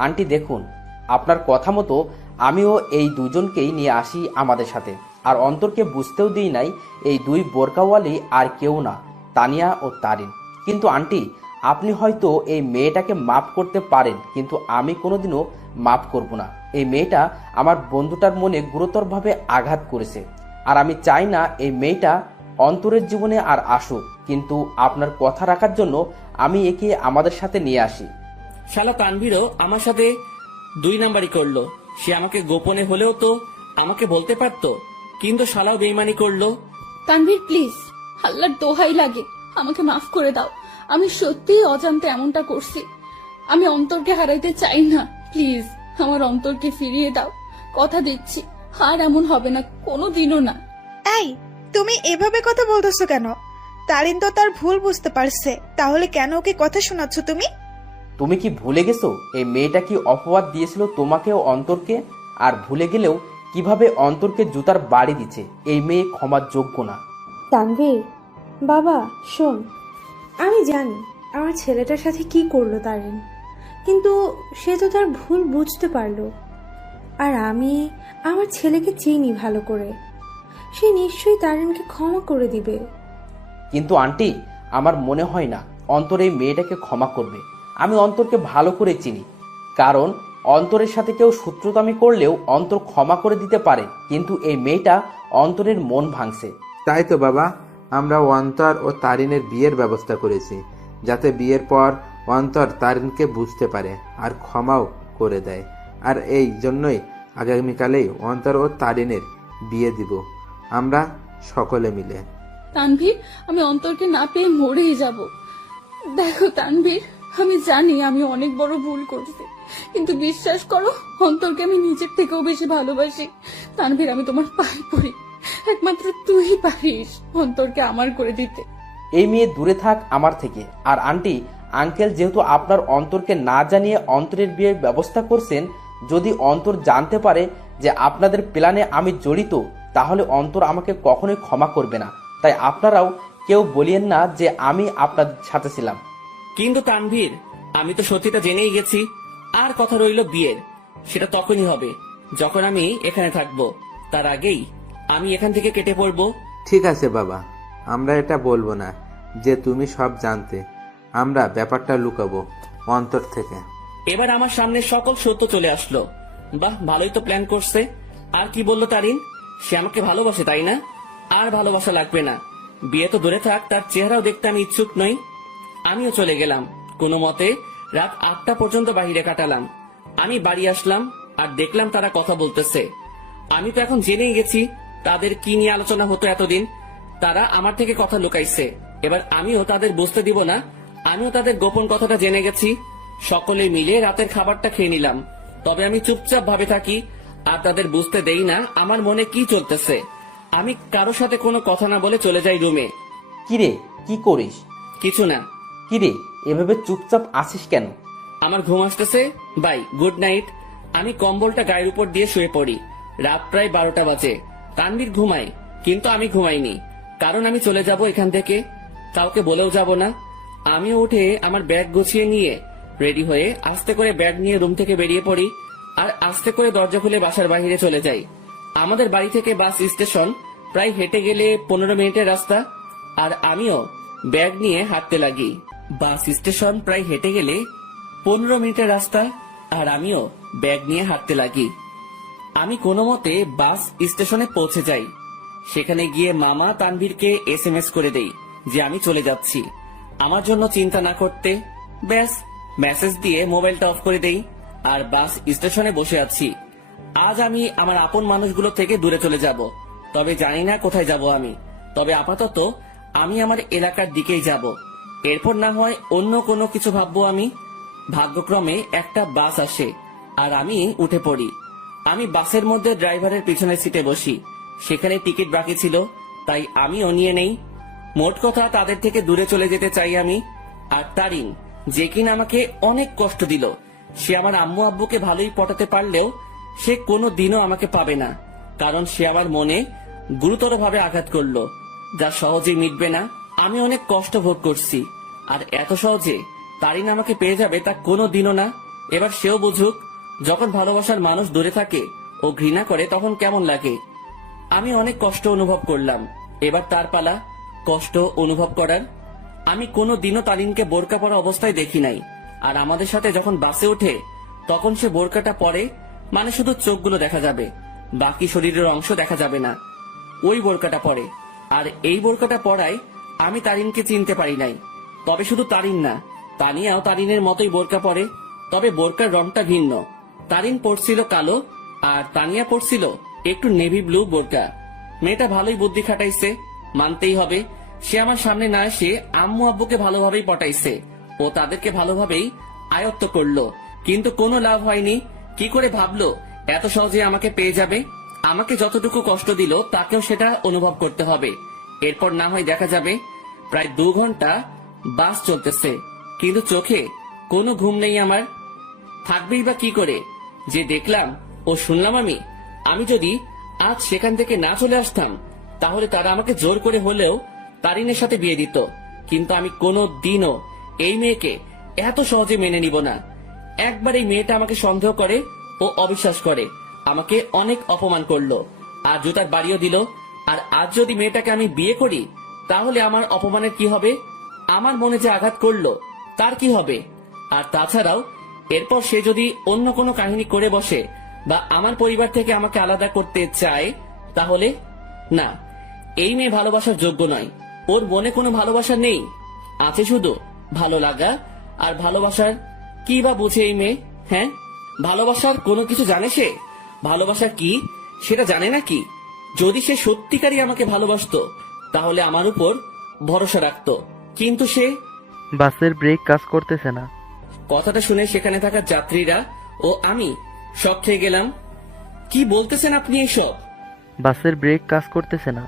আন্টি দেখুন, আপনার কথা মতো আমিও এই দুজনকেই নিয়ে আসি আমাদের সাথে, আর অন্তরকে বুঝতেও দিই নাই এই দুই বোরকাওয়ালি আর কেউ না, তানিয়া ও তারিন। কিন্তু আন্টি, আপনি হয়তো এই মেয়েটাকে মাফ করতে পারেন, কিন্তু আমি কোনোদিনও মাফ করব না। এই মেয়েটা আমার বন্ধুটার মনে গুরুতরভাবে আঘাত করেছে, আর আমি চাই না এই মেয়েটা অন্তরের জীবনে আর আসুক। কিন্তু আপনার কথা রাখার জন্য আমি একে আমাদের সাথে নিয়ে আসি। শালা তানভীরও আমার সাথে 2 নাম্বারই করলো। সে আমাকে গোপনে হলেও তো আমাকে বলতে পারতো, কিন্তু শালাও বেইমানি করলো। তানভীর প্লিজ, আল্লাহর দোহাই লাগে, আমাকে মাফ করে দাও। আমি সত্যিই অজান্তে এমনটা করছি। আমি অন্তরকে হারাইতে চাই না, প্লিজ আমার অন্তরকে ফিরিয়ে দাও। কথা দিচ্ছি আর এমন হবে না, কোনোদিনও না। এই, তুমি এভাবে কথা বলতেছো কেন? তারিন তো তার ভুল বুঝতে পারছে, তাহলে কেন ওকে কথা শোনাচ্ছ তুমি? তুমি কি ভুলে গেছো এই মেয়েটা কি অপবাদ দিয়েছিল তোমাকে ও অন্তরকে? আর ভুলে গেলেও কিভাবে অন্তরকে জুতার বাড়ি দিচ্ছে। এই মেয়ে ক্ষমার যোগ্য না। তানভীর বাবা শোন, আমি জানি আমার ছেলেটার সাথে কি করলো তারিন, কিন্তু সে তো তার ভুল বুঝতে পারলো। আর আমি আমার ছেলেকে চিনি ভালো করে, সে নিশ্চয়ই তারিনকে ক্ষমা করে দিবে। কিন্তু আন্টি, আমার মনে হয় না অন্তর এই মেয়েটাকে ক্ষমা করবে। আমি অন্তরকে ভালো করে চিনি, কারণ অন্তরের সাথে কেউ শত্রুতামি করলেও অন্তর ক্ষমা করে দিতে পারে, কিন্তু এই মেয়েটা অন্তরের মন ভাঙছে। তাই তো বাবা, আমরা অন্তর ও তারিনের বিয়ের ব্যবস্থা করেছি, যাতে বিয়ের পর অন্তর তারিনকে বুঝতে পারে আর ক্ষমাও করে দেয়। আর এই জন্যই আগামীকালেই অন্তর ও তারিনের বিয়ে দিব আমরা সকলে মিলে। তানভীর, আমি অন্তরকে না পেয়ে মরেই যাব। দেখো তানভীর, আমি জানি আমি অনেক বড় ভুল করছি, কিন্তু বিশ্বাস করো অন্তরকে আমি নিজের থেকেও বেশি ভালোবাসি। তানভীর, আমি তোমার পায়ে পড়ি, একমাত্র তুই পারিস অন্তরকে আমার করে দিতে। এই মেয়ে দূরে থাক আমার থেকে। আর আন্টি আঙ্কেল যেহেতু আপনার অন্তরকে না জানিয়ে অন্তরের বিয়ের ব্যবস্থা করছেন, যদি অন্তর জানতে পারে যে আপনাদের প্ল্যানে আমি জড়িত, তাহলে অন্তর আমাকে কখনোই ক্ষমা করবে না। তাই আপনারাও কেউ বলিয়েন না যে আমি আপনার সাথে ছিলাম। কিন্তু তানভীর, আমি তো সত্যিটা জেনেই গেছি। আর কথা রইল বিয়ের, সেটা তখনই হবে যখন আমি এখানে থাকবো। তার আগেই আমি এখান থেকে কেটে পড়বো। ঠিক আছে বাবা, আমরা এটা বলবো না যে তুমি সব জানতে। আমরা ব্যাপারটা লুকাবো অন্তর থেকে। এবার আমার সামনে সকল সত্য চলে আসলো। বাহ, ভালোই তো প্ল্যান করছে। আর কি বললো তারিন? সে আমাকে ভালোবাসে, তাই না? আর ভালোবাসা লাগবে না, বিয়ে তো দূরে থাক, তার চেহারাও দেখতে আমি ইচ্ছুক নই। আমিও চলে গেলাম। কোনো মতে রাত 8টা পর্যন্ত বাহিরে কাটালাম। আমি বাড়ি আসলাম আর দেখলাম তারা কথা বলতেছে। আমি তো এখন জেনেই গেছি তাদের কি নিয়ে আলোচনা হতো এতদিন। তারা আমার থেকে কথা লুকাইছে, এবার আমিও তাদের বুঝতে দিব না আমিও তাদের গোপন কথাটা জেনে গেছি। সকলে মিলে রাতের খাবারটা খেয়ে নিলাম, তবে আমি চুপচাপ ভাবে থাকি আর তাদের বুঝতে দেই না আমার মনে কি চলতেছে। আমি কারোর সাথে কোনো কথা না বলে চলে যাই রুমে। কিরে, কি করিস? কিছু না। কিরে, এভাবে চুপচাপ আসিস কেন? আমার ঘুম আসতেছে। Bye, good night. আমি কম্বলটা গায়ের উপর দিয়ে শুয়ে পড়ি। রাত প্রায় 12টা বাজে। তানভীর ঘুমায়, কিন্তু আমি ঘুমাইনি, কারণ আমি চলে যাব এখান থেকে, কাউকে বলেও যাব না। আমিও উঠে আমার ব্যাগ গুছিয়ে নিয়ে রেডি হয়ে আস্তে করে ব্যাগ নিয়ে রুম থেকে বেরিয়ে পড়ি আর আস্তে করে দরজা খুলে বাসার বাইরে চলে যাই। আমাদের বাড়ি থেকে বাস স্টেশন প্রায় হেঁটে গেলে 15 মিনিটের রাস্তা, আর আমিও ব্যাগ নিয়ে হাঁটতে লাগি। বাস স্টেশন প্রায় হেঁটে গেলে 15 মিনিটের রাস্তা, আর আমিও ব্যাগ নিয়ে হাঁটতে লাগি। আমি কোনো মতে বাস স্টেশনে পৌঁছে যাই। সেখানে গিয়ে মামা তানভীরকে SMS করে দেই যে আমি চলে যাচ্ছি, আমার জন্য চিন্তা না করতে। ব্যাস, মেসেজ দিয়ে মোবাইলটা অফ করে দেই আর বাস স্টেশনে বসে আছি। আজ আমি আমার আপন মানুষগুলো থেকে দূরে চলে যাব, তবে জানি না কোথায় যাব আমি। তবে আপাতত আমি আমার এলাকার দিকেই যাব, এরপর না হয় অন্য কোনো কিছু ভাববো আমি। ভাগ্যক্রমে একটা বাস আসে আর আমি উঠে পড়ি। আমি বাসের মধ্যে ড্রাইভারের পিছনের সিটে বসি। সেখানে টিকিট বাকি ছিল, তাই আমিও নিয়ে নেই। মোট কথা, তাদের থেকে দূরে চলে যেতে চাই আমি। আর তারিন, যে কিনা আমাকে অনেক কষ্ট দিল, সে আমার আম্মু আব্বুকে ভালোই পটাতে পারলেও সে কোনো দিনও আমাকে পাবে না, কারণ সে আমার মনে গুরুতরভাবে আঘাত করলো, যা সহজেই মিটবে না। আমি অনেক কষ্ট ভোগ করছি, আর এত সহজে তারিন আমাকে পেয়ে যাবে তা কোনো দিনও না। এবার সেও বুঝুক, যখন ভালোবাসার মানুষ দূরে থাকে ও ঘৃণা করে তখন কেমন লাগে। আমি অনেক কষ্ট অনুভব করলাম, এবার তার পালা কষ্ট অনুভব করার। আমি কোনো দিনও তারিনকে বোরকা পরা অবস্থায় দেখি নাই, আর আমাদের সাথে যখন বাসে ওঠে তখন সে বোরকাটা পরে, মানে শুধু চোখগুলো দেখা যাবে, বাকি শরীরের অংশ দেখা যাবে না। ওই বোরকাটা পরে, আর এই বোরকাটা পরায় আমি তারিনকে চিনতে পারি নাই। তবে শুধু তারিন না, তানিয়াও তারিনের মতোই বোরকা পরে, তবে বোরকার রংটা ভিন্ন। তারিন পরছিল কালো আর তানিয়া পরছিল একটু নেভি ব্লু বোরকা। মেয়েটা ভালোই বুদ্ধি খাটাইছে, মানতেই হবে। সে আমার সামনে না এসে আম্মু আব্বুকে ভালোভাবেই পটাইছে ও তাদেরকে ভালোভাবেই আয়ত্ত করলো, কিন্তু কোনো লাভ হয়নি। কি করে ভাবলো এত সহজে আমাকে পেয়ে যাবে? আমাকে যতটুকু কষ্ট দিল তাকেও সেটা অনুভব করতে হবে। এরপর না হয় দেখা যাবে। প্রায় 2 ঘন্টা বাস চলতেছে, কিন্তু চোখে কোনো ঘুম নেই আমার। থাকবেই বা কি করে? যে দেখলাম ও শুনলাম আমি যদি আজ সেখান থেকে না চলে আসতাম, তাহলে তারা আমাকে জোর করে হলেও তারিনের সাথে বিয়ে দিত। কিন্তু আমি কোনো দিনও এই মেয়েকে এত সহজে মেনে নিব না। একবার এই মেয়েটা আমাকে সন্দেহ করে ও অবিশ্বাস করে, আমাকে অনেক অপমান করলো আর জুতার বাড়িও দিল। আর আজ যদি মেয়েটাকে আমি বিয়ে করি, তাহলে আমার অপমানের কি হবে? আমার মনে যে আঘাত করলো তার কি হবে? আর তাছাড়াও এরপর সে যদি অন্য কোনো কাহিনী করে বসে বা আমার পরিবার থেকে আমাকে আলাদা করতে চায়, তাহলে না, এই মেয়ে ভালোবাসার যোগ্য নয়। ওর মনে কোনো ভালোবাসা নেই, আছে শুধু ভালো লাগা। আর ভালোবাসার কি বা বুঝে এই মেয়ে? হ্যাঁ, ভালোবাসার কোনো কিছু জানে সে? ভালোবাসা কি সেটা জানে নাকি? যদি সে সত্যিকারই আমাকে ভালোবাসতো তাহলে আমার উপর ভরসা রাখতো, কিন্তু সে। বাসের ব্রেক কাজ করতেছে না। কথাটা শুনে সেখানে থাকা যাত্রীরা ও আমি শক খেয়ে গেলাম। কি বলতেছেন আপনি এসব? বাসের ব্রেক কাজ করতেছে না,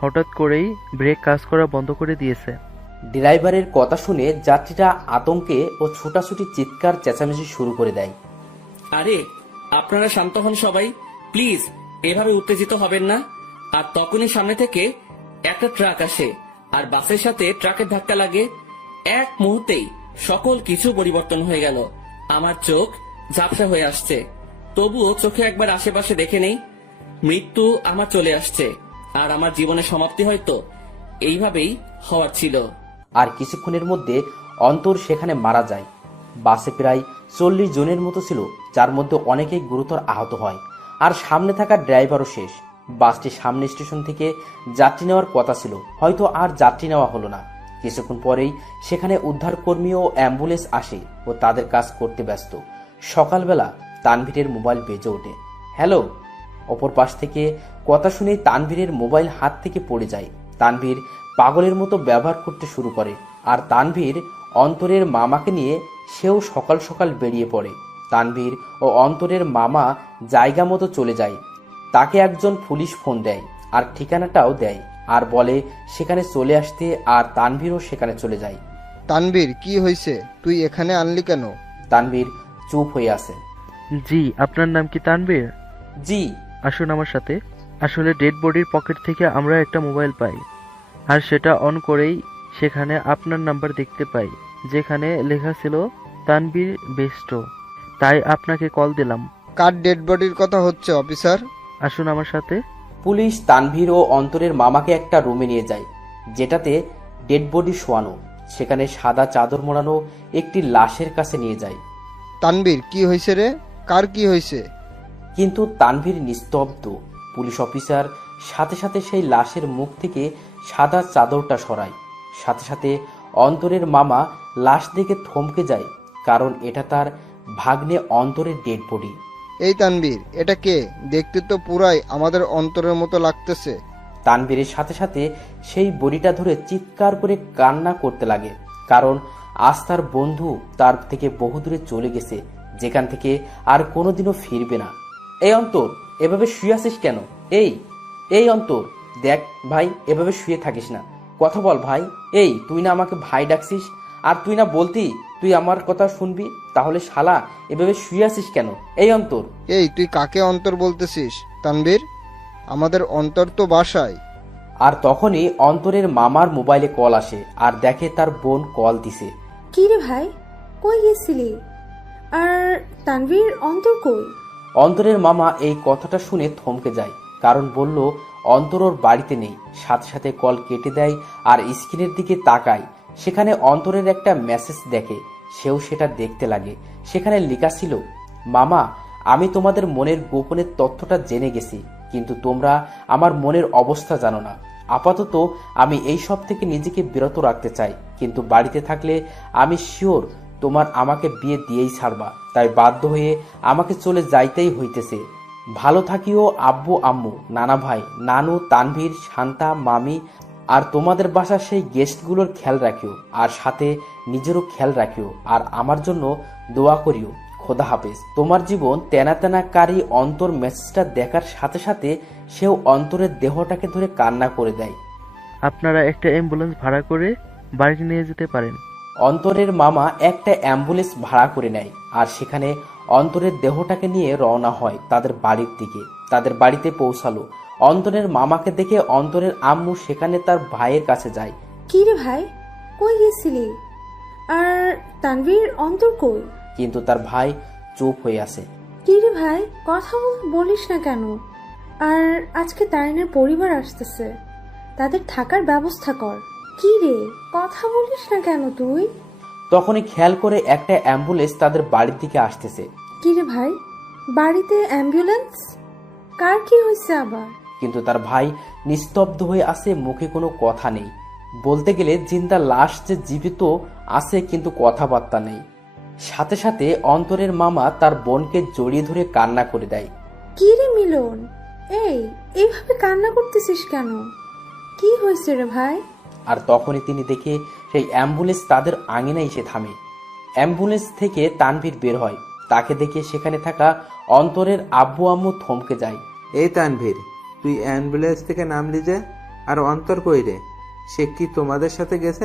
হঠাৎ করেই ব্রেক কাজ করা বন্ধ করে দিয়েছে। ড্রাইভারের কথা শুনে যাত্রীরা আতঙ্কে ও ছোটাছুটি চিৎকার চেঁচামেচি শুরু করে দেয়। আরে আপনারা শান্ত হন সবাই, প্লিজ এভাবে উত্তেজিত হবেন না। আর তখনই সামনে থেকে একটা ট্রাক আসে আর বাসের সাথে ট্রাকের ধাক্কা লাগে। এক মুহূর্তেই সকল কিছু পরিবর্তন হয়ে গেল। আমার চোখ ঝাপসা হয়ে আসছে, তবুও চোখে একবার আশেপাশে দেখে নেই। মৃত্যু আমার চলে আসছে, আর আমার জীবনের সমাপ্তি হয়তো এইভাবেই হওয়ার ছিল। আর কিছুক্ষণের মধ্যে অন্তর সেখানে মারা যায়। বাসে প্রায় 40 জনের মতো ছিল, যার মধ্যে অনেকেই গুরুতর আহত হয়। আর সামনে থাকা ড্রাইভারও শেষ। বাসটি সামনে স্টেশন থেকে যাত্রী নেওয়ার কথা ছিল, হয়তো আর যাত্রী নেওয়া হলো না। কিছুক্ষণ পরেই সেখানে উদ্ধারকর্মী ও অ্যাম্বুলেন্স আসে ও তাদের কাজ করতে ব্যস্ত। সকালবেলা তানভীরের মোবাইল বেজে ওঠে। হ্যালো। অপর পাশ থেকে কথা শুনে তানভীরের মোবাইল হাত থেকে পড়ে যায়। তানভীর পাগলের মতো ব্যবহার করতে শুরু করে, আর তানভীর অন্তরের মামাকে নিয়ে সেও সকাল সকাল বেরিয়ে পড়ে। তানভীর ও অন্তরের মামা জায়গা মতো চলে যায়। তাকে একজন পুলিশ ফোন দেয় আর ঠিকানাটাও দেয়, আর বলে সেখানে চলে আসতে, আর তানভীরও সেখানে চলে যায়। তানভীর, কি হয়েছে? তুই এখানে আনলি কেন? তানভীর চুপ হয়ে আছে। জি, আপনার নাম কি তানভীর? জি। আসুন আমার সাথে। আসলে ডেড বডির পকেট থেকে আমরা একটা মোবাইল পাই, আর সেটা অন করেই সেখানে আপনার নাম্বার দেখতে পাই, যেখানে লেখা ছিল তানভীর বেস্ট। তাই আপনাকে কল দিলাম। কার ডেড বডির কথা হচ্ছে অফিসার? আসুন আমার সাথে। পুলিশ তানভীর ও অন্তরের মামাকে একটা রুমে নিয়ে যায়, যেটাতে ডেড বডি শোয়ানো। সেখানে সাদা চাদর মোড়ানো একটি লাশের কাছে নিয়ে যায়। তানভীর, কি হয়েছে রে? কার কি হয়েছে? কিন্তু তানভীর নিস্তব্ধ। পুলিশ অফিসার সাথে সাথে সেই লাশের মুখ থেকে সাদা চাদরটা সরায়। সাথে সাথে অন্তরের মামা লাশ দেখে থমকে যায়, কারণ এটা তার ভাগ্নে অন্তরের ডেড বডি। এই তানবীর, এটা কে? দেখতে তো পুরাই আমাদের অন্তরের মতো লাগতেছে। তানভীরের সাথে সাথে সেই বডিটা ধরে চিৎকার করে কান্না করতে লাগে, কারণ আজ তার বন্ধু তার থেকে বহুদূরে চলে গেছে, যেখান থেকে আর কোনোদিনও ফিরবে না। এই অন্তর, এভাবে শুয়ে আছিস কেন? এই অন্তর, দেখ ভাই, এভাবে শুয়ে থাকিস না, কথা বল ভাই। এই তুই না আমাকে ভাই ডাকছিস, আর তুই না বলতি তুই আমার কথা শুনবি, তাহলে শালা এভাবে শুয়ে আছিস কেন? এই অন্তর। এই তুই কাকে অন্তর বলতেছিস তানবীর? আমাদের অন্তর তো বাসায়। আর তখনই অন্তরের মামার মোবাইলে কল আসে, আর দেখে তার বোন কল দিছে। কি রে ভাই, কই গেছিলি? আর তানভীর, অন্তর কই? অন্তরের মামা এই কথাটা শুনে থমকে যায়, কারণ বলল অন্তর ওর বাড়িতে নেই। সাথে সাথে কল কেটে দেয় আর স্ক্রিনের দিকে তাকায়। সেখানে অন্তরের একটা মেসেজ দেখে, সেও সেটা দেখতে লাগে। সেখানে লেখা ছিল, মামা, আমি তোমাদের মনের গোপনের তথ্যটা জেনে গেছি, কিন্তু তোমরা আমার মনের অবস্থা জানো না। আপাতত আমি এই সব থেকে নিজেকে বিরত রাখতে চাই, কিন্তু বাড়িতে থাকলে আমি শিওর তোমার আমাকে বিয়ে দিয়েই ছাড়বা, তাই বাধ্য হয়ে আমাকে চলে যাইতেই হইতেছে। ভালো থাকিও আব্বু আম্মু, নানা ভাই, নানু, তানভীর, শান্তা, মামি, আর তোমাদের বাসার সেই গেস্টগুলোর খেয়াল রাখিও, আর সাথে নিজেরও খেয়াল রাখিও, আর আমার জন্য দোয়া করিও। খোদা হাফেজ। তোমার জীবন তেনা তেনা কারি। অন্তর মেসেজটা দেখার সাথে সাথে সেও অন্তরের দেহটাকে ধরে কান্না করে দেয়। আপনারা একটা অ্যাম্বুলেন্স ভাড়া করে বাড়িতে নিয়ে যেতে পারেন। অন্তরের মামা একটা অ্যাম্বুলেন্স ভাড়া করে নেয়, আর সেখানে অন্তরের দেহটাকে নিয়ে রওনা হয় তাদের বাড়ির দিকে। তাদের বাড়িতে পৌঁছালো। অন্তরের মামাকে দেখে অন্তরের আম্মু সেখানে তার ভাইয়ের কাছে যায়। কি রে ভাই, কই গেছিলি? আর তানভীর, অন্তর কই? কিন্তু তার ভাই চুপ হয়ে আছে। কি রে ভাই, কথা বলিস না কেন? আর আজকে তারিনের পরিবার আসতেছে, তাদের থাকার ব্যবস্থা কর। কি রে, কথা বলিস না কেন তুই? তখনই খেয়াল করে একটা অ্যাম্বুলেন্স তাদের বাড়ির দিকে আসতেছে। কি রে ভাই, বাড়িতে অ্যাম্বুলেন্স? কার কি হয়েছে আবার? কিন্তু তার ভাই নিস্তব্ধ হয়ে আছে, মুখে কোনো কথা নেই। বলতে গেলে জিন্দা লাশ যে জীবিত আছে, কিন্তু কথাবার্তা নেই। সাথে সাথে অন্তরের মামা তার বোনকে জড়িয়ে ধরে কান্না করে দেয়। কি রে মিলন, এইভাবে কান্না করতেছিস কেন? কি হয়েছে রে ভাই? আর তখনই তিনি দেখে সেই অ্যাম্বুলেন্স তাদের আঙিনায় এসে থামে। অ্যাম্বুলেন্স থেকে তানভীর বের হয়। তাকে দেখে সেখানে থাকা অন্তরের আব্বু আম্মু থমকে যায়। এই তানভীর, তুই অ্যাম্বুলেন্স থেকে নামলি যে? আর অন্তর কই রে? সে কি তোমাদের সাথে গেছে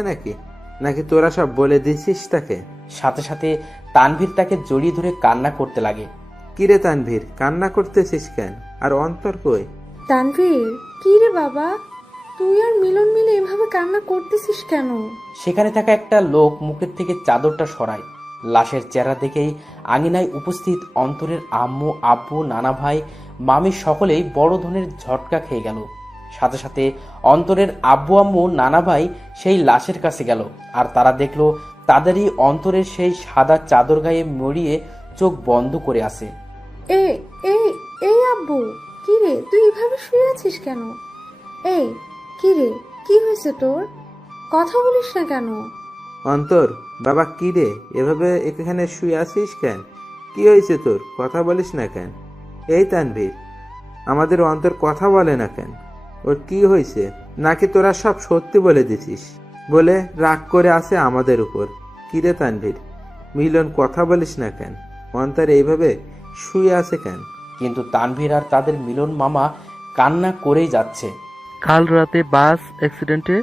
নাকি তোরা সব বলে দিছিস তাকে? সাথে সাথে তানভীর তাকে জড়িয়ে ধরে কান্না করতে লাগে। কিরে তানভীর, কান্না করতেছিস কেন? আর অন্তর কই? তানভীর, কি রে বাবা, তুই আর মিলন মিলে এভাবে কান্না করতেছিস কেন? সেখানে থাকা একটা লোক মুখের থেকে চাদরটা সরায়। লাশের চেহারা দেখেই আঙিনায় উপস্থিত অন্তরের আম্মু, আব্বু, নানা ভাই, মামি সকলেই বড় ধরনের ঝটকা খেয়ে গেল। সাথে সাথে অন্তরের আব্বু আম্মু, নানা ভাই সেই লাশের কাছে গেল, আর তারা দেখলো তাদেরই অন্তরের সেই সাদা চাদর গায়ে মরিয়ে চোখ বন্ধ করে আছে। এই আব্বু, কি রে, তুই এভাবে শুয়ে আছিস কেন? কি রে, কি হয়েছে তোর? কথা বলিস না কেন? অন্তর, বাবা, কি রে, এভাবে এখানে শুয়ে আছিস কেন? কি হয়েছে তোর? কথা বলিস না কেন? এই তানভীর, আমাদের অন্তর কথা বলে না কেন? ওর কি হয়েছে? নাকি তোরা সব সত্যি বলে দিছিস বলে রাগ করে আছে আমাদের উপর? কি রে তানভীর, মিলন, কথা বলিস না কেন? অন্তর এইভাবে শুয়ে আছে কেন? কিন্তু তানভীর আর তাদের মিলন মামা কান্না করেই যাচ্ছে। কাল রাতে বাস অ্যাক্সিডেন্টে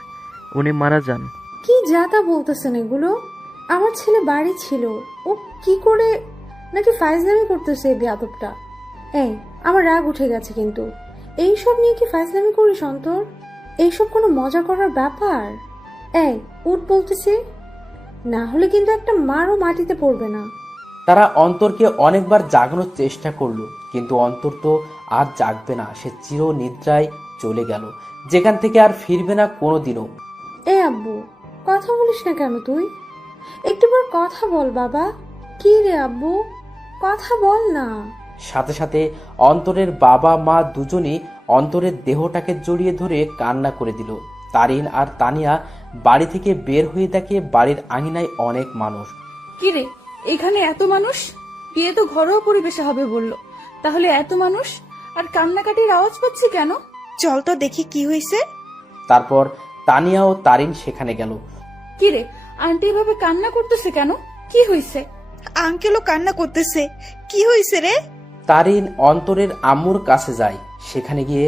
উনি মারা যান। কি যাতা বলতেছেন এগুলো? আমার ছেলে বাড়ি ছিল, ও কি করে নাকি ফাইজলামি করতেছে এই বেয়াদবটা? আমার রাগ উঠে গেছে, কিন্তু এইসব নিয়ে কি ফাইজলামি করিস অন্তর? এইসব কোনো মজা করার ব্যাপার? উঠ বলতেছি, না হলে কিন্তু একটা মারও মাটিতে পড়বে না। তারা অন্তরকে অনেকবার জাগানোর চেষ্টা করলো, কিন্তু অন্তর তো আর জাগবে না। সে চির নিদ্রায় চলে গেল, যেখান থেকে আর ফিরবে না কোনোদিনও। আব্বু, কথা বলিস না কেন তুই? একটুবার কথা বল বাবা। কি রে আব্বু, কথা বল না। সাথে সাথে অন্তরের বাবা মা দুজনই অন্তরের দেহটাকে জড়িয়ে ধরে কান্না করে দিল। তারিন আর তানিয়া বাড়ি থেকে বের হয়ে দেখে বাড়ির আঙিনায় অনেক মানুষ। কিরে, এখানে এত মানুষ? বিয়ে তো ঘরোয়া পরিবেশে হবে বললো, তাহলে এত মানুষ আর কান্নাকাটির আওয়াজ পাচ্ছি কেন? চল তো দেখি কি হয়েছে। তারপর তানিয়া ও তারিন সেখানে গেল। কিরে, আন্টি এভাবে কান্না করতেছে কেন? কি হয়েছে? আঙ্কেলও কান্না করতেছে। কি হয়েছে রে? তারিন অন্তরের আম্মুর কাছে যায়। সেখানে গিয়ে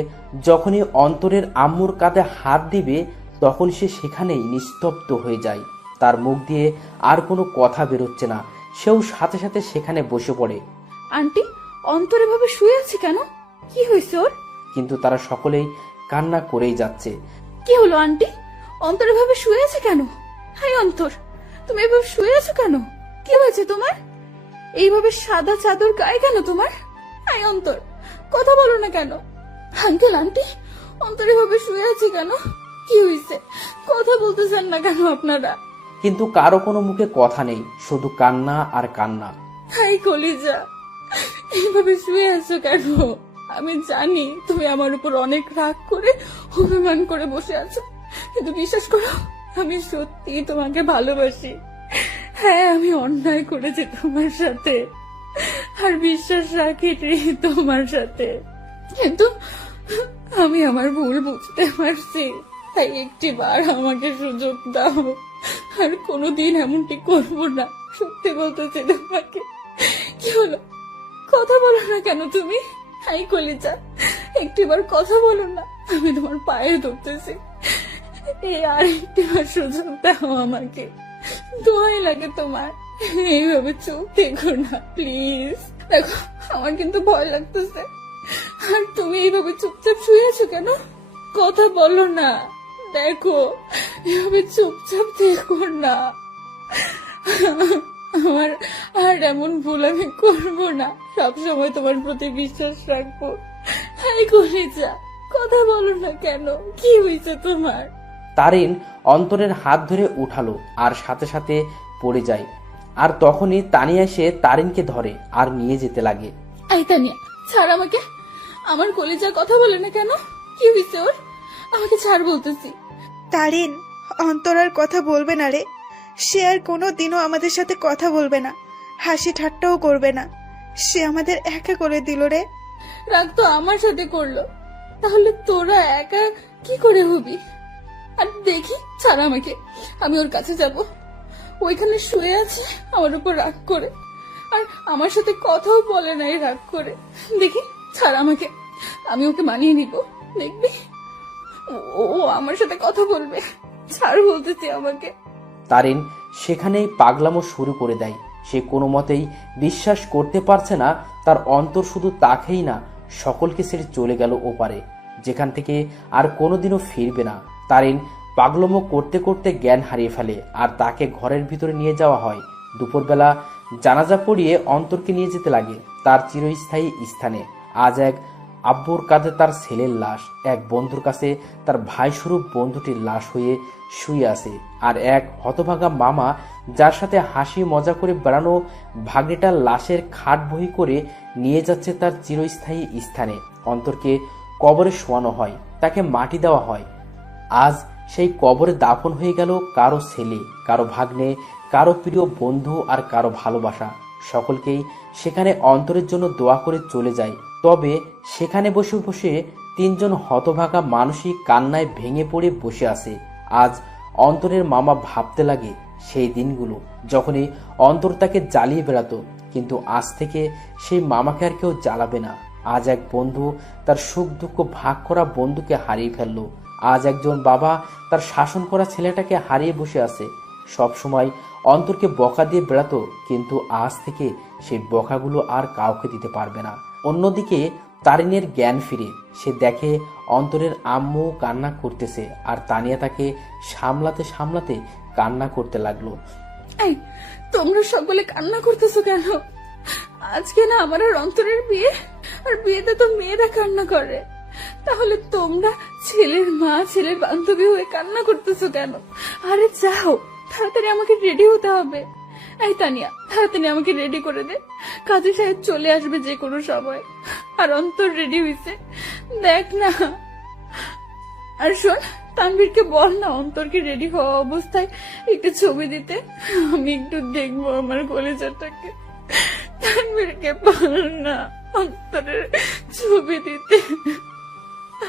যখনই অন্তরের আম্মুর কাঁধে হাত দিবে তখন সে সেখানেই নিস্তব্ধ হয়ে যায়। তার মুখ দিয়ে আর কোনো কথা বেরোচ্ছে না। সেও সাথে সাথে সেখানে বসে পড়ে। আন্টি, অন্তর এভাবে শুয়ে আছে কেন? কি হয়েছে ওর? কিন্তু তারা সকলেই কান্না করেই যাচ্ছে। কি হলো আন্টি? অন্তর এভাবে শুয়ে আছে কেন? হাই অন্তর, তুমি এভাবে শুয়ে আছো কেন? কি হয়েছে তোমার? এইভাবে সাদা চাদর গায়ে কেন তোমার? হাই অন্তর, কথা বলো না কেন? আঙ্কেল আন্টি, অন্তর এভাবে শুয়ে আছে কেন? কি হয়েছে? কথা বলতেছেন না কেন আপনারা? কিন্তু কারো কোনো মুখে কথা নেই, শুধু কান্না আর কান্না। হাই কলিজা, এইভাবে শুয়ে আছো কেন? আমি জানি তুমি আমার উপর অনেক রাগ করে অভিমান করে বসে আছো, কিন্তু বিশ্বাস করো আমি সত্যি তোমাকে ভালোবাসি। হ্যাঁ, আমি অন্যায় করেছি তোমার সাথে আর বিশ্বাস রাখি তোমার সাথে, কিন্তু আমি আমার ভুল বুঝতে পারছি। তাই একটিবার আমাকে সুযোগ দাও, আর কোনোদিন এমনটি করবো না। সত্যি বলতেছি তোমাকে। কি হলো, কথা বলো না কেন তুমি? হাই কলিজা, একটিবার কথা বলো না, আমি তোমার পায়ে ধরতেছি। এই আর একটিবার সুযোগ দাও আমাকে, দোয়াই লাগে তোমার। এইভাবে চুপ দেখো না প্লিজ। দেখো, আমার কিন্তু ভয় লাগতেছে। আর তুমি এইভাবে চুপচাপ শুয়ে আছো কেন? কথা বলো না। দেখো, এভাবে চুপচাপ দেখো না। আমার আর এমন ভুল আমি করবো না। সবসময় তোমার প্রতি বিশ্বাস রাখবো। হাই কলিজা, কথা বলো না কেন? কি হয়েছে তোমার? তারিন অন্তরের হাত ধরে উঠালো আর সাথে সাথে পড়ে যায়। আর তখনই তানিয়া এসে তারিনকে ধরে আর নিয়ে যেতে লাগে। আই তানিয়া, ছাড় আমাকে। আমার কলিজার কথা বলে না কেন? কি হয়েছে ওর? আমাকে ছাড় বলতেছি। তারিন, অন্তর আর কথা বলবে না রে। সে আর কোনো দিনও আমাদের সাথে কথা বলবে না, হাসি ঠাট্টাও করবে না। সে আমাদের একা করে দিল রে। রাগ তো আমার সাথে করলো, তাহলে তোরা একা কি করে হবি? আর দেখি, ছাড় আমাকে, আমি ওর কাছে যাব। ওইখানে শুয়ে আছে আমার উপর রাগ করে, আর আমার সাথে কথাও বলে নাই রাগ করে। দেখি, ছাড় আমাকে, আমি ওকে মানিয়ে নিব। দেখবি, ও আমার সাথে কথা বলবে। ছাড় বলতেছি আমাকে। তারিন সেখানেই পাগলামো শুরু করে দেয়। সে কোনো মতেই বিশ্বাস করতে পারছে না তার অন্তর শুধু তাকেই না, সকলকে ছেড়ে চলে গেল ওপারে, যেখান থেকে আর কোনোদিনও ফিরবে না। তারিন পাগলামো করতে করতে জ্ঞান হারিয়ে ফেলে আর তাকে ঘরের ভিতরে নিয়ে যাওয়া হয়। দুপুরবেলা জানাজা পড়িয়ে অন্তরকে নিয়ে যেতে লাগে তার চিরস্থায়ী স্থানে। আজ এক আব্বুর কাঁধে তার ছেলের লাশ, এক বন্ধুর কাছে তার ভাই স্বরূপ বন্ধুটির লাশ হয়ে শুয়ে আছে, আর এক হতভাগা মামা যার সাথে হাসি মজা করে বেড়ানো ভাগ্নেটার লাশের খাট বহি করে নিয়ে যাচ্ছে তার চিরস্থায়ী স্থানে। অন্তরকে কবরে শোয়ানো হয়, তাকে মাটি দেওয়া হয়। আজ সেই কবরে দাফন হয়ে গেল কারো ছেলে, কারো ভাগ্নে, কারো প্রিয় বন্ধু আর কারো ভালোবাসা। সকলকেই সেখানে অন্তরের জন্য দোয়া করে চলে যায়। তবে সেখানে বসে বসে তিনজন হতভাগা মানসিক কান্নায় ভেঙে পড়ে বসে আছে। আজ অন্তরের মামা ভাবতে লাগে সেই দিনগুলো যখনই অন্তর তাকে জ্বালিয়ে বেড়াতো, কিন্তু আজ থেকে সেই মামাকে আর কেউ জ্বালাবে না। আজ এক বন্ধু তার সুখ দুঃখ ভাগ করা বন্ধুকে হারিয়ে ফেললো। আজ একজন বাবা তার শাসন করা ছেলেটাকে হারিয়ে বসে আছে। সব সময় অন্তরকে বকা দিয়ে বেড়াতো, কিন্তু আজ থেকে সেই বকাগুলো আর কাউকে দিতে পারবে না। অন্যদিকে তারিনের জ্ঞান ফিরে সে দেখে অন্তরের আম্মু কান্না করতেছে, আর তানিয়া তাকে সামলাতে সামলাতে কান্না করতে লাগলো। এই, তোমরা সকলে কান্না করতেছো কেন? আজকে না আমার আর অন্তরের বিয়ে, আর বিয়েতে তো মেয়েরা কান্না করে, তাহলে তোমরা ছেলের মা ছেলের বান্ধবী হয়ে কান্না করতেছো কেন? আরে যাও, তাড়াতাড়ি আমাকে রেডি হতে হবে। এই তানিয়া, তাড়াতাড়ি আমাকে রেডি করে দে, কাজী সাহেব চলে আসবে যে কোনো সময়। আর অন্তর রেডি হইছে, দেখ না। আর শোন, তানভীরকে বল না অন্তরকে রেডি হওয়া অবস্থায় একটু ছবি দিতে, আমি একটু দেখবো আমার কলেজাটাকে। তানভীরকে বল না অন্তরের ছবি দিতে,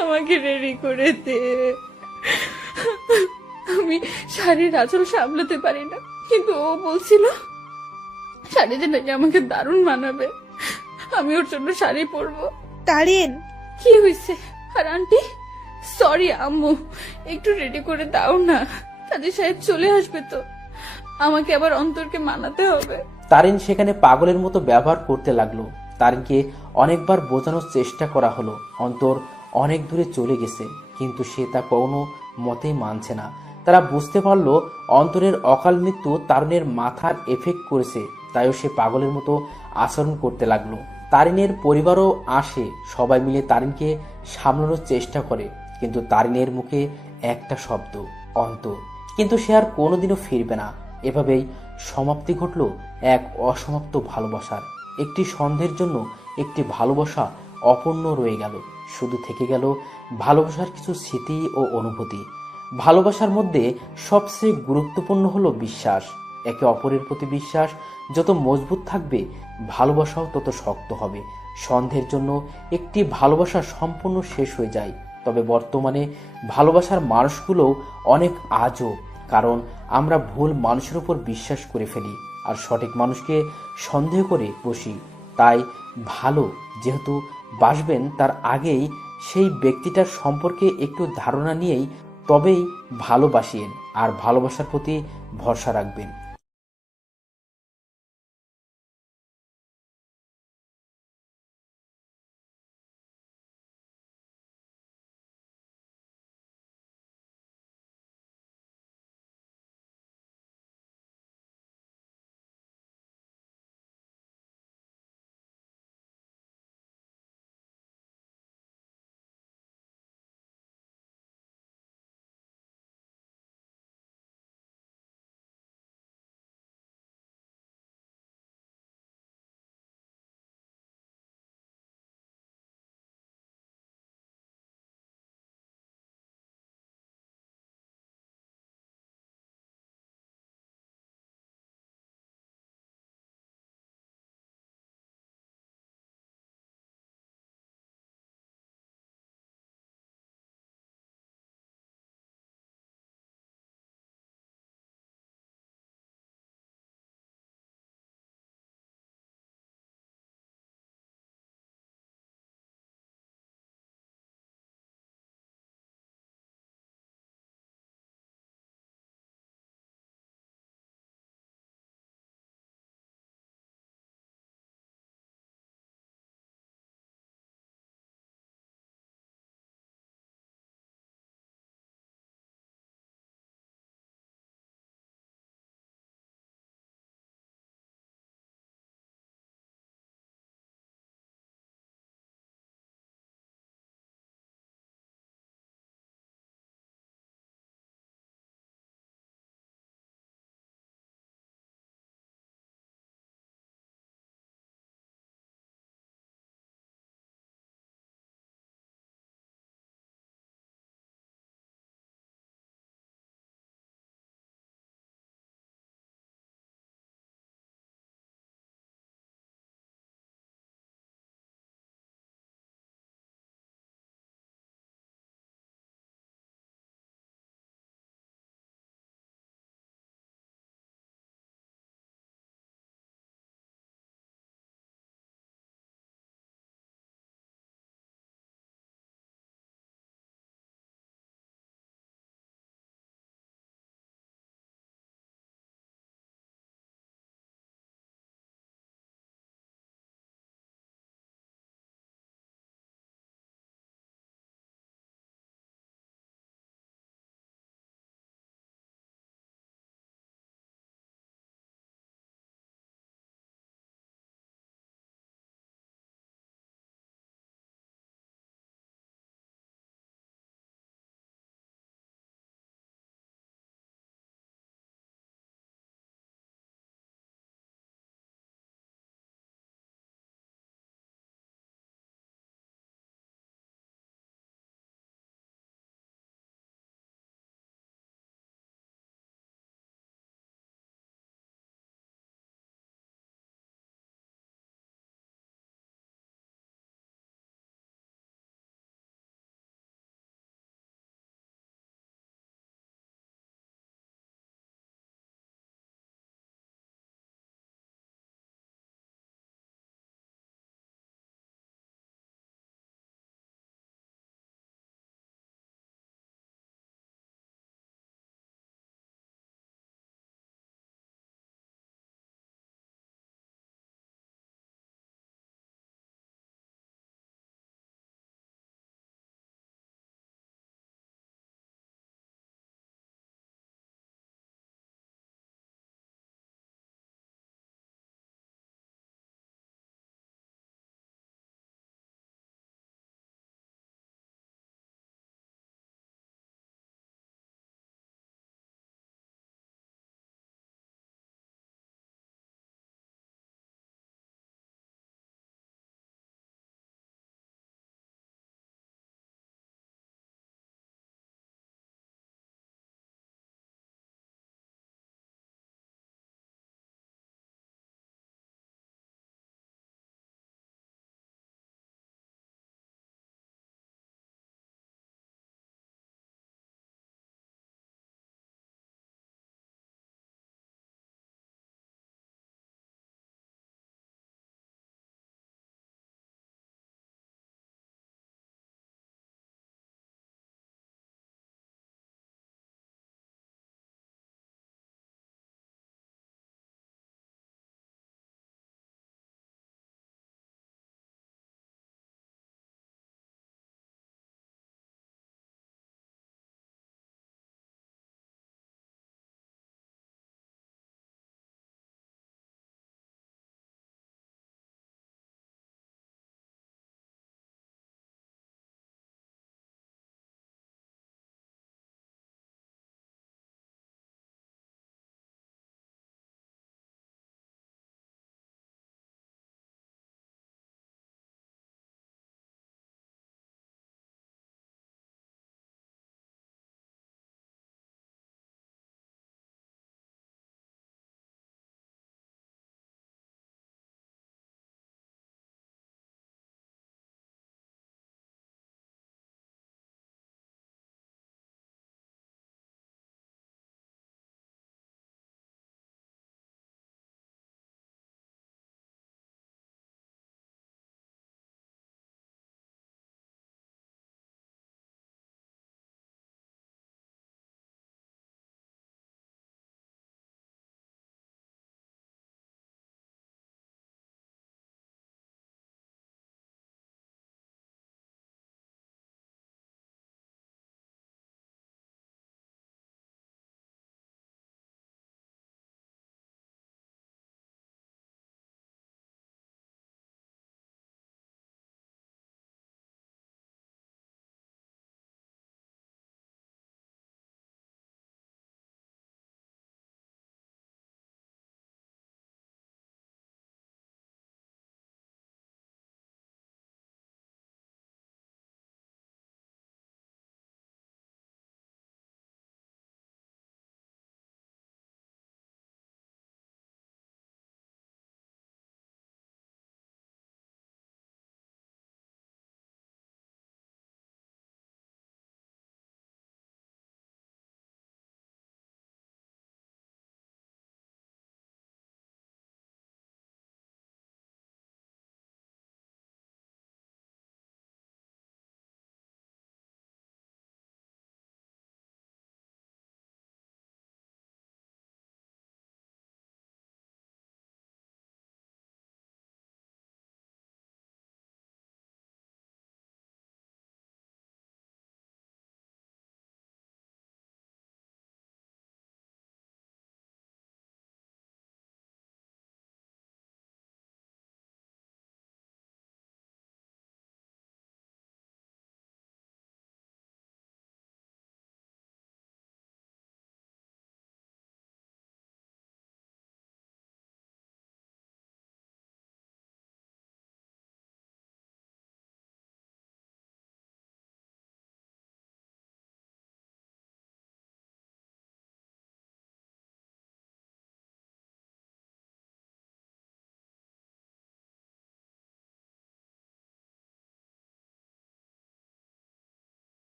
আমাকে রেডি করে দে। আমি শাড়ির আঁচল সামলাতে পারি না, কিন্তু ও বলছিল শাড়িতে নাকি আমাকে দারুণ মানাবে, আমি ওর জন্য শাড়ি পরবো। তারিন, কি হয়েছে? আর আন্টি, সরি আম্মু, একটু রেডি করে দাও না, কাজী সাহেব চলে আসবে তো, আমাকে আবার অন্তরকে মানাতে হবে। তারিন সেখানে পাগলের মতো ব্যবহার করতে লাগলো। তারিনকে অনেকবার বোঝানোর চেষ্টা করা হলো অন্তর অনেক দূরে চলে গেছে, কিন্তু সে তা কোনো মতেই মানছে না। তারা বুঝতে পারলো অন্তরের অকাল মৃত্যু তারুণের মাথার এফেক্ট করেছে, তাইও সে পাগলের মতো আচরণ করতে লাগলো। তারিনের পরিবারও আসে, সবাই মিলে তারিনকে সামলানোর চেষ্টা করে, কিন্তু তারিনের মুখে একটা শব্দ, অন্তর। কিন্তু সে আর কোনোদিনও ফিরবে না। এভাবেই সমাপ্তি ঘটল এক অসমাপ্ত ভালোবাসার। একটি সন্ধ্যের জন্য একটি ভালোবাসা অপূর্ণ রয়ে গেল, শুধু থেকে গেল ভালোবাসার কিছু স্মৃতি ও অনুভূতি। ভালোবাসার মধ্যে সবচেয়ে গুরুত্বপূর্ণ হলো বিশ্বাস। একে অপরের প্রতি বিশ্বাস যত মজবুত থাকবে, ভালোবাসাও তত শক্ত হবে। সন্ধ্যের জন্য একটি ভালোবাসা সম্পূর্ণ শেষ হয়ে যায়, তবে বর্তমানে ভালোবাসার মানুষগুলোও অনেক আজব, কারণ আমরা ভুল মানুষের উপর বিশ্বাস করে ফেলি আর সঠিক মানুষকে সন্দেহ করে বসি। তাই ভালো যেহেতু বাসবেন, তার আগেই সেই ব্যক্তিটার সম্পর্কে একটু ধারণা নিয়েই তবেই ভালোবাসিয়েন আর ভালোবাসার প্রতি ভরসা রাখবেন।